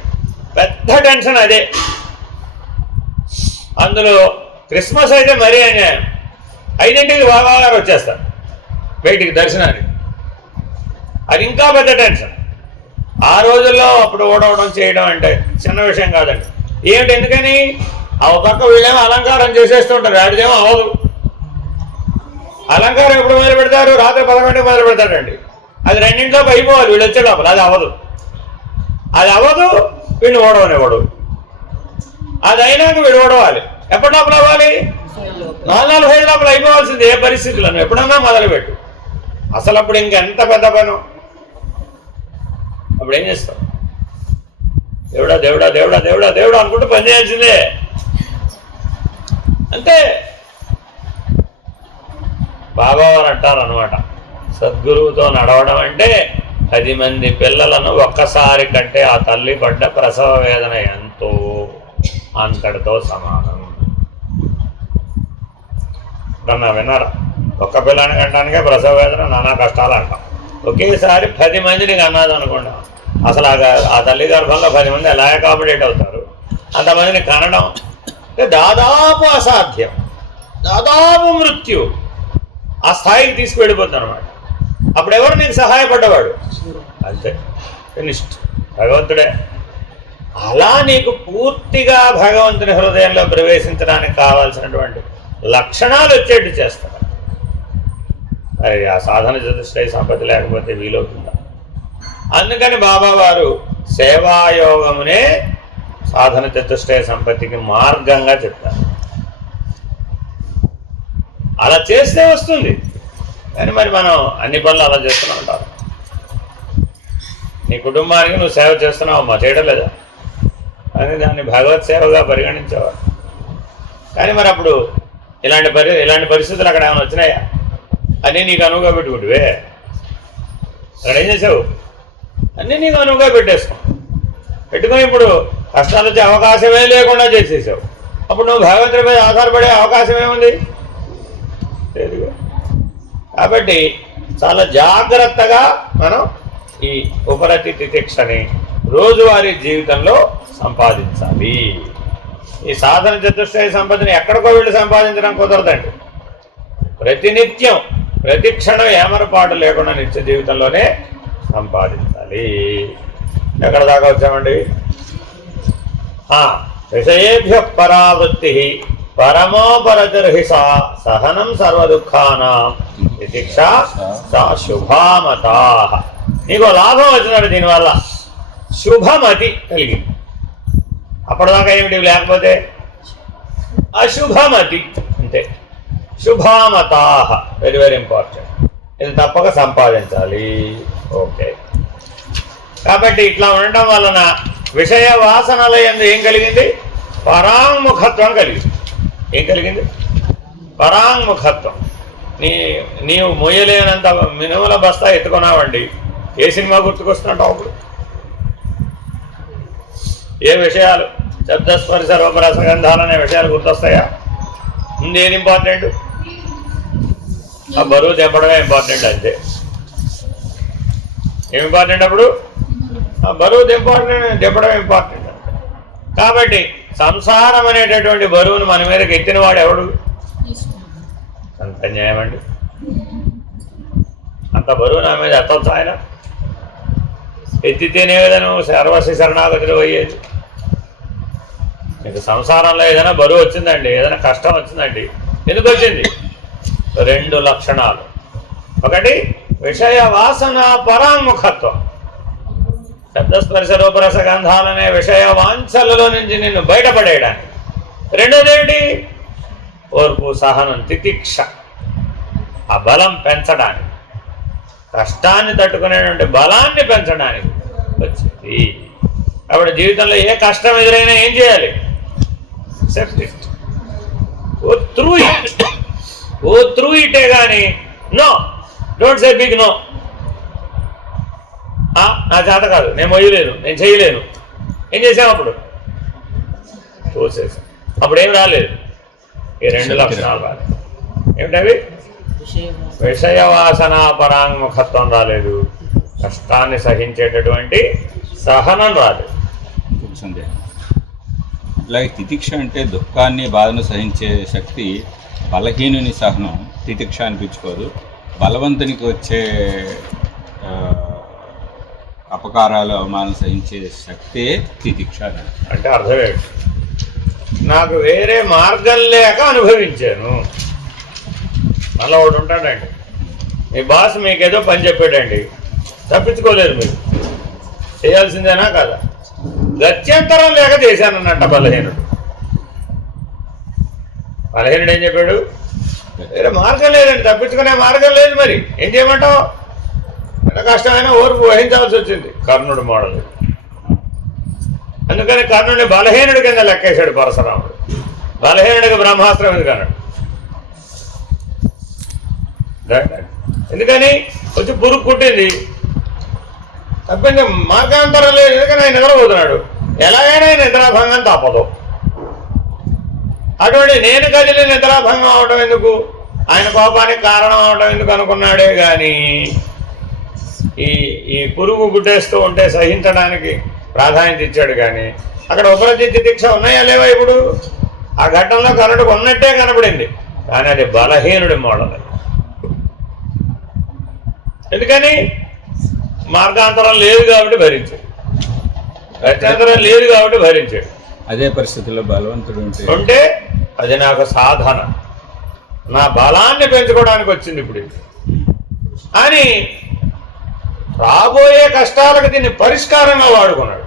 పెద్ద టెన్షన్ అదే. అందులో క్రిస్మస్ అయితే మరీ అన్యాయం. 5ంటికి బాబాగారు వచ్చేస్తారు బయటికి దర్శనానికి. అది ఇంకా పెద్ద టెన్షన్. ఆ రోజుల్లో అప్పుడు ఓడవడం చేయడం అంటే చిన్న విషయం కాదండి. ఏమిటి, ఎందుకని ఆ పక్క వీళ్ళేమో అలంకారం చేసేస్తుంటారు, వాడిదేమో అవ్వదు. అలంకారం ఎప్పుడు మొదలు పెడతారు? రాత్రి 11ంటికి మొదలు పెడతాడండి. అది 2ంటిలోపు అయిపోవాలి వీళ్ళు వచ్చే లోపల. అది అవ్వదు. వీళ్ళు ఓడవనివ్వడు. అది అయినాక వీడు ఓడవాలి. ఎప్పటి లోపల అవ్వాలి? 4:45 లోపల అయిపోవాల్సింది. ఏ పరిస్థితుల్లో ఎప్పుడన్నా మొదలుపెట్టు. అసలు అప్పుడు ఇంకెంత పెద్ద పను. అప్పుడు ఏం చేస్తాం? దేవుడా దేవుడా దేవుడా దేవుడా దేవుడా అనుకుంటూ పని చేయాల్సిందే. అంతే. బాబావారు అంటారు అనమాట, సద్గురువుతో నడవడం అంటే 10 మంది పిల్లలను ఒక్కసారి కంటే ఆ తల్లి పడ్డ ప్రసవ వేదన ఎంతో అంతటితో సమానం. అన్నా విన్నారా? ఒక్క పిల్లని కంటానికే ప్రసవ వేదన నానా కష్టాలు అంటాం. ఒకేసారి 10 మందిని కన్నది అనుకోండి. అసలు ఆ తల్లి గర్భంలో 10 మంది ఎలా అకామిడేట్ అవుతారు? అంతమందిని కనడం దాదాపు అసాధ్యం, దాదాపు మృత్యు. ఆ స్థాయికి తీసుకువెళ్ళిపోతుంది అనమాట. అప్పుడు ఎవరు నీకు సహాయపడ్డవాడు? అంతే, ఫినిష్డ్, భగవంతుడే. అలా నీకు పూర్తిగా భగవంతుని హృదయంలో ప్రవేశించడానికి కావాల్సినటువంటి లక్షణాలు వచ్చేట్టు చేస్తారు. మరి ఆ సాధన చతుష్టయ సంపత్తి లేకపోతే వీలవుతుందా? అందుకని బాబావారు సేవాయోగమునే సాధన చతుష్టయ సంపత్తికి మార్గంగా చెప్తారు. అలా చేస్తే వస్తుంది. కానీ మరి మనం అన్ని పనులు అలా చేస్తూనే ఉంటాం. నీ కుటుంబానికి నువ్వు సేవ చేస్తున్నావు, మా చేయడం లేదా? కానీ దాన్ని భగవత్ సేవగా పరిగణించేవారు. కానీ మరి అప్పుడు ఇలాంటి పరిస్థితులు అక్కడ ఏమైనా వచ్చినాయా? అన్నీ నీకు అనువుగా పెట్టుకుంటువే. అక్కడ ఏం చేసావు? అన్నీ నీకు అనువుగా పెట్టుకొని ఇప్పుడు కష్టాలు వచ్చే అవకాశమే లేకుండా చేసేసావు. అప్పుడు నువ్వు భగవంతుడి మీద ఆధారపడే అవకాశం ఏముంది? లేదు. కాబట్టి చాలా జాగ్రత్తగా మనం ఈ ఉపరతి తితిక్షని రోజువారీ జీవితంలో సంపాదించాలి. ఈ సాధన చతుష్టయ సంపత్తిని ఎక్కడికో వెళ్ళి సంపాదించడం కుదరదండి. ప్రతినిత్యం ప్రతి క్షణం ఏమరపాటు లేకుండా నిత్య జీవితంలోనే సంపాదించాలి. ఎక్కడ దాకా వచ్చామండి? విషయేభ్య పరావృత్తి పరమోపరతిర్హి సహనం సర్వదుఃఖానాం తితిక్ష సా శుభామతా. నీకు లాభం వచ్చినాడు దీనివల్ల, శుభమతి కలిగింది. అప్పటిదాకా ఏమిటి లేకపోతే అశుభమతి, అంతే. శుభామతా, వెరీ వెరీ ఇంపార్టెంట్. ఇది తప్పక సంపాదించాలి. ఓకే. కాబట్టి ఇట్లా ఉండటం వలన విషయ వాసనల యందు ఏం కలిగింది? పరాంగుఖత్వం కలిగింది. ఏం కలిగింది? పరాంగుఖత్వం. నీవు మొయ్యలేనంత మినుముల బస్తా ఎత్తుకున్నావండి. ఏ సినిమా గుర్తుకొస్తుంటావు అప్పుడు? ఏ విషయాలు? శబ్దస్పర్శ రూపరసగంధాలు అనే విషయాలు గుర్తొస్తాయా? ముందు ఏది ఇంపార్టెంట్? ఆ బరువు తెంపడమే ఇంపార్టెంట్. అంతే. ఏం ఇంపార్టెంట్ అప్పుడు? ఆ బరువు తెంపడం ఇంపార్టెంట్. కాబట్టి సంసారం అనేటటువంటి బరువును మన మీదకి ఎత్తినవాడు ఎవడు? అంత న్యాయమండి. అంత బరువు నా మీద ఎత్తవచ్చు ఆయన? ఎత్తితేనే కదా నువ్వు సర్వస్వ శరణాగతిలో అయ్యేది. మీకు సంసారంలో ఏదైనా బరువు వచ్చిందండి, ఏదైనా కష్టం వచ్చిందండి, ఎందుకు వచ్చింది? 2 లక్షణాలు. ఒకటి విషయ వాసన పరాంగుఖత్వం, శబ్దస్పర్శ రూపరసగంధాలనే విషయ వాంఛలలో నుంచి నిన్ను బయటపడేయడానికి. రెండోది ఏమిటి? ఓర్పు, సహనం, తితిక్ష, ఆ బలం పెంచడానికి, కష్టాన్ని తట్టుకునేటువంటి బలాన్ని పెంచడానికి వచ్చింది. కాబట్టి జీవితంలో ఏ కష్టం ఎదురైనా ఏం చేయాలి? accept it. Go through it. Go through it కానీ no, don't say big no. నా చేత కాదు, నేను మొయ్యలేను, నేను చేయలేను. ఏం చేసాం అప్పుడు? చూసేసాం. అప్పుడు ఏం రాలేదు, ఈ 2 లక్షణాలు రాలేదు. ఏమిటవి? విషయ వాసన పరాంగుఖత్వం రాలేదు, కష్టాన్ని సహించేటటువంటి సహనం రాలేదు. అలాగే తితిక్ష అంటే దుఃఖాన్ని బాధను సహించే శక్తి, బలహీనుని సహనం తితిక్ష అనిపించుకోదు. బలవంతునికి వచ్చే అపకారాలు అవమానం సహించే శక్తే తితిక్ష. అంటే అర్థమే, నాకు వేరే మార్గం లేక అనుభవించాను. మళ్ళీ ఒకటి ఉంటాడండి, మీ బాస్ మీకేదో పని చెప్పాడండి, తప్పించుకోలేరు, మీరు చేయాల్సిందేనా కదా, గత్యంతరం లేక చేశానన్నట్ట బలహీనుడు. బలహీనుడు ఏం చెప్పాడు, వేరే మార్గం లేదండి, తప్పించుకునే మార్గం లేదు, మరి ఏం చేయమంటావు, ఎంత కష్టమైనా ఓర్పు వహించాల్సి వచ్చింది. కర్ణుడు మోడల్. అందుకని కర్ణుడిని బలహీనుడి కింద లెక్కేశాడు పరశురాముడు. బలహీనుడికి బ్రహ్మాస్త్రం ఎందుకన్నాడు, ఎందుకని వచ్చి పురుగు కుట్టింది, తప్పింది, మార్గాంతరం లేదు, ఎందుకని ఆయన నిద్రపోతున్నాడు, ఎలాగైనా నిద్రాభంగం తప్పదు. అటువంటి నేను కదిలి నిద్రాభంగం అవడం ఎందుకు, ఆయన కోపానికి కారణం అవడం ఎందుకు అనుకున్నాడే కానీ ఈ పురుగు గుడ్డేస్తూ ఉంటే సహించడానికి ప్రాధాన్యత ఇచ్చాడు. కానీ అక్కడ ఉపరజిత్ దీక్ష ఉన్నాయా లేవా, ఇప్పుడు ఆ ఘట్టంలో కర్ణుడికి ఉన్నట్టే కనపడింది, కానీ అది బలహీనుడి మోడల్. ఎందుకని మార్గాంతరం లేదు కాబట్టి భరించాడు, గత్యంతరం లేదు కాబట్టి భరించాడు. అదే పరిస్థితుల్లో బలవంతుడు ఉంటే అది నాకు సాధన, నా బలాన్ని పెంచుకోవడానికి వచ్చింది ఇప్పుడు అని రాబోయే కష్టాలకు దీన్ని పరిష్కారంగా వాడుకున్నాడు.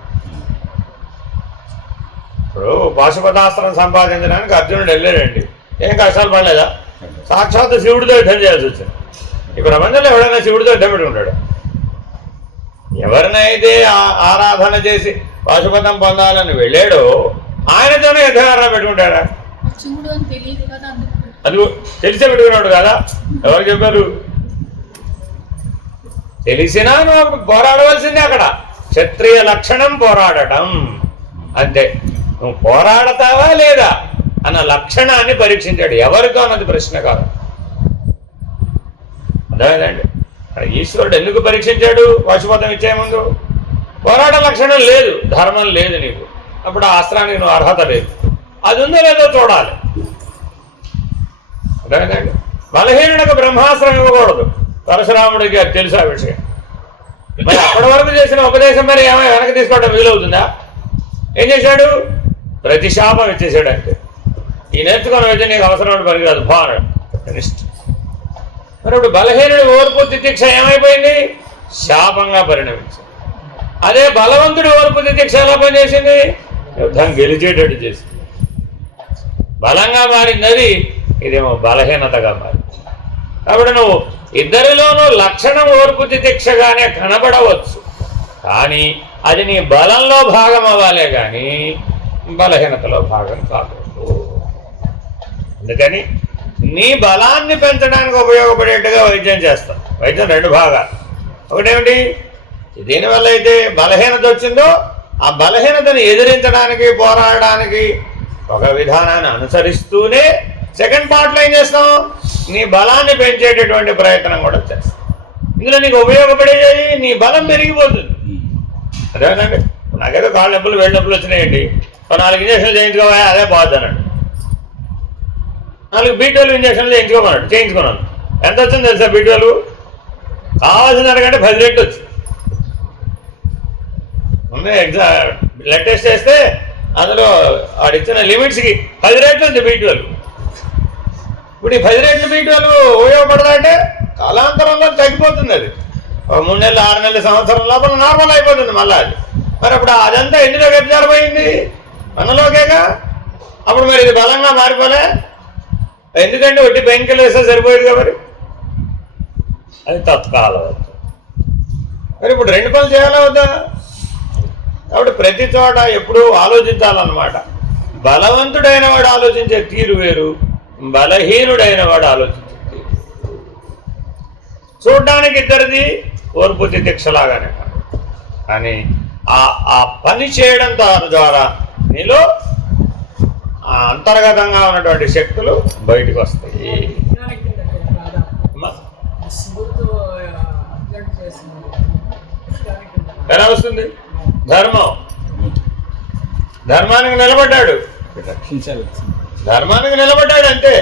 ఇప్పుడు పాశుపతాస్త్రం సంపాదించడానికి అర్జునుడు వెళ్ళాడండి, ఏం కష్టాలు పడలేదా, సాక్షాత్తు శివుడితో యుద్ధం చేయాల్సి వచ్చింది. ఈ ప్రపంచంలో ఎవడైనా శివుడితో యుద్ధం పెట్టుకుంటాడు, ఎవరినైతే ఆరాధన చేసి పాశుపతం పొందాలని వెళ్ళాడో ఆయనతోనే యుద్ధకారణ పెట్టుకుంటాడా, అది తెలిసే పెట్టుకున్నాడు కదా, ఎవరు చెప్పారు, తెలిసినా నువ్వు అప్పుడు పోరాడవలసిందే. అక్కడ క్షత్రియ లక్షణం పోరాడటం, అంతే, నువ్వు పోరాడతావా లేదా అన్న లక్షణాన్ని పరీక్షించాడు, ఎవరితో అన్నది ప్రశ్న కాదు. అర్థమైందండి, ఈశ్వరుడు ఎందుకు పరీక్షించాడు, పాశుపతం ఇచ్చే ముందు పోరాట లక్షణం లేదు, ధర్మం లేదు నీకు, అప్పుడు ఆ అస్త్రానికి నువ్వు అర్హత లేదు, అది ఉందో లేదో చూడాలి. అర్థమైందండి, బలహీనుడికి బ్రహ్మాస్త్రం ఇవ్వకూడదు, పరశురాముడికి అది తెలుసు ఆ విషయం. మరి అప్పటి వరకు చేసిన ఉపదేశం మరి ఏమైనా వెనక్కి తీసుకోవడం వీలవుతుందా, ఏం చేశాడు, ప్రతిశాపం ఇచ్చేసాడు. అంటే ఈ నేర్చుకున్న అయితే నీకు అవసరమైన పని కాదు బాగున్నాడు. మరి ఇప్పుడు బలహీనుడి ఓర్పు తితిక్ష ఏమైపోయింది, శాపంగా పరిణమించింది. అదే బలవంతుడి ఓర్పు తితిక్ష ఎలా పనిచేసింది, యుద్ధం గెలిచేటట్టు చేసింది. బలంగా మారింది అది, ఇదేమో బలహీనతగా మారింది. కాబట్టి నువ్వు ఇద్దరిలోనూ లక్షణం ఓర్పు తితిక్షగానే కనబడవచ్చు, కానీ అది నీ బలంలో భాగం అవ్వాలే కానీ బలహీనతలో భాగం కాకూడదు. అందుకని నీ బలాన్ని పెంచడానికి ఉపయోగపడేట్టుగా వైద్యం చేస్తాం. వైద్యం రెండు భాగాలు, ఒకటేమిటి, దీనివల్ల అయితే బలహీనత వచ్చిందో ఆ బలహీనతను ఎదిరించడానికి పోరాడడానికి ఒక విధానాన్ని అనుసరిస్తూనే సెకండ్ పార్ట్లో ఏం చేస్తాం, నీ బలాన్ని పెంచేటటువంటి ప్రయత్నం కూడా చేస్తాం. ఇందులో నీకు ఉపయోగపడేది నీ బలం పెరిగిపోతుంది. అదేనండి, నాకేదో కాళ్ళ నొప్పులు వేడి నొప్పులు వచ్చినాయండి, 4 ఇంజక్షన్లు చేయించుకోవా, అదే బాధ అన్నాడు. 4 B12 ఇంజక్షన్లు చేయించుకోమన్నాడు, చేయించుకున్నాను. ఎంత వచ్చింది తెలుసా B12, కావాల్సిన దానికంటే 10 రెట్లు వచ్చింది. ముందే బ్లడ్ టెస్ట్ చేస్తే అందులో వాడిచ్చిన లిమిట్స్కి 10 రెట్లు ఉంది B12. ఇప్పుడు ఈ 10 రెట్లు B12 ఉపయోగపడదా అంటే కాలాంతరంలో తగ్గిపోతుంది. అది 3 నెలలు 6 నెలల సంవత్సరం లోపల నార్మల్ అయిపోతుంది మళ్ళీ అది. మరి అప్పుడు అదంతా ఎందులోకి ఎబ్జార్బ్ మనలోకేగా. అప్పుడు మరి ఇది బలంగా మారిపోలే, ఎందుకంటే ఒట్టి బెంకలు వేస్తే సరిపోయేదిగా. మరి అది తత్కాలం. మరి ఇప్పుడు 2 పనులు చేయాలా వద్దా? కాబట్టి ప్రతి చోట ఎప్పుడూ ఆలోచించాలన్నమాట. బలవంతుడైన వాడు ఆలోచించే తీరు వేరు, బలహీనుడైన వాడు ఆలోచించే తీరు. చూడడానికి ఇద్దరిది ఓర్పు తితిక్షలాగానే, కానీ ఆ పని చేయడం ద్వారా నీలో అంతర్గతంగా ఉన్నటువంటి శక్తులు బయటకు వస్తాయి. ఎలా వస్తుంది? ధర్మానికి నిలబడ్డాడు, రక్షించాలి. ధర్మానికి నిలబడ్డాడు అంతే.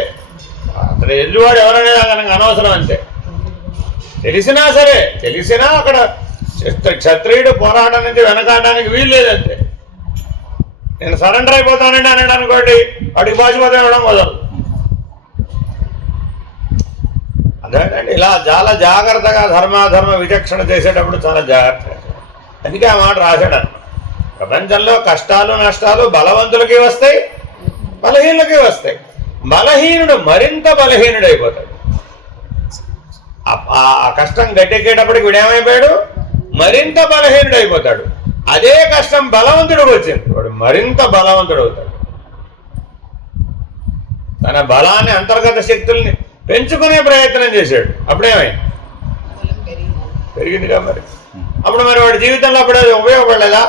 అతను ఎదురువాడు ఎవరనేది అతనికి అనవసరం అంతే. తెలిసినా సరే, తెలిసినా అక్కడ క్షత్రియుడు పోరాటం నుంచి వెనకాడడానికి వీలు లేదంతే. నేను సరెండర్ అయిపోతానండి అన్నాడు అనుకోండి, వాడికి బాధ్యత ఇవ్వడం మొదలు. అదేంటండి, ఇలా చాలా జాగ్రత్తగా ధర్మాధర్మ విచక్షణ చేసేటప్పుడు చాలా జాగ్రత్తగా. అందుకే ఆ మాట రాశాడు. ప్రపంచంలో కష్టాలు నష్టాలు బలవంతులకి వస్తాయి, బలహీనులకి వస్తాయి. బలహీనుడు మరింత బలహీనుడైపోతాడు. ఆ కష్టం గట్టెక్కేటప్పటికి వీడేమైపోయాడు, మరింత బలహీనుడైపోతాడు. అదే కష్టం బలవంతుడికి వచ్చింది, వాడు మరింత బలవంతుడు అవుతాడు. తన బలాన్ని, అంతర్గత శక్తుల్ని పెంచుకునే ప్రయత్నం చేశాడు. అప్పుడేమైంది, పెరిగిందిగా మరి. అప్పుడు మరి వాడి జీవితంలో అప్పుడు అది ఉపయోగపడలేదా?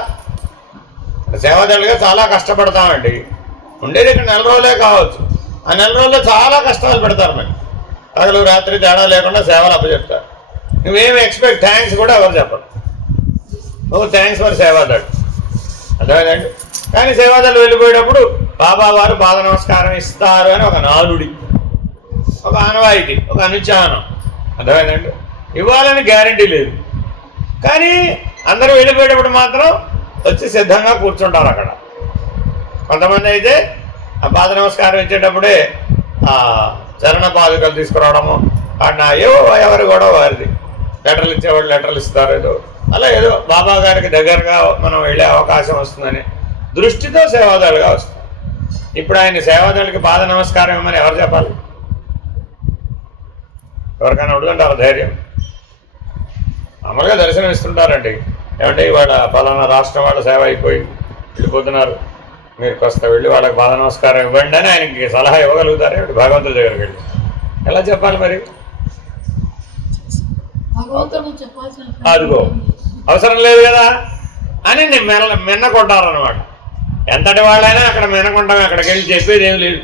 సేవాదాలుగా చాలా కష్టపడతామండి. ఉండేది ఇక్కడ 4 రోజులే కావచ్చు. ఆ 4 రోజుల్లో చాలా కష్టాలు పెడతారు. మరి పగలు రాత్రి తేడా లేకుండా సేవలు అప్పచెప్తారు. నువ్వేమి ఎక్స్పెక్ట్, థ్యాంక్స్ కూడా ఎవరు చెప్పరు. నువ్వు థ్యాంక్స్ ఫర్ సేవాదాడు అర్థమైందండి. కానీ సేవాదాలు వెళ్ళిపోయేటప్పుడు బాబా వారు పాద నమస్కారం ఇస్తారు అని ఒక నానుడి, ఒక ఆనవాయితీ, ఒక అనుచానం. అర్థమైందండి. ఇవ్వాలని గ్యారంటీ లేదు. కానీ అందరూ వెళ్ళిపోయేటప్పుడు మాత్రం వచ్చి సిద్ధంగా కూర్చుంటారు అక్కడ. కొంతమంది అయితే ఆ పాద నమస్కారం ఇచ్చేటప్పుడే చరణ పాదుకలు తీసుకురావడము, అట్లా ఏవో ఎవరు కూడా వారిది. లెటర్లు ఇచ్చేవాళ్ళు లెటర్లు ఇస్తారు, ఏదో అలా ఏదో బాబా గారికి దగ్గరగా మనం వెళ్ళే అవకాశం వస్తుందని దృష్టితో సేవాదాలుగా వస్తుంది. ఇప్పుడు ఆయన సేవాదాలకి పాద నమస్కారం ఇవ్వమని ఎవరు చెప్పాలి? ఎవరికైనా అడుగుతుంటారు ధైర్యం? మామూలుగా దర్శనం ఇస్తుంటారండి. ఏమంటే ఇవాళ పలానా రాష్ట్రం వాళ్ళ సేవ అయిపోయి వెళ్ళిపోతున్నారు, మీరు కాస్త వెళ్ళి వాళ్ళకి పాద నమస్కారం ఇవ్వండి అని ఆయనకి సలహా ఇవ్వగలుగుతారు. ఇప్పుడు భగవంతుడి దగ్గరికి వెళ్ళి ఎలా చెప్పాలి మరి? అదిగో అవసరం లేదు కదా అని మిన్నకుంటారనమాట. ఎంతటి వాళ్ళైనా అక్కడ మిన్నకుంటాం, అక్కడికి వెళ్ళి చెప్పేది ఏం లేదు.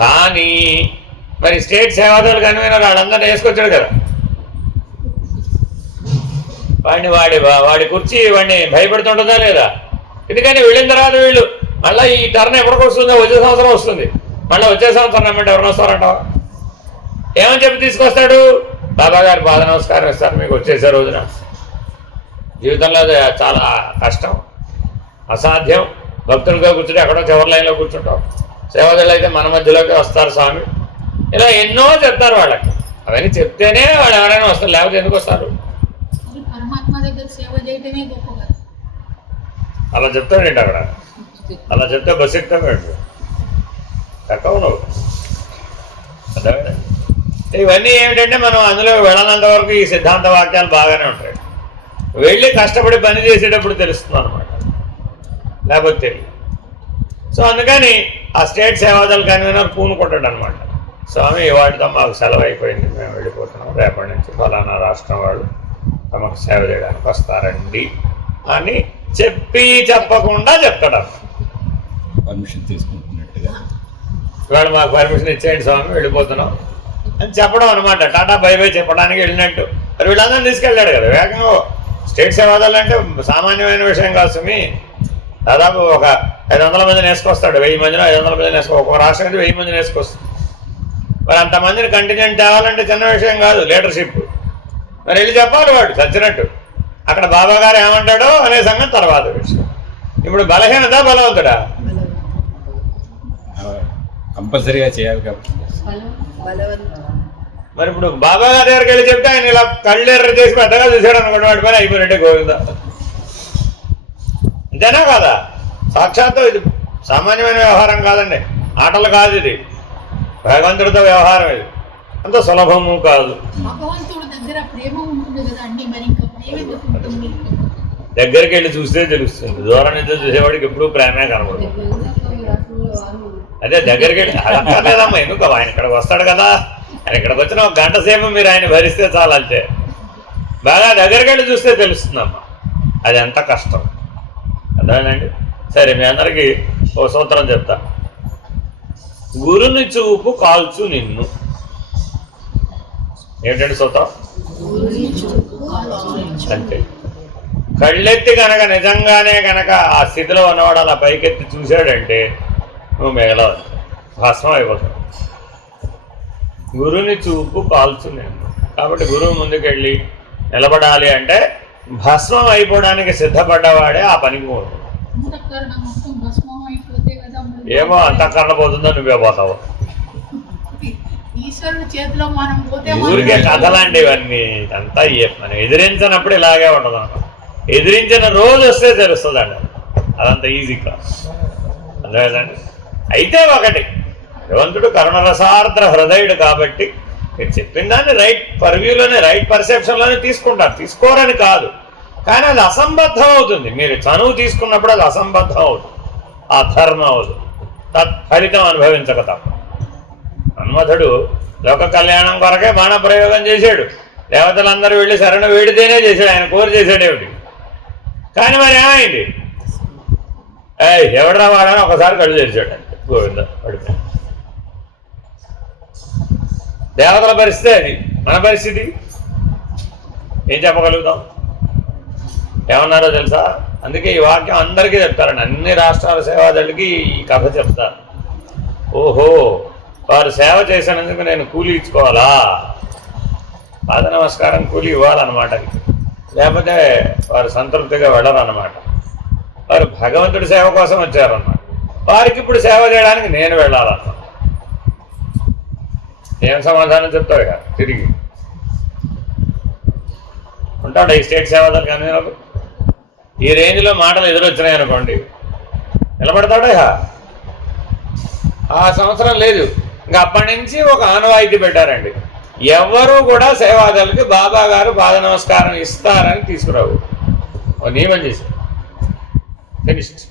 కానీ మరి స్టేట్ సేవాదాలు కన్వీనర్ వాళ్ళందరినీ వేసుకొచ్చాడు కదా, వాడి కుర్చీ వాడిని భయపెడుతుంటుందా లేదా? ఎందుకని వెళ్ళిన తర్వాత వీళ్ళు మళ్ళీ ఈ టర్న్ ఎప్పటికి వస్తుందో, వచ్చే సంవత్సరం వస్తుంది, మళ్ళీ వచ్చే సంవత్సరం రమ్మంటే ఎవరు వస్తారంటావా? ఏమని చెప్పి తీసుకొస్తాడు? బాబా గారి పాద నమస్కారం ఇస్తారు మీకు వచ్చేసే రోజున. జీవితంలో చాలా కష్టం, అసాధ్యం. భక్తులుగా కూర్చుంటే ఎక్కడో చివరి లైన్లో కూర్చుంటాం. సేవకులు అయితే మన మధ్యలోకి వస్తారు స్వామి, ఇలా ఎన్నో చెప్తారు వాళ్ళకి. అవన్నీ చెప్తేనే వాళ్ళు ఎవరైనా వస్తారు, లేకపోతే ఎందుకు వస్తారు? అలా చెప్తాడండి అక్కడ, అలా చెప్తే బస్సు ఎక్కుతాం ఎక్కవు నువ్వు. అర్థమైనా? ఇవన్నీ ఏమిటంటే మనం అందులో వెళ్ళనంత వరకు ఈ సిద్ధాంత వాక్యాలు బాగానే ఉంటాయి. వెళ్ళి కష్టపడి పని చేసేటప్పుడు తెలుస్తుంది అనమాట, లేకపోతే తెలియదు. సో అందుకని ఆ స్టేట్ సేవాదాలు కన్వీనర్ పూనుకుంటాడు అనమాట. స్వామి వాటితో మాకు సెలవు అయిపోయింది, మేము వెళ్ళిపోతున్నాం, రేపటి నుంచి ఫలానా రాష్ట్రం వాళ్ళు తమకు సేవ చేయడానికి వస్తారండి అని చెప్పకుండా చెప్తాడు. పర్మిషన్ తీసుకుంటున్నట్టుగా ఇవాళ మాకు పర్మిషన్ ఇచ్చేయండి స్వామి వెళ్ళిపోతున్నాం అని చెప్పడం అనమాట. టాటా బై బై చెప్పడానికి వెళ్ళినట్టు. మరి వీళ్ళందరినీ తీసుకెళ్ళాడు కదా వేగంగా. స్టేట్ సేవాదాలు అంటే సామాన్యమైన విషయం కాదు సుమి. దాదాపు ఒక 500 మందిని వేసుకొస్తాడు, 1000 మందిలో 500 మందిని ఒక్కొక్క రాష్ట్రం నుంచి 1000 మందిని వేసుకొస్తాడు. మరి అంతమందిని కంటిన్యూట్ తేవాలంటే చిన్న విషయం కాదు, లీడర్షిప్. మరి వెళ్ళి చెప్పాలి వాడు చచ్చినట్టు. అక్కడ బాబా గారు ఏమంటాడో అనే సంగతి తర్వాత విషయం. ఇప్పుడు బలహీనత బలవంతుడా? కంపల్సరీగా చేయాలి కాబట్టి. మరి ఇప్పుడు బాబా గారి దగ్గరికి వెళ్ళి చెప్తే ఆయన ఇలా కళ్ళెర్ర చేసి పెద్దగా చూశాడు అనుకోండి, వాడి పైన అయిపోయినట్టే గోవిందా. అంతేనా కాదా? సాక్షాత్తు ఇది సామాన్యమైన వ్యవహారం కాదండి, ఆటలు కాదు, ఇది భగవంతుడితో వ్యవహారం. ఇది అంత సులభము కాదు. దగ్గరికి వెళ్ళి చూస్తే తెలుస్తుంది, దూరం నుంచి చూసేవాడికి ఎప్పుడూ ప్రేమే కనబడదు. అదే దగ్గరికి వెళ్ళి అక్కర్లేదమ్మా, ఎందుకు ఆయన ఇక్కడికి వస్తాడు కదా, ఆయన ఇక్కడికి వచ్చిన 1 గంట సేపు మీరు ఆయన భరిస్తే చాలు అంతే. బాగా దగ్గరికి వెళ్ళి చూస్తే తెలుస్తుందమ్మా అది ఎంత కష్టం. అర్థమైందండి? సరే మీ అందరికీ ఓ సూత్రం చెప్తా. గురుని చూపు కాల్చు నిన్ను. ఏమిటండి సూత్రం? అంతే. కళ్ళెత్తి కనుక నిజంగానే కనుక ఆ స్థితిలో ఉన్నవాడు అలా పైకెత్తి చూశాడంటే నువ్వు మిగలవు, భస్మం అయిపోతావు. గురుని చూపు కాల్చుంది. కాబట్టి గురువు ముందుకెళ్ళి నిలబడాలి అంటే భస్మం అయిపోవడానికి సిద్ధపడ్డవాడే ఆ పనికి పోదు. ఏమో అంతఃకరణ పోతుందో నువ్వే పోతావు. ఊరికే కథలండి ఇవన్నీ. అంతా మనం ఎదిరించినప్పుడు ఇలాగే ఉండదు. ఎదిరించిన రోజు వస్తే తెలుస్తుందండి. అదంతా ఈజీ కాదు. అర్థమైందండి. అయితే ఒకటి, భగవంతుడు కరుణరసార్ద్ర హృదయుడు కాబట్టి మీరు చెప్పిన దాన్ని రైట్ పర్వ్యూలోనే, రైట్ పర్సెప్షన్లోనే తీసుకుంటారు. తీసుకోరని కాదు, కానీ అది అసంబద్ధం అవుతుంది. మీరు చనువు తీసుకున్నప్పుడు అది అసంబద్ధం అవుతుంది, అధర్మం అవుతుంది. తత్ఫలితం అనుభవించక తప్ప. మన్మథుడు లోక కళ్యాణం కొరకే బాణ ప్రయోగం చేశాడు. దేవతలందరూ వెళ్ళి శరణ వేడితేనే చేశాడు, ఆయన కోరి చేశాడు ఏమిటి. కానీ మరి ఏమైంది? ఎవడరా వాడని ఒకసారి కళ్ళు చేశాడు అంటే గోవింద పడిపోయి. దేవతల పరిస్థితి అది, మన పరిస్థితి ఏం చెప్పగలుగుతాం? ఏమన్నారో తెలుసా? అందుకే ఈ వాక్యం అందరికీ చెప్తారండి. అన్ని రాష్ట్రాల సేవాదళికి ఈ కథ చెప్తారు. ఓహో, వారు సేవ చేసినందుకు నేను కూలి ఇచ్చుకోవాలా? పాద నమస్కారం కూలి ఇవ్వాలన్నమాట. లేకపోతే వారు సంతృప్తిగా వెళ్ళరన్నమాట. వారు భగవంతుడి సేవ కోసం వచ్చారన్నమాట. వారికి ఇప్పుడు సేవ చేయడానికి నేను వెళ్ళాలన్నమాట. ఏం సమాధానం చెప్తావు ఇక తిరిగి? ఉంటాడు ఈ స్టేట్ సేవాదళికి కన్వీనర్. ఈ రేంజ్లో మాటలు ఎదురొచ్చినాయి అనుకోండి, నిలబడతాడా? ఆ సంవత్సరం లేదు. ఇంకా అప్పటి నుంచి ఒక ఆనవాయితీ పెట్టారండి. ఎవరు కూడా సేవాదళికి బాబా గారు పాద నమస్కారం ఇస్తారని తీసుకురావు. ఒక నియమం చేశారు. ఫినిష్డ్.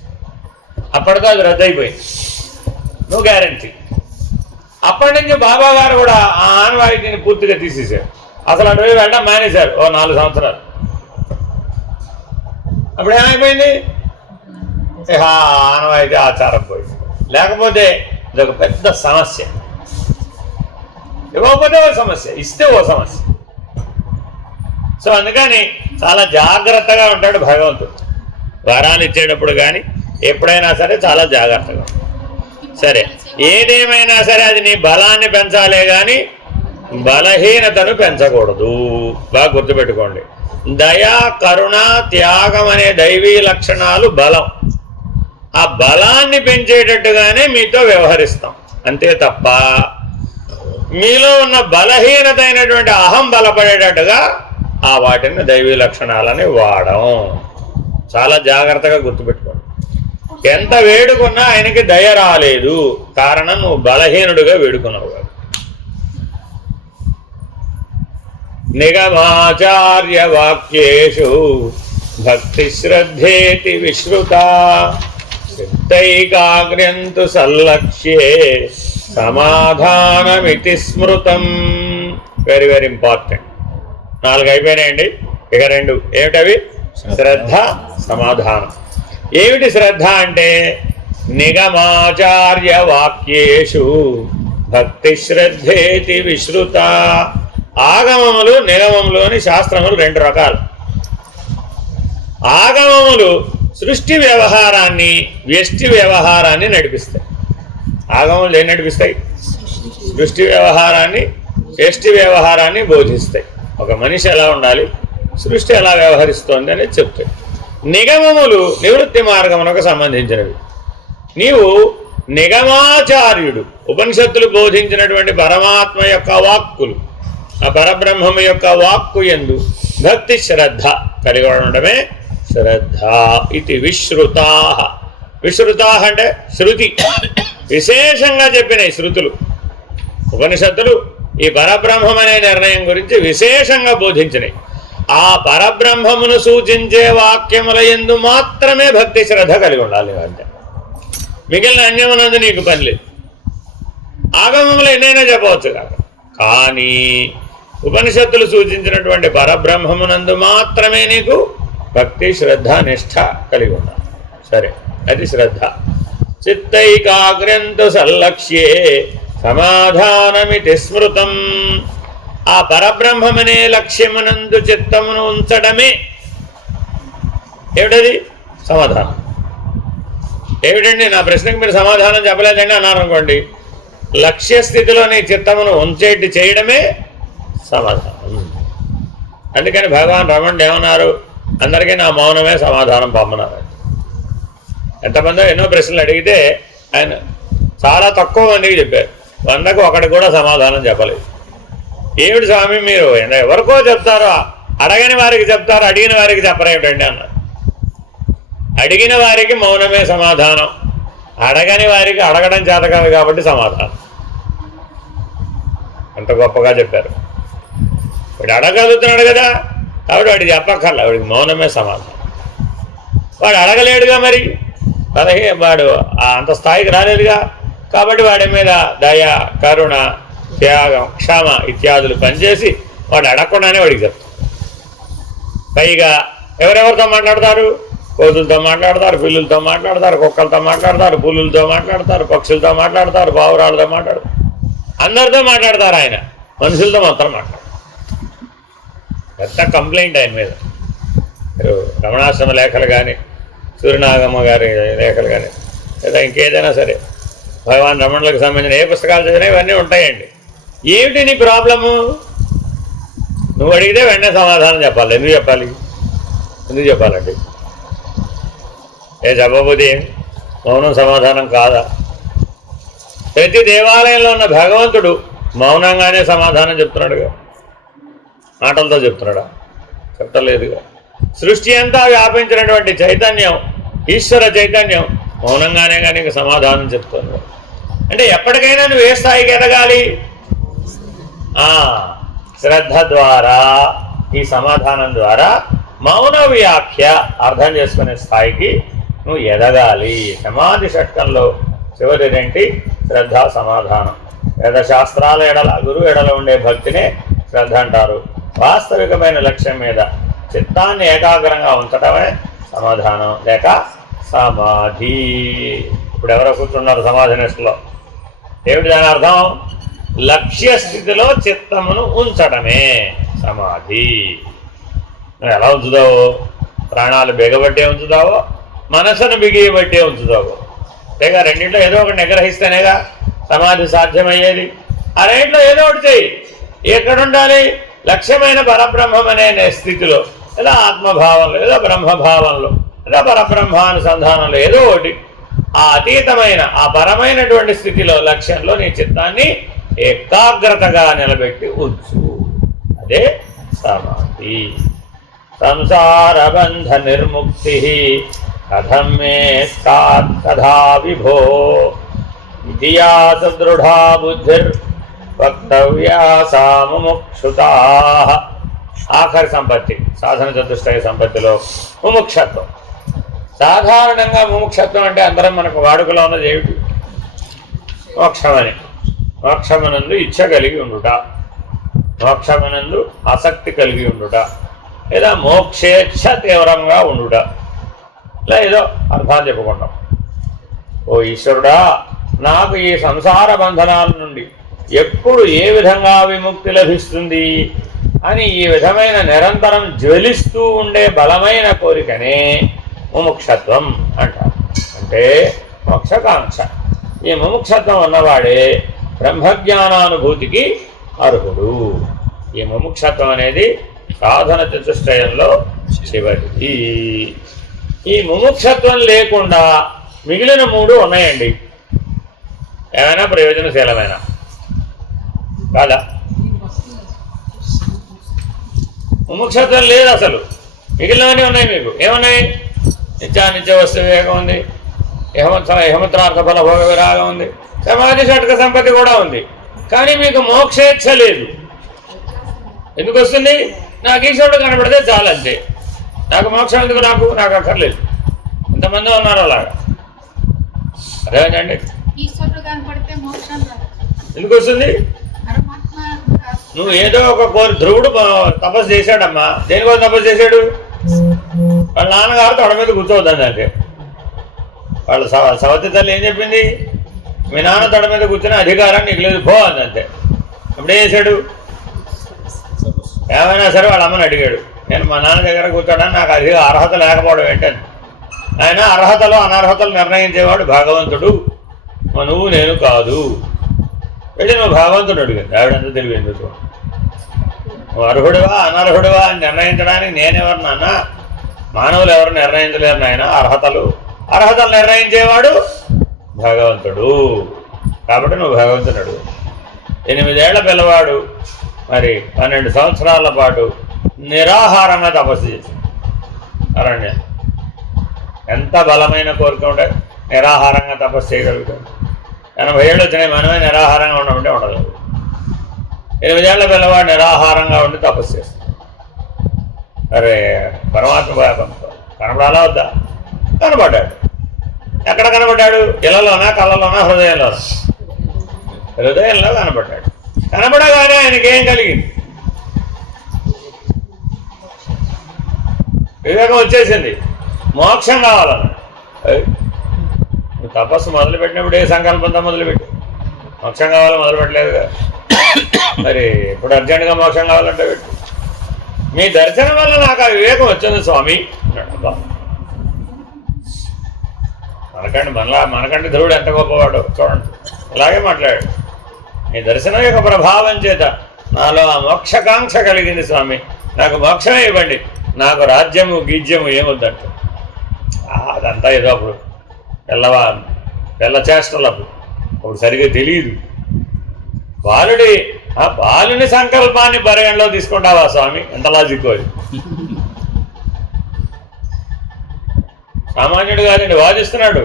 అప్పటితో అది రద్దయిపోయింది. No guarantee. అప్పటి నుంచి బాబా గారు కూడా ఆ ఆనవాయితీని పూర్తిగా తీసేశారు. అసలు అటువైపు వెళ్ళడం మానేశారు ఓ 4 సంవత్సరాలు. అప్పుడు ఏమైపోయింది? ఆనవాయితీ ఆచారం పోయింది. లేకపోతే ఇదొక పెద్ద సమస్య. ఇవ్వకపోతే ఓ సమస్య, ఇస్తే ఓ సమస్య. సో అందుకని చాలా జాగ్రత్తగా ఉంటాడు భగవంతుడు. వరాలు ఇచ్చేటప్పుడు కానీ ఎప్పుడైనా సరే చాలా జాగ్రత్తగా. సరే, ఏదేమైనా సరే అది నీ బలాన్ని పెంచాలే కానీ బలహీనతను పెంచకూడదు. బాగా గుర్తుపెట్టుకోండి. దయా, కరుణ, త్యాగం అనే దైవీ లక్షణాలు బలం. ఆ బలాన్ని పెంచేటట్టుగానే మీతో వ్యవహరిస్తాం, అంతే తప్ప మీలో ఉన్న బలహీనత అయినటువంటి అహం బలపడేటట్టుగా ఆ వాటిని దైవీ లక్షణాలని వాడం. చాలా జాగ్రత్తగా గుర్తుపెట్టుకోండి. ఎంత వేడుకున్నా ఆయనకి దయ రాలేదు. కారణం నువ్వు బలహీనుడిగా వేడుకున్నావు. నిగమాచార్య వాక్యేషు భక్తి శ్రద్ధేతి విశ్రుత చిత్తైకాగ్ర్యంతు సల్లక్ష్యే సమాధానమితి స్మృతం. Very very important. 4 అయిపోయినాయండి. ఇక 2 ఏమిటవి? శ్రద్ధ, సమాధానం. ఏమిటి శ్రద్ధ అంటే? నిగమాచార్య వాక్యేషు భక్తి శ్రద్ధేతి విశ్రుత. ఆగమములు, నిగమములు అని శాస్త్రములు 2 రకాలు. ఆగమములు సృష్టి వ్యవహారాన్ని, వ్యష్టి వ్యవహారాన్ని నడిపిస్తాయి. ఆగమములు ఏం నడిపిస్తాయి? సృష్టి వ్యవహారాన్ని, వ్యష్టి వ్యవహారాన్ని బోధిస్తాయి. ఒక మనిషి ఎలా ఉండాలి, సృష్టి ఎలా వ్యవహరిస్తోంది అనేది చెప్తాయి. నిగమములు నివృత్తి మార్గమునకు సంబంధించినవి. నీవు నిగమాచార్యుడు. ఉపనిషత్తులు బోధించినటువంటి పరమాత్మ యొక్క వాక్కులు, ఆ పరబ్రహ్మము యొక్క వాక్కు యందు భక్తి శ్రద్ధ కలిగి ఉండడమే శ్రద్ధ. ఇది విశ్రుతా. విశ్రుతా అంటే శృతి, విశేషంగా చెప్పినాయి శృతులు. ఉపనిషత్తులు ఈ పరబ్రహ్మం అనే నిర్ణయం గురించి విశేషంగా బోధించినాయి. ఆ పరబ్రహ్మమును సూచించే వాక్యముల యందు మాత్రమే భక్తి శ్రద్ధ కలిగి ఉండాలి. అంటే మిగిలిన అన్యమునందు నీకు పని లేదు. ఆగమములు ఎన్నైనా చెప్పవచ్చు కాక, కానీ ఉపనిషత్తులు సూచించినటువంటి పరబ్రహ్మమునందు మాత్రమే నీకు భక్తి శ్రద్ధ నిష్ఠ కలిగి ఉండాలి. సరే, అది శ్రద్ధ. చిత్తైకాగ్ర్యంతు సల్లక్ష్యే సమాధానమితి స్మృతం. ఆ పరబ్రహ్మమనే లక్ష్యమునందు చిత్తమును ఉంచడమే ఏమిటది? సమాధానం. ఏమిటండి నా ప్రశ్నకు మీరు సమాధానం చెప్పలేదండి అన్నారు అనుకోండి, లక్ష్య స్థితిలో నీ చిత్తమును ఉంచేటి చేయడమే సమాధానం. అందుకని భగవాన్ రమణుడు ఏమన్నారు, అందరికీ నా మౌనమే సమాధానం పొమ్మన్నారు. ఎంతమందో ఎన్నో ప్రశ్నలు అడిగితే ఆయన చాలా తక్కువ మందికి చెప్పారు, 100కు 1 కూడా సమాధానం చెప్పలేదు. ఏమిటి స్వామి మీరు ఎవరికో చెప్తారో, అడగని వారికి చెప్తారు, అడిగిన వారికి చెప్పరేమిటండి అన్నారు. అడిగిన వారికి మౌనమే సమాధానం, అడగని వారికి అడగడం చేత కాదు కాబట్టి సమాధానం. అంత గొప్పగా చెప్పారు. వాడు అడగలుగుతున్నాడు కదా, కాబట్టి వాడికి చెప్పక్కర్లా, వాడికి మౌనమే సమాధానం. వాడు అడగలేడుగా, మరి వాడు అంత స్థాయికి రాలేదుగా, కాబట్టి వాడి మీద దయ, కరుణ, త్యాగం, క్షమ ఇత్యాదులు పనిచేసి వాడు అడగకుండానే వాడికి చెప్తాడు. పైగా ఎవరెవరితో మాట్లాడతారు, కోతులతో మాట్లాడతారు, పిల్లులతో మాట్లాడతారు, కుక్కలతో మాట్లాడతారు, పులులతో మాట్లాడతారు, పక్షులతో మాట్లాడతారు, పావురాలతో మాట్లాడతారు, అందరితో మాట్లాడతారు. ఆయన మనుషులతో మాత్రం మాట్లాడతారు. పెద్ద కంప్లైంట్ ఆయన మీద. రమణాశ్రమ లేఖలు కానీ, సూర్యనాగమ్మ గారి లేఖలు కానీ, లేదా ఇంకేదైనా సరే భగవాన్ రమణులకు సంబంధించిన ఏ పుస్తకాలు చదివినా ఇవన్నీ ఉంటాయండి. ఏమిటి నీ ప్రాబ్లము? నువ్వు అడిగితే వెంటనే సమాధానం చెప్పాలి. ఎందుకు చెప్పాలండి? చెప్పబోతే మౌనం సమాధానం కాదా? ప్రతి దేవాలయంలో ఉన్న భగవంతుడు మౌనంగానే సమాధానం చెప్తున్నాడుగా, మాటలతో చెప్తున్నాడా? చెప్పలేదుగా. సృష్టి అంతా వ్యాపించినటువంటి చైతన్యం, ఈశ్వర చైతన్యం మౌనంగానే కానీ సమాధానం చెప్తుంది. అంటే ఎప్పటికైనా నువ్వు ఏ స్థాయికి ఎదగాలి? శ్రద్ధ ద్వారా, ఈ సమాధానం ద్వారా మౌన వ్యాఖ్య అర్థం చేసుకునే స్థాయికి నువ్వు ఎదగాలి. సమాధి షట్కంలో చివరిదేంటి? శ్రద్ధ, సమాధానం. వేదశాస్త్రాల ఎడల, గురువు ఎడల ఉండే భక్తినే శ్రద్ధ అంటారు. వాస్తవికమైన లక్ష్యం మీద చిత్తాన్ని ఏకాగ్రంగా ఉంచటమే సమాధానం లేక సమాధి. ఇప్పుడు ఎవరో కూర్చున్నారు సమాధి నిష్టలో, ఏమిటి దాని అర్థం? లక్ష్య స్థితిలో చిత్తమును ఉంచడమే సమాధి. నువ్వు ఎలా ఉంచుతావో, ప్రాణాలు బిగబట్టే ఉంచుతావో, మనసును బిగియబట్టే ఉంచుతావో, లేక రెండింటిలో ఏదో ఒకటి నిగ్రహిస్తేనేగా సమాధి సాధ్యమయ్యేది. ఆ రెండింటిలో ఏదో ఒకటి చెయ్యి. ఎక్కడ ఉండాలి? లక్ష్యమైన పరబ్రహ్మం అనే స్థితిలో, లేదా ఆత్మభావంలో, లేదా బ్రహ్మభావంలో, లేదా పరబ్రహ్మానుసంధానంలో ఏదో ఒకటి. ఆ అతీతమైన, ఆ పరమైనటువంటి స్థితిలో, లక్ష్యంలో నీ చిత్తాన్ని ఏకాగ్రతగా నిలబెట్టి ఉంచు. అదే సమాధి. సంసారబంధ నిర్ముక్తి కథం మే స్యాత్ కథా విభో ఇతియా సుదృఢా బుద్ధిర్ వక్తవ్యా సా ముముక్షుతా. ఆఖరి సంపత్తి, సాధన చతుష్టయ సంపత్తిలో ముముక్షత్వం. సాధారణంగా ముముక్షత్వం అంటే అందరం మనకు వాడుకలో ఉన్నది ఏమిటి? మోక్షమని. మోక్షమనందు ఇచ్చ కలిగి ఉండుట, మోక్షమనందు ఆసక్తి కలిగి ఉండుట, లేదా మోక్షేచ్ఛ తీవ్రంగా ఉండుట, ఇలా ఏదో అర్థాలు చెప్పుకుంటాం. ఓ ఈశ్వరుడా, నాకు ఈ సంసార బంధనాల నుండి ఎప్పుడు ఏ విధంగా విముక్తి లభిస్తుంది అని ఈ విధమైన నిరంతరం జ్వలిస్తూ ఉండే బలమైన కోరికనే ముముక్షత్వం అంటారు. అంటే మోక్షకాంక్ష. ఈ ముముక్షత్వం ఉన్నవాడే బ్రహ్మజ్ఞానానుభూతికి అర్హుడు. ఈ ముముక్షత్వం అనేది సాధన చతుష్టయంలో చివరిది. ఈ ముముక్షత్వం లేకుండా మిగిలిన 3 ఉన్నాయండి. ఏమైనా ప్రయోజనశీలమైన కాదా? ముముక్షత్వం లేదు అసలు. మిగిలినవన్నీ ఉన్నాయి. మీకు ఏమున్నాయి? నిత్యానిత్య వస్తు వివేకం ఉంది, యహమత్రార్థ ఫల భోగ విరాగం ఉంది, సమాధి షట్క సంపత్తి కూడా ఉంది. కానీ మీకు మోక్షేచ్ఛ లేదు. ఎందుకు వస్తుంది? నాకు ఈశ్వరుడు కనబడితే చాలంతే. నాకు మోక్షం ఎందుకు? నాకు అక్కర్లేదు. ఇంతమంది ఉన్నారు అలాగా. అదేంటండి? ఎందుకు వస్తుంది? నువ్వు ఏదో ఒక ధ్రువుడు తపస్సు చేశాడమ్మా. దేనికోసం తపస్సు చేశాడు? వాళ్ళ నాన్నగారు తొడ మీద కూర్చోవద్దండి. అంటే వాళ్ళ సవతి తల్లి ఏం చెప్పింది? మీ నాన్న తొడ మీద కూర్చునే అధికారం నీకు లేదు, పో అందంతే. అప్పుడేం చేశాడు? ఏమైనా సరే వాళ్ళ అమ్మని అడిగాడు, నేను మా నాన్న దగ్గర కూర్చోడానికి నాకు అర్హత లేకపోవడం ఏంటని. ఆయన అర్హతలు అనర్హతలు నిర్ణయించేవాడు భగవంతుడు, నువ్వు నేను కాదు. వెళ్ళి నువ్వు భగవంతుడు అడిగింది. ఆవిడంతా తెలివింది. నువ్వు అర్హుడివా అనర్హుడివా అని నిర్ణయించడానికి నేనెవరు నాన్న? మానవులు ఎవరు నిర్ణయించలేరు నాయన. అర్హతలు నిర్ణయించేవాడు భగవంతుడు. కాబట్టి నువ్వు భగవంతుడు అడుగు. 8 ఏళ్ల పిల్లవాడు మరి 12 సంవత్సరాల పాటు నిరాహారంగా తపస్సు చేసింది అరణ్యం. ఎంత బలమైన కోరిక ఉంటే నిరాహారంగా తపస్సు చేయగలుగుతాడు. 80 ఏళ్ళు వచ్చినాయి, మనమే నిరాహారంగా ఉండమంటే ఉండదు. 8 ఏళ్ల పిల్లవాడు నిరాహారంగా ఉండి తపస్సు చేస్తాడు. అరే పరమాత్మ కనపడాలా వద్దా? కనపడ్డాడు. ఎక్కడ కనపడ్డాడు? ఇళ్లలోనా, కళ్ళలోనా, హృదయంలోనా? హృదయంలో కనపడ్డాడు. కనపడగానే ఆయనకేం కలిగింది? వివేకం వచ్చేసింది. మోక్షం కావాలన్న. నువ్వు తపస్సు మొదలుపెట్టినప్పుడు ఏ సంకల్పంతో మొదలుపెట్టు? మోక్షం కావాలి మొదలుపెట్టలేదుగా. మరి ఇప్పుడు అర్జెంటుగా మోక్షం కావాలంటే పెట్టు. మీ దర్శనం వల్ల నాకు ఆ వివేకం వచ్చింది స్వామి అన్నాడు. మనకంటే ధ్రువుడు ఎంత గొప్పవాడు చూడండి. ఇలాగే మాట్లాడాడు. నీ దర్శనం యొక్క ప్రభావం చేత నాలో ఆ మోక్షకాంక్ష కలిగింది స్వామి, నాకు మోక్షమే ఇవ్వండి, నాకు రాజ్యము గీజ్యము ఏమొద్దంట. అదంతా ఏదో అప్పుడు పిల్ల చేష్టలు అప్పుడు సరిగ్గా తెలియదు. బాలుని సంకల్పాన్ని పరిగణలో తీసుకుంటావా స్వామి? ఎంత లాజిక్ అది. సామాన్యుడు గారిని వాదిస్తున్నాడు.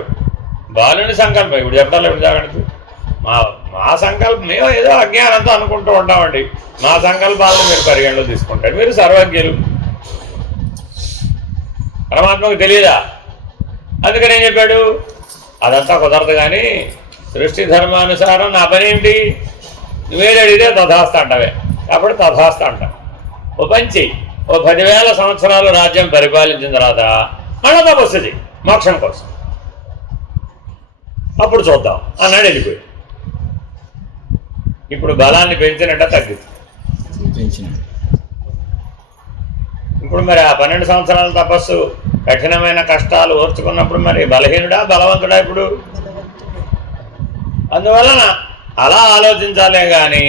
బాలుని సంకల్పం ఇప్పుడు చెప్పాలి. ఇప్పుడు జాగ్రత్త. మా సంకల్పం మేము ఏదో అజ్ఞానంతో అనుకుంటూ ఉంటామండి. మా సంకల్పాలను మీరు పరిగణలో తీసుకుంటారు. మీరు సర్వజ్ఞులు. పరమాత్మకు తెలియదా? అందుకని ఏం చెప్పాడు? అదంతా కుదరదు, కానీ సృష్టి ధర్మానుసారం నా పని ఏంటి? నువ్వేది అడిగితే తథాస్త అంటవే. కాబట్టి తథాస్త అంట. ఓ పంచి ఓ 10,000 సంవత్సరాలు రాజ్యం పరిపాలించిన తర్వాత మళ్ళా తపస్సు చెయ్యి మోక్షం కోసం, అప్పుడు చూద్దాం అన్నాడు. వెళ్ళిపోయి ఇప్పుడు బలాన్ని పెంచినట్ట తగ్గింది. ఇప్పుడు మరి ఆ 12 సంవత్సరాల తపస్సు కఠినమైన కష్టాలు ఓర్చుకున్నప్పుడు మరి బలహీనుడా బలవంతుడా? ఇప్పుడు అందువలన అలా ఆలోచించాలే కానీ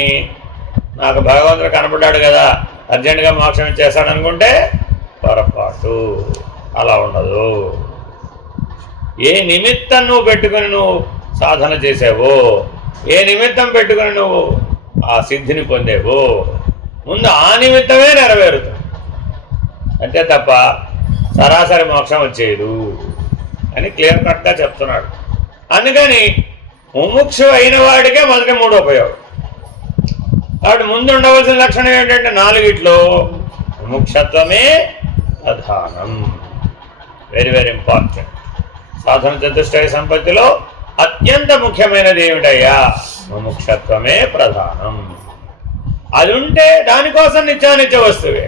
నాకు భగవంతుడు కనపడ్డాడు కదా అర్జెంటుగా మోక్షం ఇచ్చేస్తాడు అనుకుంటే పొరపాటు. అలా ఉండదు. ఏ నిమిత్తం నువ్వు పెట్టుకుని నువ్వు సాధన చేసావో, ఏ నిమిత్తం పెట్టుకుని నువ్వు ఆ సిద్ధిని పొందేవో, ముందు ఆ నిమిత్తమే నెరవేరుతుంది. అంతే తప్ప సరాసరి మోక్షం వచ్చేదు అని క్లియర్ కట్గా చెప్తున్నాడు. అందుకని ముముక్షు అయిన వాడికే మొదటి 3 ఉపయోగం. కాబట్టి ముందు ఉండవలసిన లక్షణం ఏంటంటే 4 ముముక్షత్వమే ప్రధానం. Very very important. సాధన చతుష్టయ సంపత్తిలో అత్యంత ముఖ్యమైనది ఏమిటయ్యా? ముముక్షత్వమే ప్రధానం. అది ఉంటే దానికోసం నిత్యానిత్య వస్తువే,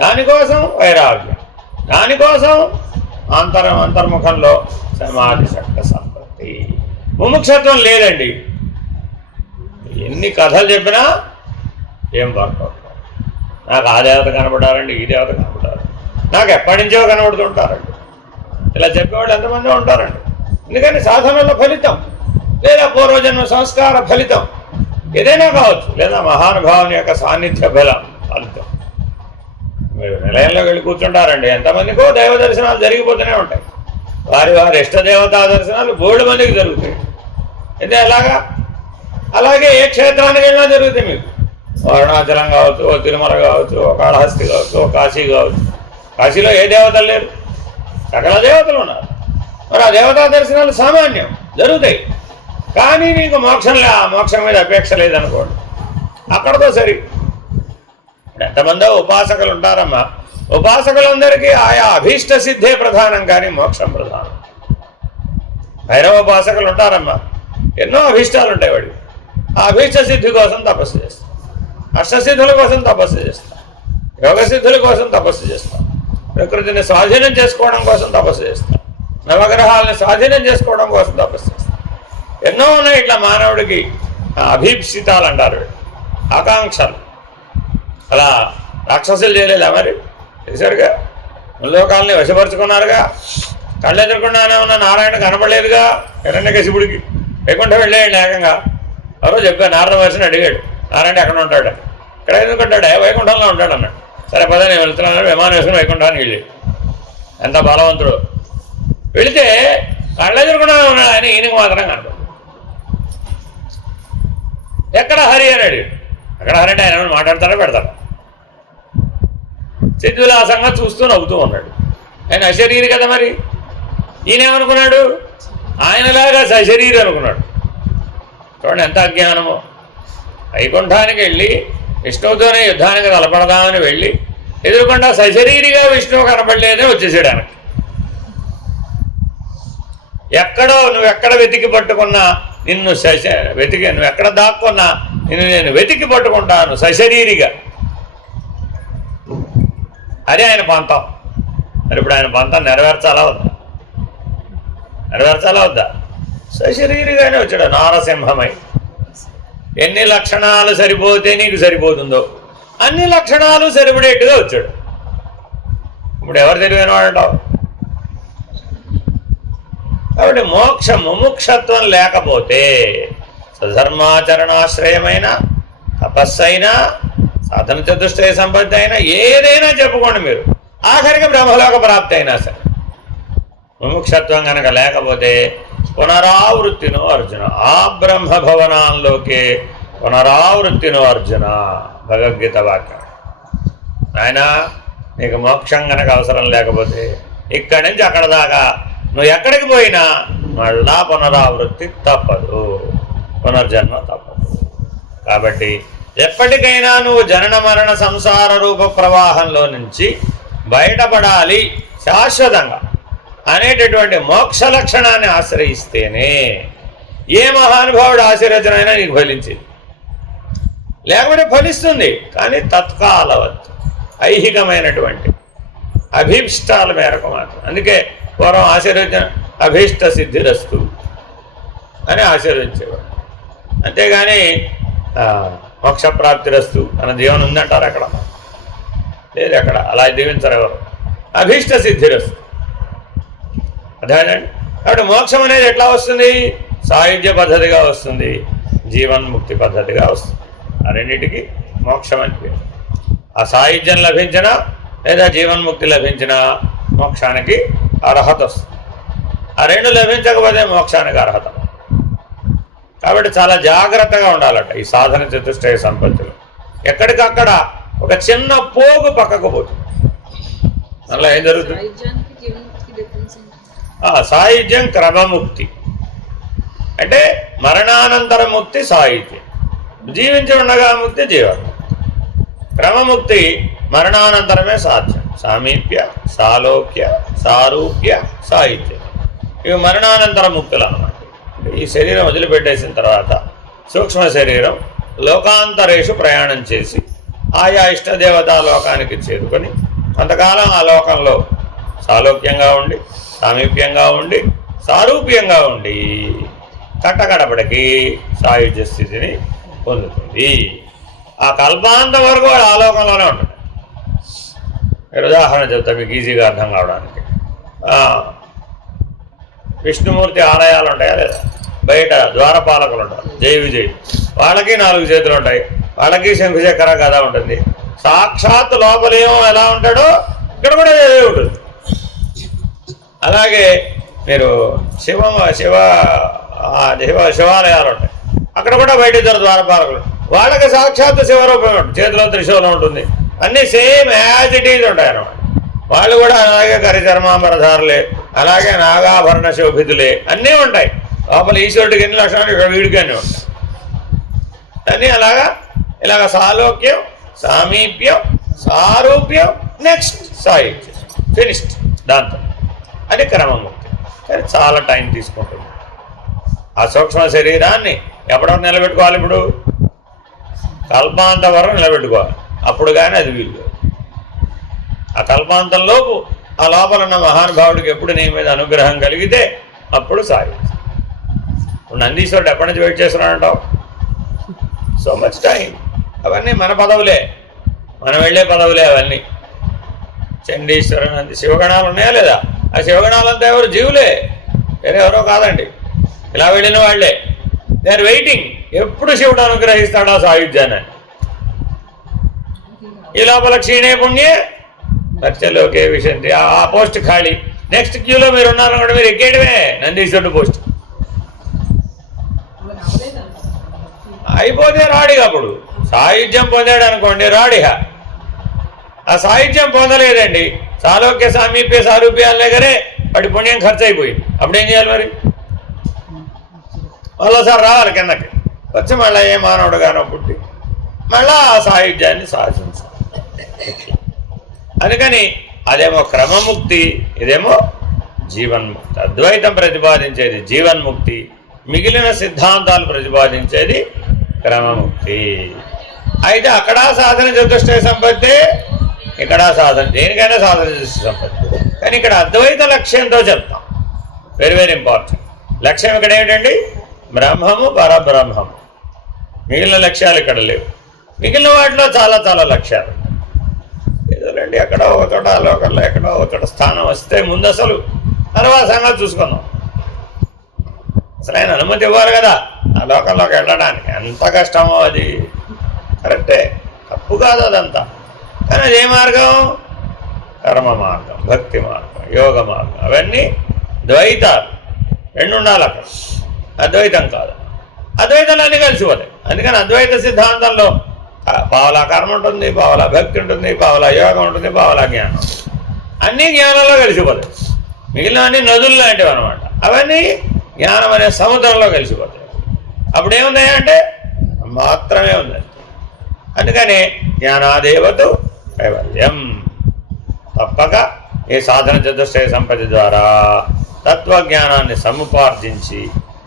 దానికోసం వైరాగ్యం, దానికోసం అంతర్ముఖంలో సమాధి శక్త సంపత్తి. ముముక్షత్వం లేదండి. ఎన్ని కథలు చెప్పినా ఏం వర్కౌట్. నాకు ఆ దేవత కనపడారండి, ఈ దేవత కనపడారు, నాకు ఎప్పటి నుంచో కనబడుతుంటారండి. ఇలా చెప్పేవాళ్ళు ఎంతమంది ఉంటారండి. ఎందుకని సాధనలో ఫలితం లేదా పూర్వజన్మ సంస్కార ఫలితం ఏదైనా కావచ్చు, లేదా మహానుభావుని యొక్క సాన్నిధ్య ఫలితం. మీరు నిలయంలో వెళ్ళి కూర్చుంటారండి, ఎంతమందికో దైవ దర్శనాలు జరిగిపోతూనే ఉంటాయి. వారి ఇష్టదేవతా దర్శనాలు బోల్డ్ మందికి జరుగుతాయి. అయితే ఎలాగా? అలాగే ఏ క్షేత్రానికి వెళ్ళినా జరుగుతాయి. మీకు అరుణాచలం కావచ్చు, ఓ తిరుమల కావచ్చు, ఓ కాళహస్తి కావచ్చు, ఓ కాశీ కావచ్చు. కాశీలో ఏ దేవతలు లేరు? సకల దేవతలు ఉన్నారు. మరి ఆ దేవతా దర్శనాలు సామాన్యం జరుగుతాయి. కానీ నీకు మోక్షం మీద అపేక్ష లేదనుకోండి, అక్కడతో సరి. ఎంతమందో ఉపాసకులు ఉంటారమ్మా, ఉపాసకులందరికీ ఆయా అభీష్ట సిద్ధే ప్రధానం, కానీ మోక్షం ప్రధానం. భైరవ ఉపాసకులు ఉంటారమ్మా, ఎన్నో అభీష్టాలు ఉంటాయి వాడికి. ఆ అభీష్ట సిద్ధి కోసం తపస్సు చేస్తాం, అష్టసిద్ధుల కోసం తపస్సు చేస్తాం, యోగ సిద్ధుల కోసం తపస్సు చేస్తాం, ప్రకృతిని స్వాధీనం చేసుకోవడం కోసం తపస్సు చేస్తాం, నవగ్రహాలను స్వాధీనం చేసుకోవడం కోసం తపస్సు చేస్తాం. ఎన్నో ఉన్నాయి ఇట్లా మానవుడికి అభీప్సితాలు అంటారు, ఆకాంక్షలు. అలా రాక్షసులు చేయలేదా? మరి చేశారుగా, ముల్లోకాలని వశపరుచుకున్నారుగా. కళ్ళెదురకుండానే ఉన్న నారాయణ కనపడలేదుగా హిరణ్యకశిపుడికి. వైకుంఠం వెళ్ళాడు ఏకంగా. ఎవరో చెప్పారు, నారద మహర్షిని అడిగాడు, నారాయణ ఎక్కడ ఉంటాడు? ఇక్కడ ఎందుకుంటాడు? వైకుంఠంలో ఉంటాడు అన్నాడు. సరే పద నేను వెళ్తున్నాను, విమానం వేసుకుని వైకుంఠానికి వెళ్ళాడు. ఎంత బలవంతుడు. వెళితే కళ్ళెదురకుండానే ఉన్నాడు ఆయన, ఈయనకు మాత్రం కనపడు. ఎక్కడ హరి అని అడిగాడు. ఎక్కడ హరి అంటే ఆయన మాట్లాడతారా పెడతారా? చిద్విలాసంగా చూస్తూ నవ్వుతూ ఉన్నాడు. ఆయన అశరీరి కదా, మరి ఈయనేమనుకున్నాడు? ఆయనలాగా సశరీరి అనుకున్నాడు. చూడండి ఎంత అజ్ఞానమో. వైకుంఠానికి వెళ్ళి విష్ణువుతోనే యుద్ధానికి తలపడదామని వెళ్ళి ఎదురుకుండా సశరీరిగా విష్ణువు కనపడలేదే వచ్చేసాడు ఆయనకి. ఎక్కడో నువ్వెక్కడ వెతికి పట్టుకున్నా నిన్ను నువ్వు ఎక్కడ దాక్కున్నా నిన్ను నేను వెతికి పట్టుకుంటాను సశరీరిగా. అదే ఆయన పంతం. మరి ఇప్పుడు ఆయన పంతం నెరవేర్చాలా వద్దా? నెరవేర్చాలా వద్దా? సశరీరిగానే వచ్చాడు నారసింహమై. ఎన్ని లక్షణాలు సరిపోతే నీకు సరిపోతుందో అన్ని లక్షణాలు సరిపడేట్టుగా వచ్చాడు. ఇప్పుడు ఎవరు తెలివైన వాడంటావు? కాబట్టి ముముక్షత్వం లేకపోతే స్వధర్మాచరణాశ్రయమైన తపస్సైనా సాధన చతుష్టయ సంపత్తి అయినా ఏదైనా చెప్పుకోండి మీరు, ఆఖరికి బ్రహ్మలోక ప్రాప్తి అయినా సరే ముముక్షత్వం కనుక లేకపోతే పునరావృత్తినో అర్జున, ఆ బ్రహ్మ భవనాల్లోకే పునరావృత్తినో అర్జున. భగవద్గీత వాక్యం. ఆయన నీకు మోక్షం కనుక అవసరం లేకపోతే ఇక్కడి నుంచి అక్కడ దాకా నువ్వు ఎక్కడికి పోయినా మళ్ళా పునరావృత్తి తప్పదు, పునర్జన్మ తప్పదు. కాబట్టి ఎప్పటికైనా నువ్వు జనన మరణ సంసార రూప ప్రవాహంలో నుంచి బయటపడాలి శాశ్వతంగా అనేటటువంటి మోక్ష లక్షణాన్ని ఆశ్రయిస్తేనే ఏ మహానుభావుడు ఆశీర్వచనైనా నీకు ఫలించింది. లేకపోతే ఫలిస్తుంది కానీ తత్కాలవత్, ఐహికమైనటువంటి అభీష్టాల మేరకు మాత్రం. అందుకే పూర్వం ఆశీర్వచన అభీష్ట సిద్ధిరస్తు అని ఆశీర్వదించేవాడు. అంతేగాని మోక్షప్రాప్తిరస్తు అన్న జీవనం ఉందంటారు అక్కడ? లేదు, అక్కడ అలా దీవించరు ఎవరు. అభీష్ట సిద్ధిరస్తు అదేనండి. కాబట్టి మోక్షం అనేది ఎట్లా వస్తుంది? సాయుధ్య పద్ధతిగా వస్తుంది, జీవన్ముక్తి పద్ధతిగా వస్తుంది. ఆ రెండింటికి మోక్షం అని పేరు. ఆ సాయుధ్యం లభించినా లేదా జీవన్ముక్తి లభించినా మోక్షానికి అర్హత వస్తుంది. ఆ రెండు లభించకపోతే మోక్షానికి అర్హత. కాబట్టి చాలా జాగ్రత్తగా ఉండాలట ఈ సాధన చతుష్టయ సంపత్తిలో. ఎక్కడికక్కడ ఒక చిన్న పోగు పక్కకు పోతుంది. అలా ఏం జరుగుతుంది? సాయుధ్యం క్రమముక్తి అంటే మరణానంతర ముక్తి సాయుధ్యం, జీవించి ఉండగా ముక్తి జీవన్ముక్తి. క్రమముక్తి మరణానంతరమే సాధ్యం. సామీప్య, సాలోక్య, సారూప్య, సాయుధ్యం ఇవి మరణానంతర ముక్తులు అన్నమాట. ఈ శరీరం వదిలిపెట్టేసిన తర్వాత సూక్ష్మ శరీరం లోకాంతరేషు ప్రయాణం చేసి ఆయా ఇష్టదేవతా లోకానికి చేరుకొని కొంతకాలం ఆ లోకంలో సాలోక్యంగా ఉండి, సామీప్యంగా ఉండి, సారూప్యంగా ఉండి కట్టకడపడికి సాయుధ్య స్థితిని పొందుతుంది. ఆ కల్పాంతం వరకు వాడు ఆ లోకంలోనే ఉంటాడు. మీరు ఉదాహరణ చెప్తా మీకు ఈజీగా అర్థం కావడానికి. విష్ణుమూర్తి ఆలయాలు ఉంటాయా లేదా? బయట ద్వారపాలకులు ఉంటారు, జై విజయ్, వాళ్ళకి 4 చేతులు ఉంటాయి, వాళ్ళకి శంఖుచక్ర గద ఉంటుంది. సాక్షాత్ లోపలేమో ఎలా ఉంటాడో ఇక్కడ కూడా అదే ఉంటుంది. అలాగే మీరు శివాలయాలు ఉంటాయి, అక్కడ కూడా బయట ఇద్దరు ద్వారపాలకులు, వాళ్ళకి సాక్షాత్ శివరూపం ఉంటుంది, చేతిలో త్రిశూలం ఉంటుంది, అన్నీ సేమ్ యాజ్ ఇట్ ఈజ్ ఉంటాయి అన్నమాట. వాళ్ళు కూడా అలాగే కరిచర్మాంబరధారులే, అలాగే నాగాభరణ శోభితులే, అన్నీ ఉంటాయి. లోపల ఈశ్వరుడికి ఎన్ని లక్షణాలు ఇక్కడ వీడికి అన్నీ ఉంటాయి. అన్నీ ఇలాగ సాలోక్యం, సామీప్యం, సారూప్యం, నెక్స్ట్ సాయుధ్యం, ఫినిష్డ్. దాంతో అది క్రమముక్తి. కానీ చాలా టైం తీసుకుంటుంది. ఆ సూక్ష్మ శరీరాన్ని ఎప్పటివరకు నిలబెట్టుకోవాలి? ఇప్పుడు కల్పాంతం వరకు నిలబెట్టుకోవాలి, అప్పుడు కానీ అది వీలు. ఆ కల్పాంతంలోపు ఆ లోపల ఉన్న మహానుభావుడికి ఎప్పుడు నీ మీద అనుగ్రహం కలిగితే అప్పుడు సాయుధ్యం. ఇప్పుడు నందీశ్వరుడు ఎప్పటి నుంచి వెయిట్ చేస్తున్నాడంటావు? So much time. అవన్నీ మన పదవులే, మనం వెళ్ళే పదవులే అవన్నీ. చండీశ్వర నంది శివగణాలు ఉన్నాయా లేదా? ఆ శివగణాలంతా ఎవరు? జీవులే, వేరే ఎవరో కాదండి. ఇలా వెళ్ళిన వాళ్ళే. దే ఆర్ వెయిటింగ్, ఎప్పుడు శివుడు అనుగ్రహిస్తాడా సాయుధ్యాన్ని. ఈ లోపల క్షీణే పుణ్యే సత్యలోకే విశంతి. ఆ పోస్ట్ ఖాళీ. నెక్స్ట్ క్యూలో మీరు ఉన్నారనుకోండి, మీరు ఎక్కేయడమే నందీశ్వరుడు పోస్ట్. అయిపోతే రాడిగా. అప్పుడు సాయుధ్యం పొందాడు అనుకోండి, రాడిగా. ఆ సాయుధ్యం పొందలేదండి, సాలోక్య సామీప్య సారూప్యాలు లేకనే వాడి పుణ్యం ఖర్చు అయిపోయింది. అప్పుడేం చేయాలి మరి? మళ్ళీసారి రావాలి కిందకి వచ్చి మళ్ళీ ఏ మానవుడుగానో పుట్టి మళ్ళా ఆ సాయుధ్యాన్ని సాధించాలి. అందుకని అదేమో క్రమముక్తి, ఇదేమో జీవన్ముక్తి. అద్వైతం ప్రతిపాదించేది జీవన్ముక్తి, మిగిలిన సిద్ధాంతాలు ప్రతిపాదించేది క్రమముక్తి. అయితే అక్కడ సాధన చతుష్టయ సంపత్తి, ఇక్కడ సాధన, దేనికైనా సాధన చతుష్టయ సంపత్తి. కానీ ఇక్కడ అద్వైత లక్ష్యంతో చెప్తాం. Very very important. లక్ష్యం ఇక్కడ ఏమిటండి? బ్రహ్మము, పరబ్రహ్మము. మిగిలిన లక్ష్యాలు ఇక్కడ లేవు. మిగిలిన వాటిలో చాలా చాలా లక్ష్యాలు. ఏదోలేండి, ఎక్కడో ఒకట లోకల్లో ఎక్కడో ఒకట స్థానం వస్తే ముందు అసలు తర్వాత సంగతి చూసుకుందాం. అసలు ఆయన అనుమతి ఇవ్వాలి కదా ఆ లోకంలోకి వెళ్ళడానికి. ఎంత కష్టమో అది. కరెక్టే, తప్పు కాదు అదంతా. కానీ అదే మార్గం? కర్మ మార్గం, భక్తి మార్గం, యోగ మార్గం. అవన్నీ ద్వైతాలు, రెండు ఉండాలి అక్కడ. అద్వైతం కాదు. అద్వైతాలు అన్నీ కలిసిపోతాయి. అందుకని అద్వైత సిద్ధాంతంలో పావలా కర్మ ఉంటుంది, పావలా భక్తి ఉంటుంది, పావలా యోగం ఉంటుంది, పావలా జ్ఞానం ఉంటుంది. అన్నీ జ్ఞానంలో కలిసిపోతాయి. మిగిలిన అన్ని నదులు లాంటివి అనమాట. అవన్నీ జ్ఞానం అనే సముద్రంలో కలిసిపోతాయి. అప్పుడు ఏముంది అంటే మాత్రమే ఉంది. అందుకని జ్ఞానాదేవతు కైవల్యం. తప్పక ఈ సాధన చతుష్టయ సంపత్తి ద్వారా తత్వజ్ఞానాన్ని సముపార్జించి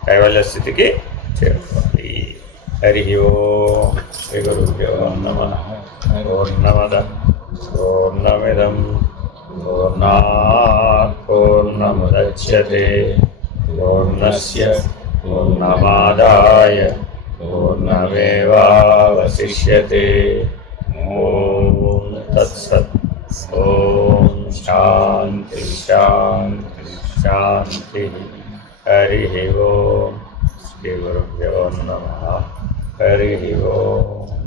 కైవల్య స్థితికి చేరుకోవాలి. హరి ఓం శ్రీ గురుభ్యో నమః. పూర్ణమదః పూర్ణమిదం పూర్ణాత్ పూర్ణముదచ్యతే పూర్ణస్య పూర్ణమాదాయ పూర్ణమేవావశిష్యతే. ఓం తత్సత్. ఓం శాంతి శాంతి శాంతి. హరి ఓం శ్రీ గురుభ్యో నమః. హరి ఓం.